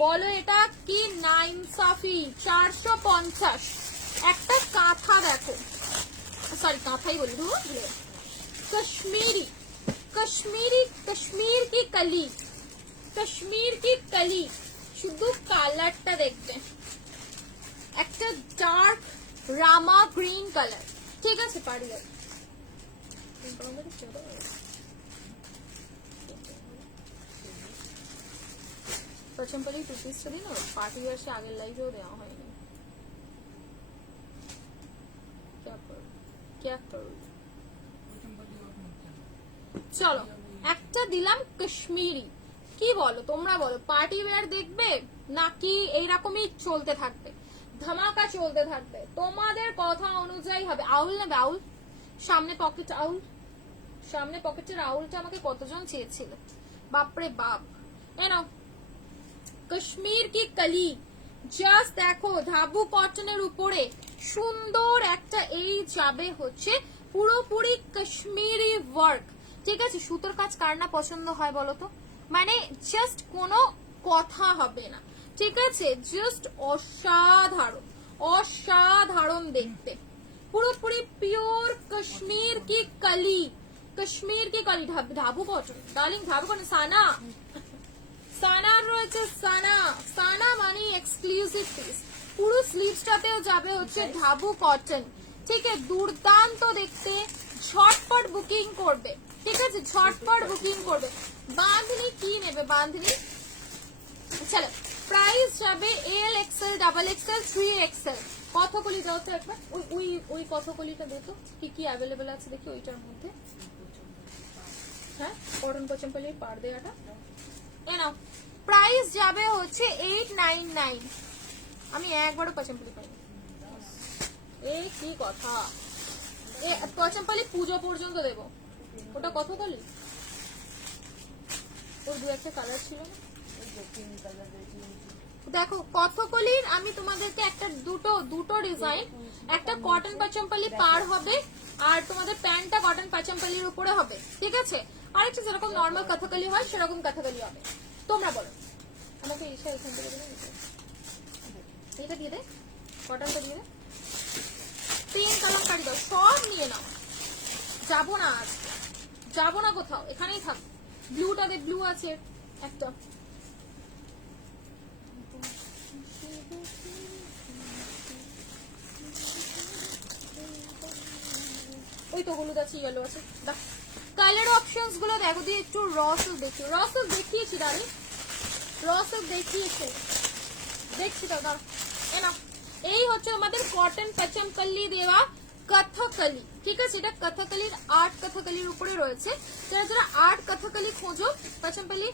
বলো এটা কি নাইনসাফি? 450। একটা কাঁথা দেখো, সরি কাঁথাই বলি, कश्मीरी कश्मीर की कली শুধু কালারটা দেখবে, একটা ডার্ক রামা গ্রিন কালার, ঠিক আছে। পারি পচমপলি 2 পিস দিন, পার্টি ওয়ার আগের লাইভেও দেওয়া হয়নি। চলো একটা দিলাম কাশ্মীরি, কি বলো তোমরা? বলো পার্টি ওয়্যার দেখবে নাকি এইরকমই চলতে থাকবে, ধামাকা চলতে থাকবে? তোমাদের কথা অনুযায়ী হবে। আউল নেবে? আউল সামনে পকেট, আউল সামনে পকেটের আউলটা আমাকে কতজন চেয়েছিল, বাপরে বাপ। এনো কাশ্মীর কি কলি, জাস্ট দেখো ধাবু কটনের উপরে সুন্দর একটা, এই যাবে হচ্ছে পুরোপুরি কাশ্মীরি ওয়ার্ক, ঠিক আছে। সুতোর কাজ কার না পছন্দ হয় বলো তো, মানে জাস্ট কোনো কথা হবে না, ঠিক আছে। জাস্ট অসাধারণ, অসাধারণ দেখতে, পুরোপুরি পিওর কাশ্মীর কি কলি, কাশ্মীর কি কলি, ধাবু কটন ডার্লিং, ধাবু কটন। সানার রয়েছে, সানা মানে এক্সক্লুসিভ পিস, পুরো স্লিভসটাতেও যাবে হচ্ছে ধাবু কটন, ঠিক আছে। দুর্দান্ত দেখতে, ঝটপট বুকিং করবে, ঠিক আছে, ঝটপট বুকিং করবে। বাঁধনি কি নেবে? বাঁধনি চলো, প্রাইস যাবে এল এক্সেল, ডাবল এক্সেল, 3XL। কতগুলি দাও তো একবার, ওই কতগুলিটা দেখো কি কি অ্যাভেলেবেল আছে দেখি ওইটার মধ্যে। হ্যাঁ, কটন পচমপল্লির পার দেয়াটা এ নাও। প্রাইস যাবে হচ্ছে 899। আমি একবারও পচমপল্লি পাইনি, এই কি কথা, এ পচমপল্লি পুজো পর্যন্ত দেবো। ওটা কত বলি, ওর 2-1টা কালার ছিল না, দেখো কথকলির আমি তোমাদেরকে একটা দুটো ডিজাইন, একটা কটন পাচমপল্লি পার হবে, আর তোমাদের প্যান্টটা কটন পাচমপল্লির উপরে হবে, ঠিক আছে। আরেকটা যেরকম নর্মাল কথকলি হয় সেরকম কথকলি হবে। তোমরা বলো আমাকে, ঈশা এখান থেকে এটা দিয়ে দে, কটনটা দিয়ে দে, 3 কলমকারি দাও, সব নিয়ে নাও। যাবো না আজ, যাবো না কোথাও, এখানেই থাক। ব্লুটা দে, ব্লু আছে একটা, ওই তো হলুদ আছে, ইয়েলো আছে। কালার অপশনস গুলো দেখো দিয়ে একটু রসল দেখি, রসল দেখিয়েছি দাঁড়ি, রসল দেখিয়েছে, দেখছি তো দাঁড়া। এনা এই হচ্ছে আমাদের কটন পাচমপল্লি দেওয়া কথকলি, ঠিক আছে। এটা কথকলির আর্ট, কথকলির উপরে রয়েছে। যারা যারা আর্ট কথকলি খোঁজো, পাচমপল্লি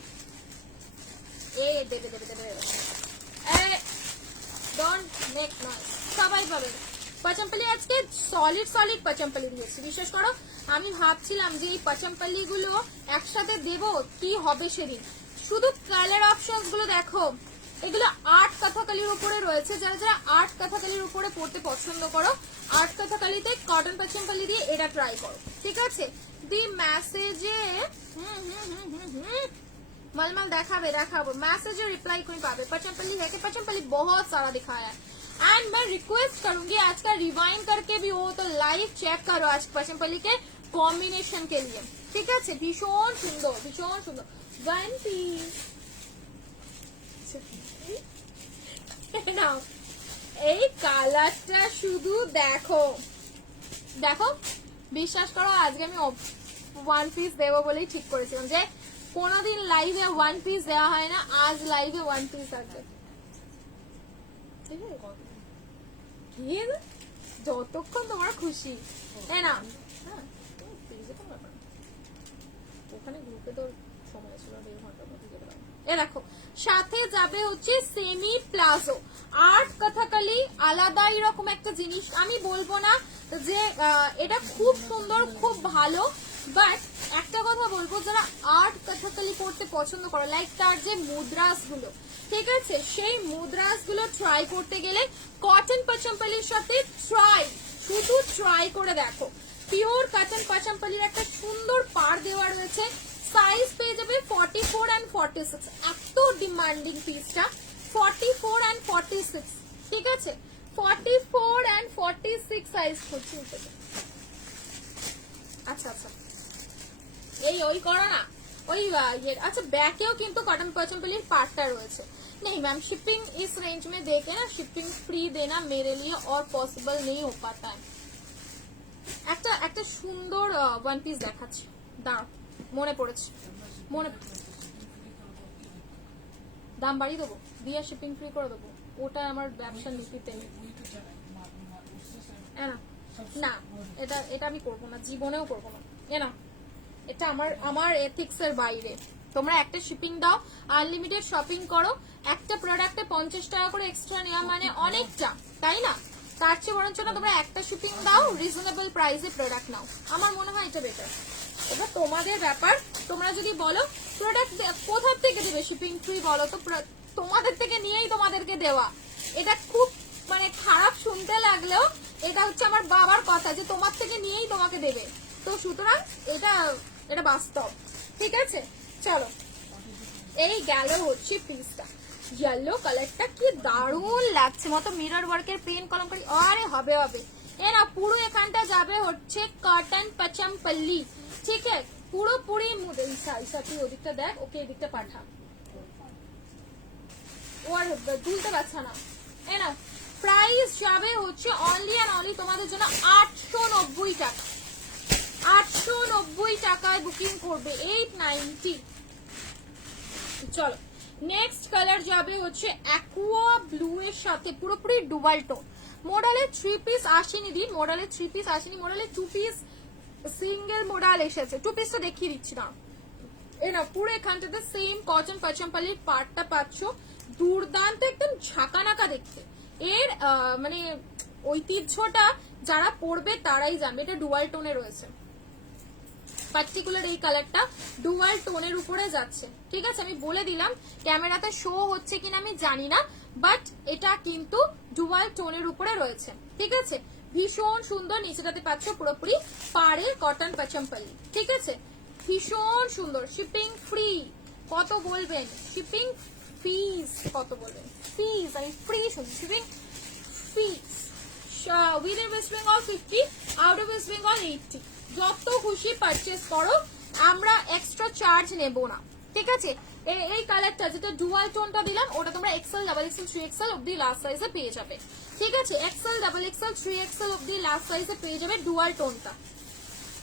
এ দেবে দেবে দেবে, ডোন্ট মেক নয়েজ, সবাই পাবে। পাচামপালি আজকে সলিড সলিড পাচামপালি দিয়েছি, বিশ্বাস করো। আমি ভাবছিলাম যে এই পাচামপালি গুলো একসাথে দেবো, কি হবে সেদিন। শুধু কালার অপশনস গুলো দেখো, এগুলো আর্ট কাঁথাকালির উপরে রয়েছে। যারা যারা আর্ট কাঁথাকালির উপরে পড়তে পছন্দ করো, আর্ট কাঁথাকালিতে কটন পাচামপালি দিয়ে এটা ট্রাই করো, ঠিক আছে। দি মেসেজে मलमल देखाबो मैसेज रिप्लाई कोई पावे। पचमपल्ली है कि पचमपल्ली बहुत सारा दिखाया है। एंड मैं रिक्वेस्ट करूंगी आज का रिवाइंड करके भी हो तो लाइव चेक करो आज पचमपल्ली के कॉम्बिनेशन के लिए, ठीक है। भीषण सुंदर वन पीस नाउ এই কালারটা শুধু দেখো দেখো, বিশ্বাস করো আজকে আমি ওয়ান পিস দেবো বলেই ঠিক করেছিলাম যে কোনদিন লাইভে ওয়ান পিস দেওয়া হয় না, আজ লাইভে ওয়ান পিস আসবে, ঠিক আছে। যতক্ষণ তোমার খুশি, তাই না? ওখানে গ্রুপে তোর সময় ছিল 1.5 ঘন্টার মধ্যে যেতে পারবো। এ দেখো সাথে যাবে হচ্ছে সেমি প্লাজো আর্ট কথাকালি, আলাদা এরকম একটা জিনিস। আমি বলবো না যে এটা খুব সুন্দর খুব ভালো, বাট একটা কথা বলবো, যারা আর্ট কথাকালি করতে পছন্দ করে, লাইক তার যে মুদ্রাস গুলো, ঠিক আছে, সেই মুদ্রাস গুলো ট্রাই করতে গেলে কটন পাচামপালির সাথে শুধু ট্রাই করে দেখো। পিওর কটন পাচামপালির একটা সুন্দর পার দেওয়া রয়েছে। সাইজ পেয়ে যাবে 44 and 46, এত ডিমান্ডিং পিসটা 44 and 46, ঠিক আছে। 44 and 46 সাইজ করছি। আচ্ছা আচ্ছা এই ওই করো না ওই अच्छा बैकेও কিন্তু কটন পাচামপালির পার্টটা রয়েছে। नहीं मैम शिपिंग इस रेंज में देके ना शिपिंग फ्री देना मेरे लिए और पॉसिबल नहीं हो पाता है। একটা সুন্দর ওয়ান পিস দেখাচ্ছি, দাঁড়াও, মনে পড়েছে, দাম বাড়িয়ে দেবো, দিয়ে শিপিং ফ্রি করে দেবো, ওটা আমার ব্যবসা নীতিতে নেই। না এটা আমি করবো না, জীবনেও করবো না। না এটা আমার এথিক্স এর বাইরে। তোমরা একটা শিপিং দাও, আনলিমিটেড শপিং করো, একটা প্রোডাক্টে 50 টাকা করে এক্সট্রা নেওয়া মানে অনেকটা, তাই না? তার চেয়ে বরঞ্চ না তোমরা একটা শিপিং দাও, রিজনেবল প্রাইসে প্রোডাক্ট নাও, আমার মনে হয় এটা বেটার। এটা তোমাদের ব্যাপার। তোমরা যদি বলো প্রোডাক্ট কোথা থেকে দেবে শিপিং ফ্রি, বলো তো তোমাদের থেকে নিয়েই তোমাদেরকে দেওয়া। এটা খুব মানে খারাপ শুনতে লাগলেও এটা হচ্ছে আমার বাবার কথা যে তোমার থেকে নিয়েই তোমাকে দেবে, তো সুতরাং এটা বাস্তব, ঠিক আছে। চলো এই গেল হচ্ছে পিসটা, येलो কালারটা কি দারুণ লাগছে, মতো মিরর ওয়ার্কের পেন কলমকারি, আরে হবে এ না পুরো এখানটা যাবে হচ্ছে কটন পাচামপল্লি, ঠিক আছে। পুরোপুরি ঈশা তুই ওদিকটা দেখ, ওকে এদিকটা পাঠা, ও আর তুলতে পারছে না। এ না প্রাইস যাবে হচ্ছে অনলি অ্যান্ড অনলি তোমাদের জন্য 890 টাকা। 890 টাকায় বুকিং করবে, 890। চলো নেক্সট কালার যাবে হচ্ছে অ্যাকোয়া ব্লু এর সাথে পুরোপুরি ডুবাল টোন। মডেলে 3 পিস আসেনি দিন, মডেলে 3 পিস আসেনি, মডেলে 2 পিস সিঙ্গেল মডেল এসেছে। 2 পিস তো দেখিয়ে দিচ্ছি না, এ না পুরো এখানটাতে সেম কটন পাচামপালির পার্টটা পাচ্ছ, দুর্দান্ত একদম ঝাঁকানাকা দেখতে। এর মানে ঐতিহ্যটা যারা পড়বে তারাই জানবে। এটা ডুয়াল টোনে রয়েছে, পার্টিকুলার এই কালারটা ডুয়াল টোনের উপরে যাচ্ছে, ঠিক আছে। আমি বলে দিলাম, ক্যামেরাতে শো হচ্ছে কিনা আমি জানি না, বাট এটা কিন্তু ডুয়াল টোনের উপরে রয়েছে, ঠিক আছে। ভীষণ সুন্দর, নিচেটাতে পাচ্ছ পুরোপুরি পাড়ের কটন পাচামপালি, ঠিক আছে। ভীষণ সুন্দর, শিপিং ফ্রি কত বলবেন, শিপিং ফিস কত বলবেন, ফিস আমি ফ্রি শুনছি, shipping fees within West Bengal 50, out of West Bengal 80। যত খুশি পারচেস করো, আমরা এক্সট্রা চার্জ নেব না, ঠিক আছে। এই কালারটা যেটা ডুয়াল টোনটা দিলাম, ওটা তোমরা এক্সেল, ডাবল এক্সেল, 3XL অব্দি লাস্ট সাইজে পেয়ে যাবে, ঠিক আছে। এক্সেল, ডাবল এক্সেল, 3XL অব্দি লাস্ট সাইজে পেয়ে যাবে ডুয়াল টোনটা।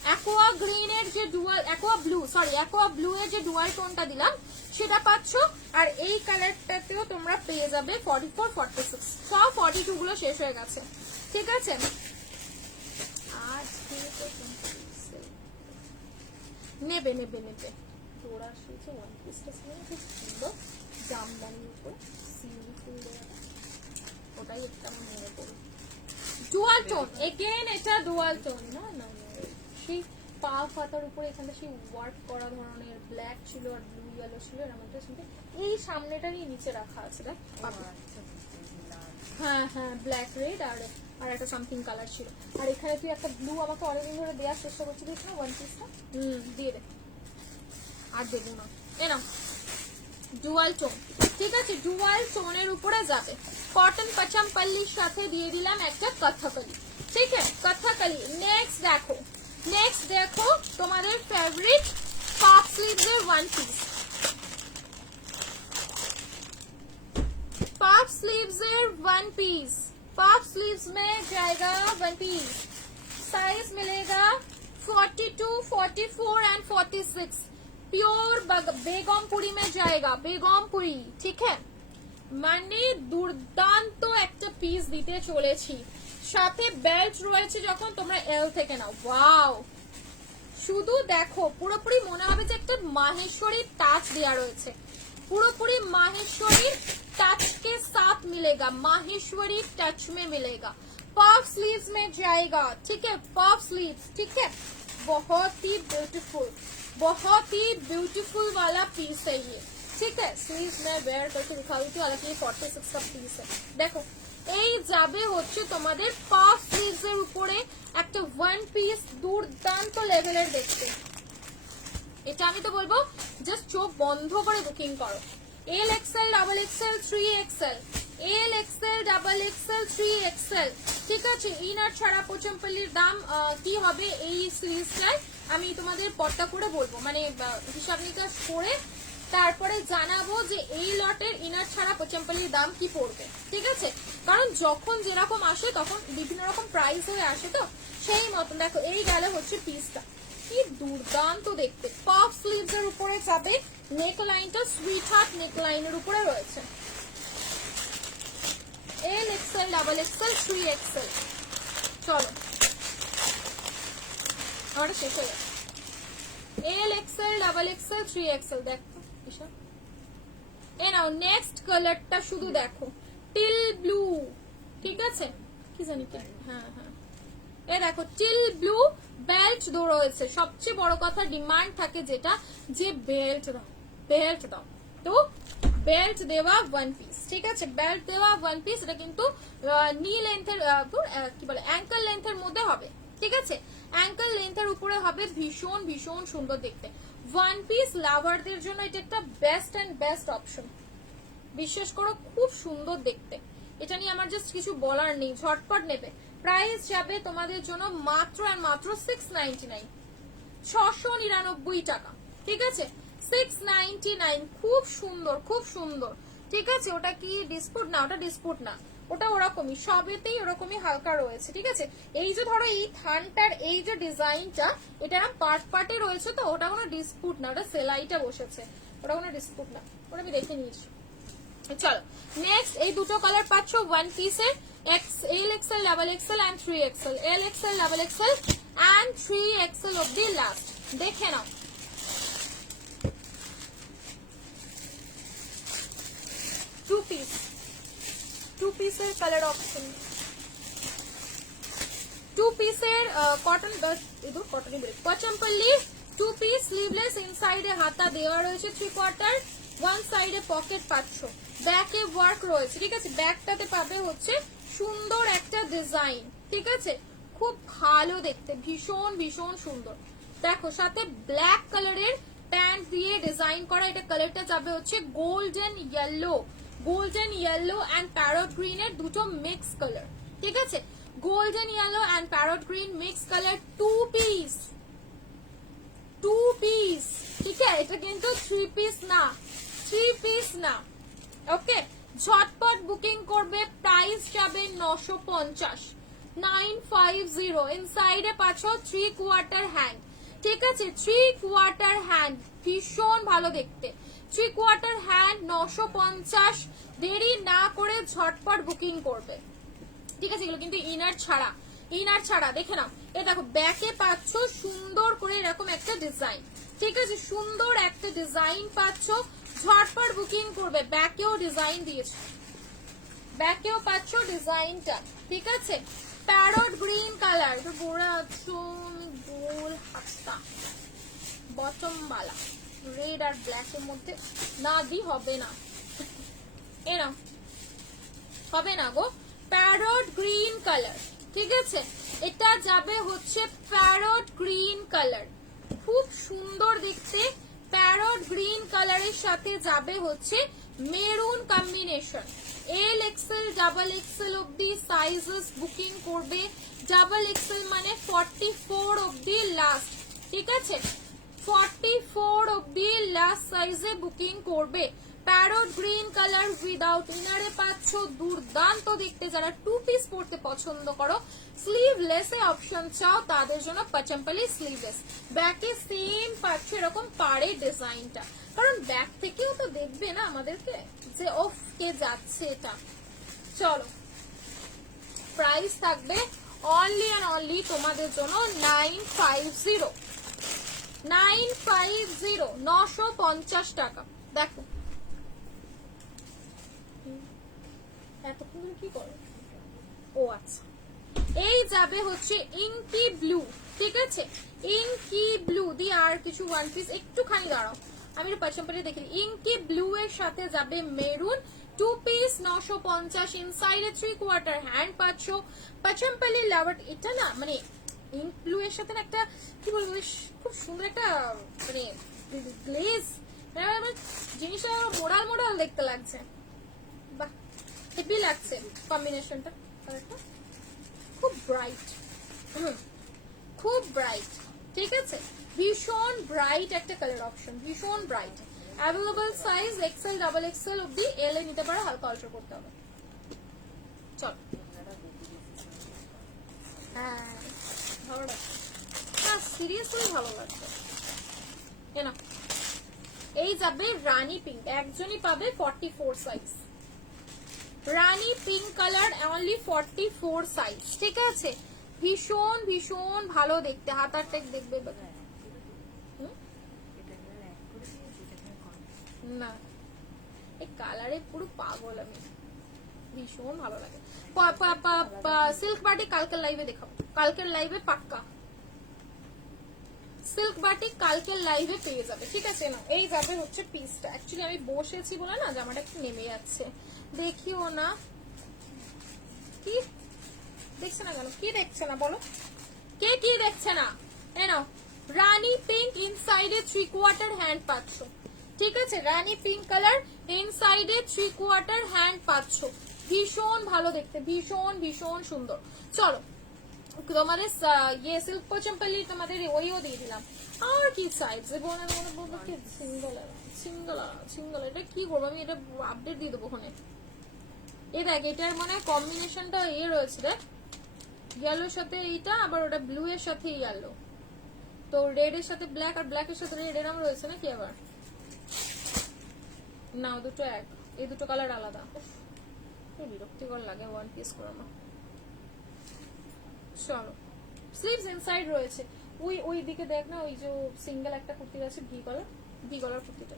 অ্যাকোয়া গ্রিন এর যে ডুয়াল, অ্যাকোয়া ব্লু এর যে ডুয়াল টোনটা দিলাম সেটা পাচ্ছ। আর এই কালারটাতেও তোমরা পেয়ে যাবে 44, 46, সব 42 গুলো শেষ হয়ে গেছে, ঠিক আছে। নেবে তোরা শুনছে ওয়ান পিসটা খুব সুন্দর, জামদানির উপর সিউলি ফুল দেওয়া, ওটাই একটা আমার মনে পড়ে, ডুয়াল টোন এগেইন, এটা ডুয়াল টোন না না সেই পা পাতার উপরে এখানে সেই ওয়ার্ক করা ধরনের ব্ল্যাক ছিল আর ব্লু ইয়েলো ছিল, এর মধ্যে শুনতে এই সামনেটারই নিচে রাখা আছে দেখ। হ্যাঁ হ্যাঁ ব্ল্যাক রেড আর আর একটা সামথিং কালার ছিল, আর এখানে তুই একটা ব্লু আমাকে অনেকদিন ধরে দেওয়ার চেষ্টা করছিলিস না ওয়ান পিসটা, দিয়ে দে, আর দেবো না। এ না ডুয়াল টোন, ঠিক আছে ডুয়াল টোনের উপরে যাবে, কটন পচামপল্লির সাথে দিয়ে দিলাম একটা কথাকলি, ঠিক আছে কথাকলি। নেক্সট দেখো তোমাদের ফেভারিট পাফ স্লিভস এর one piece, puff sleeves one piece, puff sleeves में जाएगा वन पीस, साइज मिलेगा 42, 44 एंड 46, प्योर बेगमपुरी में जाएगा, बेगमपुरी, ठीक है। মানে দুর্দান্ত একটা পিস দিতে চলেছি, সাথে বেল্ট রয়েছে যখন তোমরা এল থেকে নাও, ওয়াও শুধু দেখো পুরোপুরি মনে হবে যে একটা মাহেশ্বরী টাচ দেওয়া রয়েছে, पूरी माहेश्वरी टच के साथ मिलेगा, माहेश्वरी टच में मिलेगा, पफ स्लीव्स में जाएगा, ठीक है पफ स्लीव्स, ठीक है बहुत ही ब्यूटीफुल वाला पीस है ये, ठीक है स्लीव्स में वेयर करके दिखा रही थी, हालांकि ये 46 का पीस है। देखो এই যাবে হচ্ছে তোমাদের পাফ স্লিভস এর উপরে একটা ওয়ান পিস দুর্দান্ত লেভেলের দেখতে, এটা আমি তো বলবো জাস্ট চোখ বন্ধ করে বুকিং করো। এল XL, double XL, 3XL, L XL, double XL, 3XL, ঠিক আছে। ইনার ছাড়া পোচমপল্লির দাম কি হবে এই সিরিজটায় আমি তোমাদের পট্টা করে বলবো, মানে হিসাব নিকাশ করে তারপরে জানাবো যে এই লটের ইনার ছাড়া পোচমপল্লির দাম কি পড়বে, ঠিক আছে। কারণ যখন যেরকম আসে তখন বিভিন্ন রকম প্রাইস হয়ে আসে, তো সেই মতন দেখো এই গেলে হচ্ছে পিসটা, কি দুর্দান্ত দেখতে। পাফ স্লিভস এর উপরে যাবে, নেক লাইনটা সুইট হার্ট নেক লাইনের উপরে রয়েছে, এল এক্সএল, ডাবল এক্সএল, 3XL, চলো আমার শেষ হয়ে গেছে। এল এক্সএল, ডাবল এক্সএল, 3XL, দেখো এ নাও নেক্সট কালারটা শুধু দেখো, টিল ব্লু, ঠিক আছে কি জানি কি, হ্যাঁ হ্যাঁ এ দেখো টিল ব্লু, বেল্ট দো রয়েছে, সবচেয়ে বড় কথা ডিমান্ড থাকে যেটা যে বেল্ট দাও, তো বেল্ট দেওয়া ওয়ান পিস, ঠিক আছে বেল্ট দেওয়া ওয়ান পিস, এটা কিন্তু নি লেন্থের কি বলে অ্যাঙ্কল লেন্থের মধ্যে হবে, ঠিক আছে অ্যাঙ্কল লেন্থের উপরে হবে, ভীষণ ভীষণ সুন্দর দেখতে। ওয়ান পিস লাভারদের জন্য এটা একটা বেস্ট অপশন, বিশ্বাস করো খুব সুন্দর দেখতে, এটা নিয়ে আমার জাস্ট কিছু বলার নেই, ঝটপট নেবে। প্রাইস যাবে তোমাদের জন্য মাত্র আর মাত্র 699, 699 টাকা, ঠিক আছে 699, খুব সুন্দর, ঠিক আছে। ওটা কি ডিসপুট না, ওটা ডিসপুট না, ওটা ওরকমই, সবেতেই ওরকমই হালকা রয়েছে, ঠিক আছে। এই যে ধরো এই থানটার এই যে ডিজাইনটা, এটা পার্টে রয়েছে, তো ওটা কোনো ডিসপুট না, ওটা সেলাইটা বসেছে, ওটা কোনো ডিসপুট না, ওটা আমি দেখে নিয়েছি। চলো নেক্সট এই দুটো কালার পাচ্ছ ওয়ান পিসের, L XL, double XL and 3XL, L XL, double XL and 3XL অব্দি লাস্ট, দেখে নাও। টু পিসের কালার অপশন, টু পিসের cotton Pochampally, two piece sleeveless, ইনসাইডে হাতা দেওয়া রয়েছে 3/4, ওয়ান সাইডে পকেট পাচ্ছ, ব্যাকে ওয়ার্ক রয়েছে, ঠিক আছে ব্যাকটাতে পাবে হচ্ছে সুন্দর একটা ডিজাইন, ঠিক আছে খুব ভালো দেখতে, ভীষণ সুন্দর। দেখো সাথে ব্ল্যাক কালারের প্যান্ট দিয়ে ডিজাইন করা, এটা কালারটা যাবে হচ্ছে golden yellow and parrot green এর দুটো মিক্স কালার, ঠিক আছে golden yellow and parrot green mix colour, two piece, ঠিক আছে এটা কিন্তু থ্রি পিস না, ওকে ঝটপট বুকিং করবে, প্রাইস যাবে 950, 950, ইনসাইডে পাচ্ছ 3/4 হ্যান্ড, ঠিক আছে 3/4 হ্যান্ড, ভীষণ ভালো দেখতে, 3/4 হ্যান্ড, 950, দেরি না করে ঝটপট বুকিং করবে, ঠিক আছে। এগুলো কিন্তু ইনার ছাড়া দেখে নাও, এ দেখো ব্যাকে পাচ্ছ সুন্দর করে এরকম একটা ডিজাইন, ঠিক আছে সুন্দর একটা ডিজাইন পাচ্ছ, ঝটপট বুকিং করবে। ব্যাকেও ডিজাইন দিয়েছে, ব্যাকেও পাচ্ছ ডিজাইনটা, ঠিক আছে প্যারট গ্রিন কালার, এটা গোড়া আছো গোল হাতা বটম বালা রেড আর ব্ল্যাক এর মধ্যে না দি হবে না, এরা হবে না গো। প্যারট গ্রিন কালার, ঠিক আছে, এটা যাবে হচ্ছে প্যারট গ্রিন কালার, খুব সুন্দর দেখতে। প্যারট গ্রিন কালারের সাথে যাবে হচ্ছে মেরুন কম্বিনেশন। এল এক্সেল ডাবল এক্সেল অব্দি সাইজেস বুকিং করবে। ডাবল এক্সেল মানে 44 অব্দি লাস্ট, ঠিক আছে, 44 অব্দি লাস্ট সাইজে বুকিং করবে। প্যারট গ্রিন কালার উইদাউট ইনারে পাচ্ছ, দুর্দান্ত দেখতে। যারা 2 পিস পরতে পছন্দ করো, স্লিভলেস এ অপশন চাও, তাদের জন্য পচম্পলি স্লিভলেস। ব্যাকে সেম পাচ্ছ এরকম পাড়ে ডিজাইনটা, কারণ ব্যাক থেকেও তো দেখবে না আমাদেরকে যে অফ কে যাচ্ছে এটা। চলো, প্রাইস থাকবে অনলি অ্যান্ড অনলি তোমাদের জন্য 950 950 টাকা। দেখো এতক্ষণ কি করে, ও আচ্ছা, এই যাবে হচ্ছে ইঙ্কি ব্লু, ঠিক আছে, ইঙ্কি ব্লু দিয়ে আর কিছু ওয়ান পিস একটুখানি দাঁড়াও, আমি পছন্দ দেখি। ইঙ্কি ব্লু এর সাথে যাবে মেরুন, 2 পিস 950, ইনসাইডে 3/4 হ্যান্ড পাচ্ছ। পচম্পলি লাভার, এটা না মানে ইঙ্ক ব্লু এর সাথে না একটা কি বলবো, খুব সুন্দর একটা মানে গ্লেজ, জিনিসটা মোড়াল মোড়াল দেখতে লাগছে, বাহ হেভি লাগছে কম্বিনেশনটা। খুব ব্রাইট, খুব ব্রাইট, ঠিক আছে, ভীষণ ব্রাইট একটা কালার অপশন, ভীষণ bright. Available size Excel double Excel অব্দি, এল এ নিতে পারো, হালকা অল্টার করতে হবে। চল, হ্যাঁ ভালো লাগছে, হ্যাঁ সিরিয়াসলি ভালো লাগছে। না এই যাবে রানী পিঙ্ক, একজনই পাবে 44 সাইজ, রানী পিঙ্ক কালার অনলি 44 সাইজ, ঠিক আছে, ভীষণ ভীষণ ভালো দেখতে। হাতার টেক দেখবে না, এই কালারে পুরো পাগল আমি, ভীষণ ভালো লাগে। সিল্ক বাটিক কালকের লাইভে দেখাবো, কালকের লাইভে পাক্কা সিল্ক বাটিক কালকের লাইভে পেয়ে যাবে, ঠিক আছে। না এই যাবে হচ্ছে পিসটা, অ্যাকচুয়ালি আমি বসেছি বলে না জামাটা একটু নেমে যাচ্ছে, দেখিও না। কি দেখছে না কেন, কি দেখছে না বলো, কে কি দেখছে না? এই নাও রানী পিঙ্ক, ইনসাইডে 3/4 হ্যান্ড পাচ্ছ, ঠিক আছে, রানী পিঙ্ক কালার, ইনসাইডে 3/4 হ্যান্ড পাচ্ছ, ভীষণ ভালো দেখতে, ভীষণ ভীষণ সুন্দর। চলো তোমাদের ইয়ে সিল্ক পচম্পলি তোমাদের ওইও দিয়ে দিলাম। আর কি সাইজ বোনের মনে বলবো কি সিঙ্গল সিঙ্গল সিঙ্গল, এটা কি করবো আমি, এটা আপডেট দিয়ে দেবো ওখানে। এই দেখ এটার মনে হয় কম্বিনেশনটা এ রয়েছে, দেখ ইয়েলোর সাথে এইটা, আবার ওটা ব্লু এর সাথে ইয়েলো, তো রেড এর সাথে ব্ল্যাক, আর ব্ল্যাক এর সাথে রেড এরম রয়েছে নাকি আবার, না দুটো এক, এই দুটো কালার আলাদা, বিরক্তিকর লাগে ওয়ান পিস করানো। চলো স্লিভস ইনসাইড রয়েছে, ওই দিকে দেখ না, ওই যে সিঙ্গেল একটা কুর্তি আছে ভি কলার কুর্তিটা,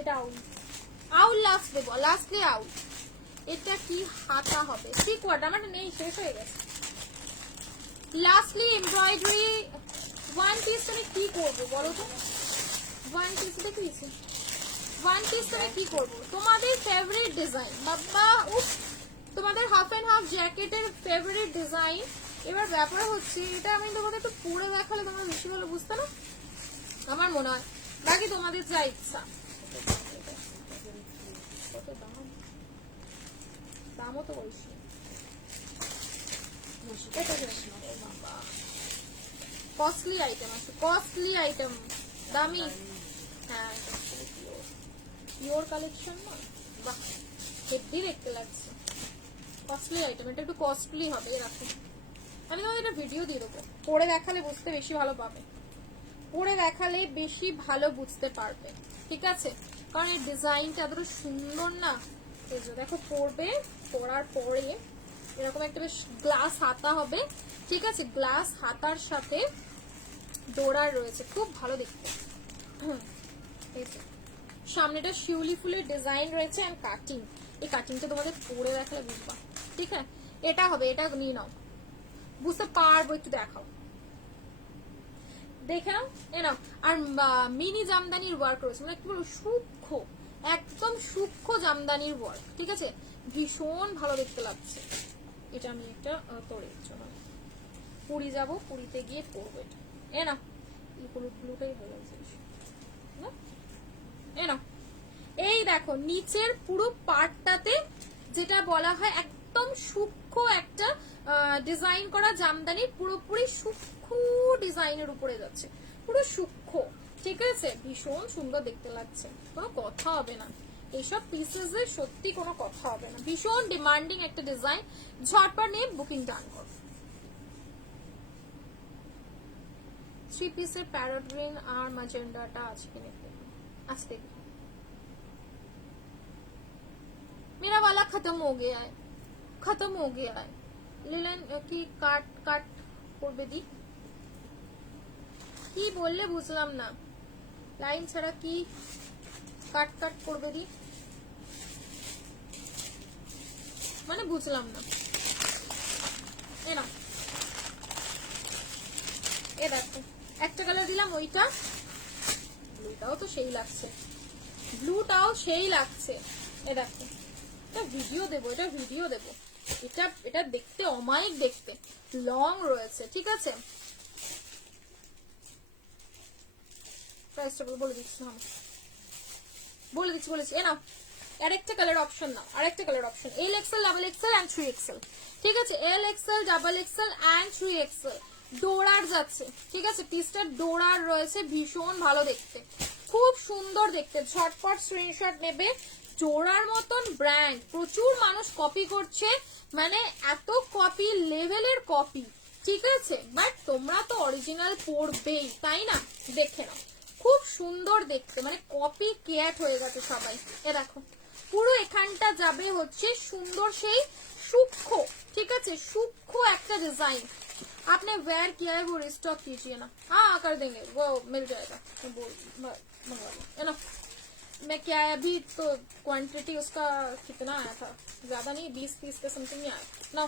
এটা আউল লাস্ট দেবো, লাস্টলি আউল। এটা কি হাতা হবে, ঠিক ওয়াট আমার নেই, শেষ হয়ে গেছে। লাস্টলি এমব্রয়ডারি ওয়ান পিস, তুমি কি করবো বলো তো, ওয়ান পিস দেখিয়েছি, ওয়ান পিস তুমি কি করবো, তোমাদের ফেভারিট ডিজাইন বাবা, উফ তোমাদের হাফ এন্ড হাফ জ্যাকেটের ফেভারিট ডিজাইন। এবার ব্যাপার হচ্ছে এটা আমি তোমাকে একটু পরে দেখালে তোমরা বেশি ভালো বুঝতে না, আমার মনে হয়, বাকি তোমাদের যা ইচ্ছা। দামও তো বলছি, কস্টলি আইটেম আছে, কস্টলি আইটেম, দামি, হ্যাঁ পিওর কালেকশন না, বাহ হেভি দেখতে লাগছে, কস্টলি আইটেম, এটা একটু কস্টলি হবে। রাখো আমি তোমাদের এটা ভিডিও দিয়ে দেবো, পরে দেখালে বুঝতে বেশি ভালো পাবে, পরে দেখালে বেশি ভালো বুঝতে পারবে, ঠিক আছে, কারণ এই ডিজাইনটা এত সুন্দর না। এই যে দেখো পরবে, পরার পরে এরকম একটা বেশ গ্লাস হাতা হবে, ঠিক আছে, গ্লাস হাতার সাথে ডোরার রয়েছে, খুব ভালো দেখতে, সামনেটা শিউলি ফুলের ডিজাইন রয়েছে এন্ড কাটিং। এই কাটিংটা তোমাদের পরে রাখলে বুঝবা, ঠিক আছে? এটা হবে, এটা নিয়ে নাও, বুঝতে পারবো, একটু দেখাও, দেখে নাও, এ নাও। আর মিনি জামদানির ওয়ার্ক রয়েছে, মানে কি বলবো, সূক্ষ্ম, একদম সূক্ষ্ম জামদানির ওয়ার্ক, ঠিক আছে? ভীষণ ভালো দেখতে লাগছে। এটা আমি একটা তোরে জন্য পুরী যাবো, পুরীতে গিয়ে পরবো এটা। এ না হলুদ ব্লুটাই ভালো লাগছে না, এ না। এই দেখো নিচের পুরো পার্টটাতে যেটা বলা হয় একদম সূক্ষ্ম একটা ডিজাইন করা জামদানি, পুরোপুরি সূক্ষ্ম ডিজাইনের উপরে যাচ্ছে, পুরো সূক্ষ্ম, ঠিক আছে? ভীষণ সুন্দর দেখতে লাগছে, কোনো কথা হবে না, এইসব পিসেস এর সত্যি কোনো কথা হবে না। ভীষণ ডিমান্ডিং একটা ডিজাইন, ঝটপট নিয়ে বুকিং ডান করো। 3 পিসের প্যারট গ্রিন আর ম্যাজেন্ডাটা আছে কিনে आज देख मेरा वाला खत्म हो गया है লিলেন কি কাট করবে দি, কি বললে বুঝলাম না, লাইন ছাড়া কি কাট করবে দি, মানে বুঝলাম না। এ না, এ দেখো একটা কালার দিলাম, ওইটা ব্লুটাও তো সেই লাগছে, এ দেখো, এটা ভিডিও দেবো, এটা দেখতে অমায়িক দেখতে, লং রয়েছে, ঠিক আছে? প্রাইসটা বলে দিচ্ছি, বলেছি। এ নাও আরেকটা কালার অপশন নাও, L XL, double XL and 3XL, ঠিক আছে? L XL, double XL and 3XL, ডোরার যাচ্ছে, ঠিক আছে? পিসটা ডোরার রয়েছে, ভীষণ ভালো দেখতে, খুব সুন্দর দেখতে, ঝটপট স্ক্রিনশট নেবে। ডোরার মতন ব্র্যান্ড প্রচুর মানুষ কপি করছে, মানে এত কপি লেভেলের কপি, ঠিক আছে? বাট তোমরা তো অরিজিনাল পড়বেই, তাই না? দেখে নাও, খুব সুন্দর দেখতে, মানে কপি ক্যাট হয়ে গেছে সবাই। এ দেখো পুরো এখানটা যাবে হচ্ছে সুন্দর সেই সূক্ষ্ম, ঠিক আছে? সূক্ষ্ম একটা डिजाइन, आपने वेयर किया है वो रिस्टॉक कीजिए ना, हाँ कर देंगे, वो मिल जाएगा, मंगवा लो, है ना? मैं क्या है अभी तो क्वांटिटी उसका कितना आया था, ज्यादा नहीं, 20 पीस का समथिंग ही आया ना।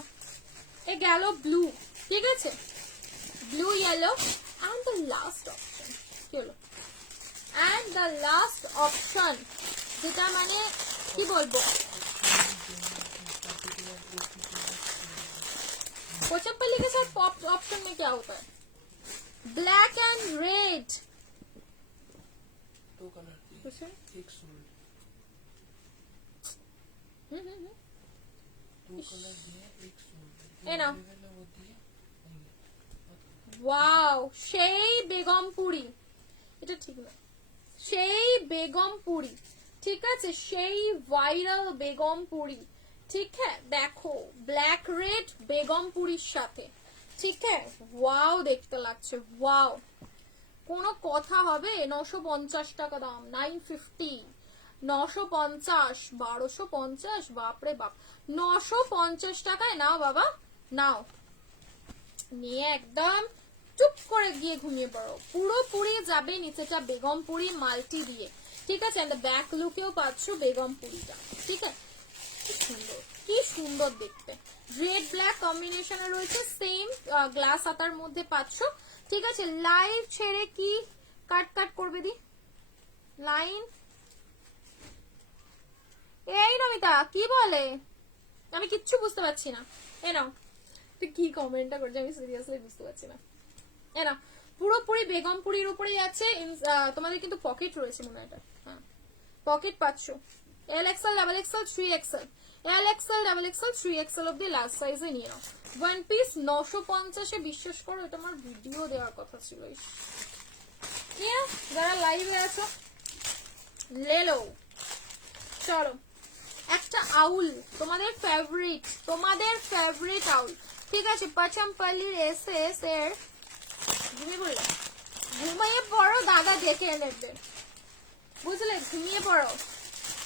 ए गैलो ब्लू, ठीक है? Blue yellow and the last option, चलो एंड द लास्ट ऑप्शन যেটা মানে কি বলবো, कोचम्पल्ली के साथ पॉप ऑप्शन में क्या होता है, ब्लैक एंड रेड, दो कलर एक सोल्ड, दो कलर दिए एक सोल्ड, ए ना होती है ওয়াও, সেই বেগমপুরি, এটা ঠিক না, সেই বেগমপুরি, ঠিক আছে? সেই ভাইরাল বেগমপুরি, ঠিক है? দেখো ব্ল্যাক রেড বেগমপুরির সাথে, ঠিক है? ওয়াও দেখতে লাগছে, ওয়াও, কোনো কথা হবে? 950 টাকা দাম, 950, 950, 1250, বাপরে বাপ, 950 টাকায় নাও বাবা, নাও, নিয়ে একদম চুপ করে গিয়ে ঘুমিয়ে পড়ো, পুরোপুরি যাবে নিচেটা বেগমপুরি মাল্টি দিয়ে, ঠিক আছে? এন্ড ব্যাক লুকেও পাচ্ছ বেগমপুরিটা, ঠিক আছে? কি সুন্দর দেখতে, রেড ব্ল্যাক কম্বিনেশনে রয়েছে, সেম গ্লাস হাতার মধ্যে পাচ্ছ, ঠিক আছে? লাইভ ছেড়ে কি কাট করবে দি, লাইন, এই নমিতা কি বলে, আমি কিচ্ছু বুঝতে পারছি না। এ নাও, তুই কি কমেন্টটা করছে আমি সিরিয়াসলি বুঝতে পারছি না। এ না পুরোপুরি বেগমপুরির উপরেই আছে, তোমাদের কিন্তু পকেট রয়েছে মনে হয়, এটা হ্যাঁ পকেট পাচ্ছ, এল XL, double XL, 3XL, L XL, double XL, 3XL অব্দি লার্জ সাইজে নিয়ে নাও। ওয়ান পিস 950-এ, বিশ্বাস করো এটা আমার ভিডিও দেওয়ার কথা ছিল। যারা লাইভে আছো লেলো, চলো একটা আউল, তোমাদের ফেভারিট আউল, ঠিক আছে? পচমপল্লির SS এর ঘুমিয়ে পড়ো, দাদা দেখে নেবে, বুঝলে? ঘুমিয়ে পড়ো,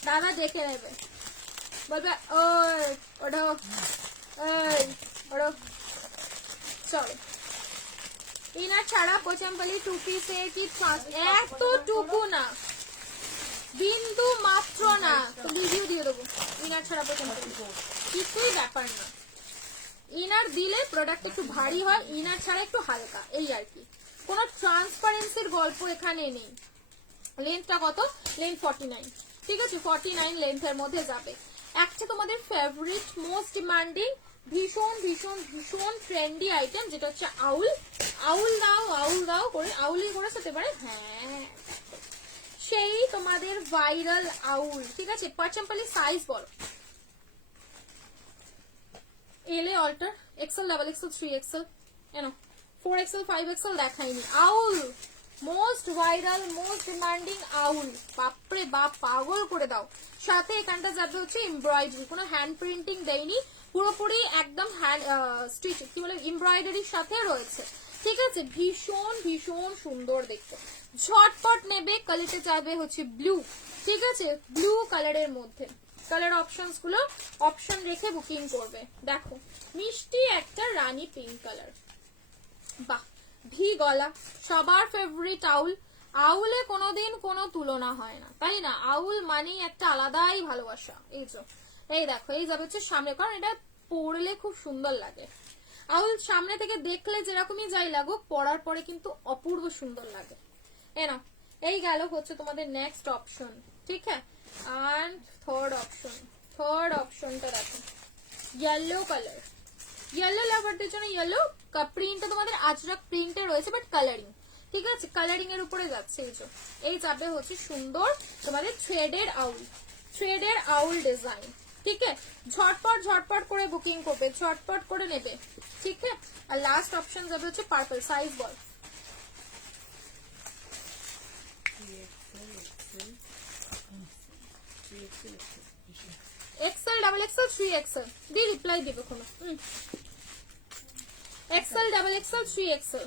দাদা দেখে নেবে, বলবে ওঠো, চলো। ইনার ছাড়া পচমপল্লি 2 পিসে কি এতটুকু না, বিন্দু মাত্র না, তো রিভিউ দিয়ে দেবো। ইনার ছাড়া প্রথম কিছুই ব্যাপার না, ইনার দিলে প্রোডাক্ট একটু ভারী হয়, ইনার ছাড়া একটু হালকা, এই আর কি। কোনো ট্রান্সপারেন্সির গল্প এখানে নেই। লেন্থটা কত? লেন্থ 49, ঠিক আছে, 49 লেন্থের মধ্যে যাবে। একটা তোমাদের ফেভারিট মোস্ট ডিমান্ডিং ভীষণ ভীষণ ভীষণ ট্রেন্ডি আইটেম, যেটা হচ্ছে আউল। আউল দাও, আউল দাও করে, আউলই করে সাথে পারে, হ্যাঁ সেই তোমাদের ভাইরাল আউল, ঠিক আছে। পাচম্পালি সাইজ বলো, এল এ অল্টার, এক্সেল, ডাবল এক্সেল, 3XL, এনো 4XL, 5XL দেখাইনি। Owl most viral most demanding owl, বাপরে বাপ পাগল করে দাও। সাথে এখানটা যাবে হচ্ছে এমব্রয়ডারি, কোনো হ্যান্ড প্রিন্টিং দেয়নি, পুরোপুরি একদম হ্যান্ড স্টিচ কি বলে এমব্রয়ডারির সাথে রয়েছে, ঠিক আছে। ভীষণ ভীষণ সুন্দর দেখতে, ঝটপট নেবে। কালারটা যাবে হচ্ছে ব্লু, ঠিক আছে, ব্লু কালারের মধ্যে। কালার অপশনস গুলো অপশন রেখে বুকিং করবে। দেখো মিষ্টি একটা রানী পিঙ্ক কালার, বাহ, ভি গলা, সবার ফেভারিট আউল। আউলে কোনোদিন কোনো তুলনা হয় না, তাই না? আউল মানেই একটা আলাদাই ভালোবাসা। এই যে এই দেখো, এই যাবে হচ্ছে সামনে, কারণ এটা পরলে খুব সুন্দর লাগে। আউল সামনে থেকে দেখলে যেরকমই যাই লাগুক, পরার পরে কিন্তু অপূর্ব সুন্দর লাগে। এনা এই গেল হচ্ছে তোমাদের নেক্সট অপশন, ঠিক আছে। এন্ড থার্ড অপশনটা দেখো, ইয়েলো কালার। ইয়েলো লাভারদের জন্য ইয়েলো প্রিন্টটা তোমাদের আজরাক প্রিন্টে রয়েছে, বাট কালারিং, ঠিক আছে, কালারিং এর উপরে যাচ্ছে। এই যাবে হচ্ছে সুন্দর তোমাদের থ্রেডের আউল ডিজাইন, ঠিক আছে। ঝটপট ঝটপট করে বুকিং করবে, ঝটপট করে নেবে, ঠিক আছে। আর লাস্ট অপশন যাবে হচ্ছে পার্পল, সাইজ বল। 3XL, XL, double XL, 3XL দি রিপ্লাই দিবে কোনো। XL, double XL, 3XL,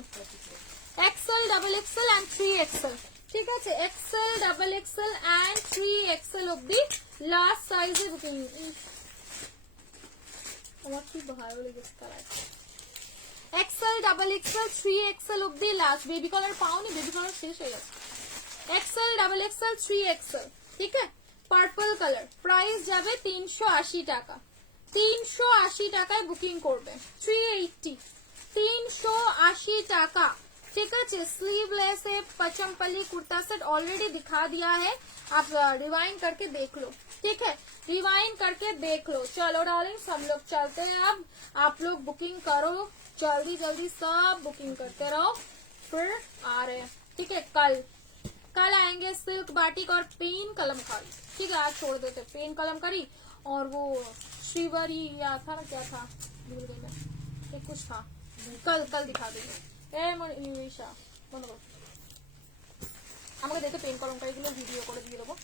XL, double XL and 3XL, ঠিক আছে। Excel, double XL and 3XL অবধি লাস্ট সাইজে বুকিং। আমার কি ভালো লেগেছে colour. Excel, double XL, 3XL অবধি লাস্ট। বেবি কালার পাওনি, বেবি কালার শেষ হয়ে গেছে। এক্সেল, ডাবল এক্সেল, 3XL, ঠিক আছে। পার্পল কালার, প্রাইস যাবে 380 টাকা। 380 টাকায় বুকিং করবে। 380, 380 টাকা, ठीक है। स्लीवलेस है, पचमपली कुर्ता सेट ऑलरेडी दिखा दिया है, आप रिवाइंड करके देख लो, ठीक है, रिवाइंड करके देख लो। चलो डार्लिंग हम लोग चलते हैं अब, आप लोग बुकिंग करो जल्दी जल्दी, सब बुकिंग करते रहो, फिर आ रहे हैं, ठीक है। कल आएंगे सिल्क बाटिक और पेन कलमकारी, ठीक है। आज छोड़ देते पेन कलमकारी, और वो श्रीवरी या था ना, क्या था भूल गई मैं, ये कुछ था, कल दिखा देंगे। আমাকে দেখে পেন কলমকারী গুলো ভিডিও করে দিয়ে দেবো।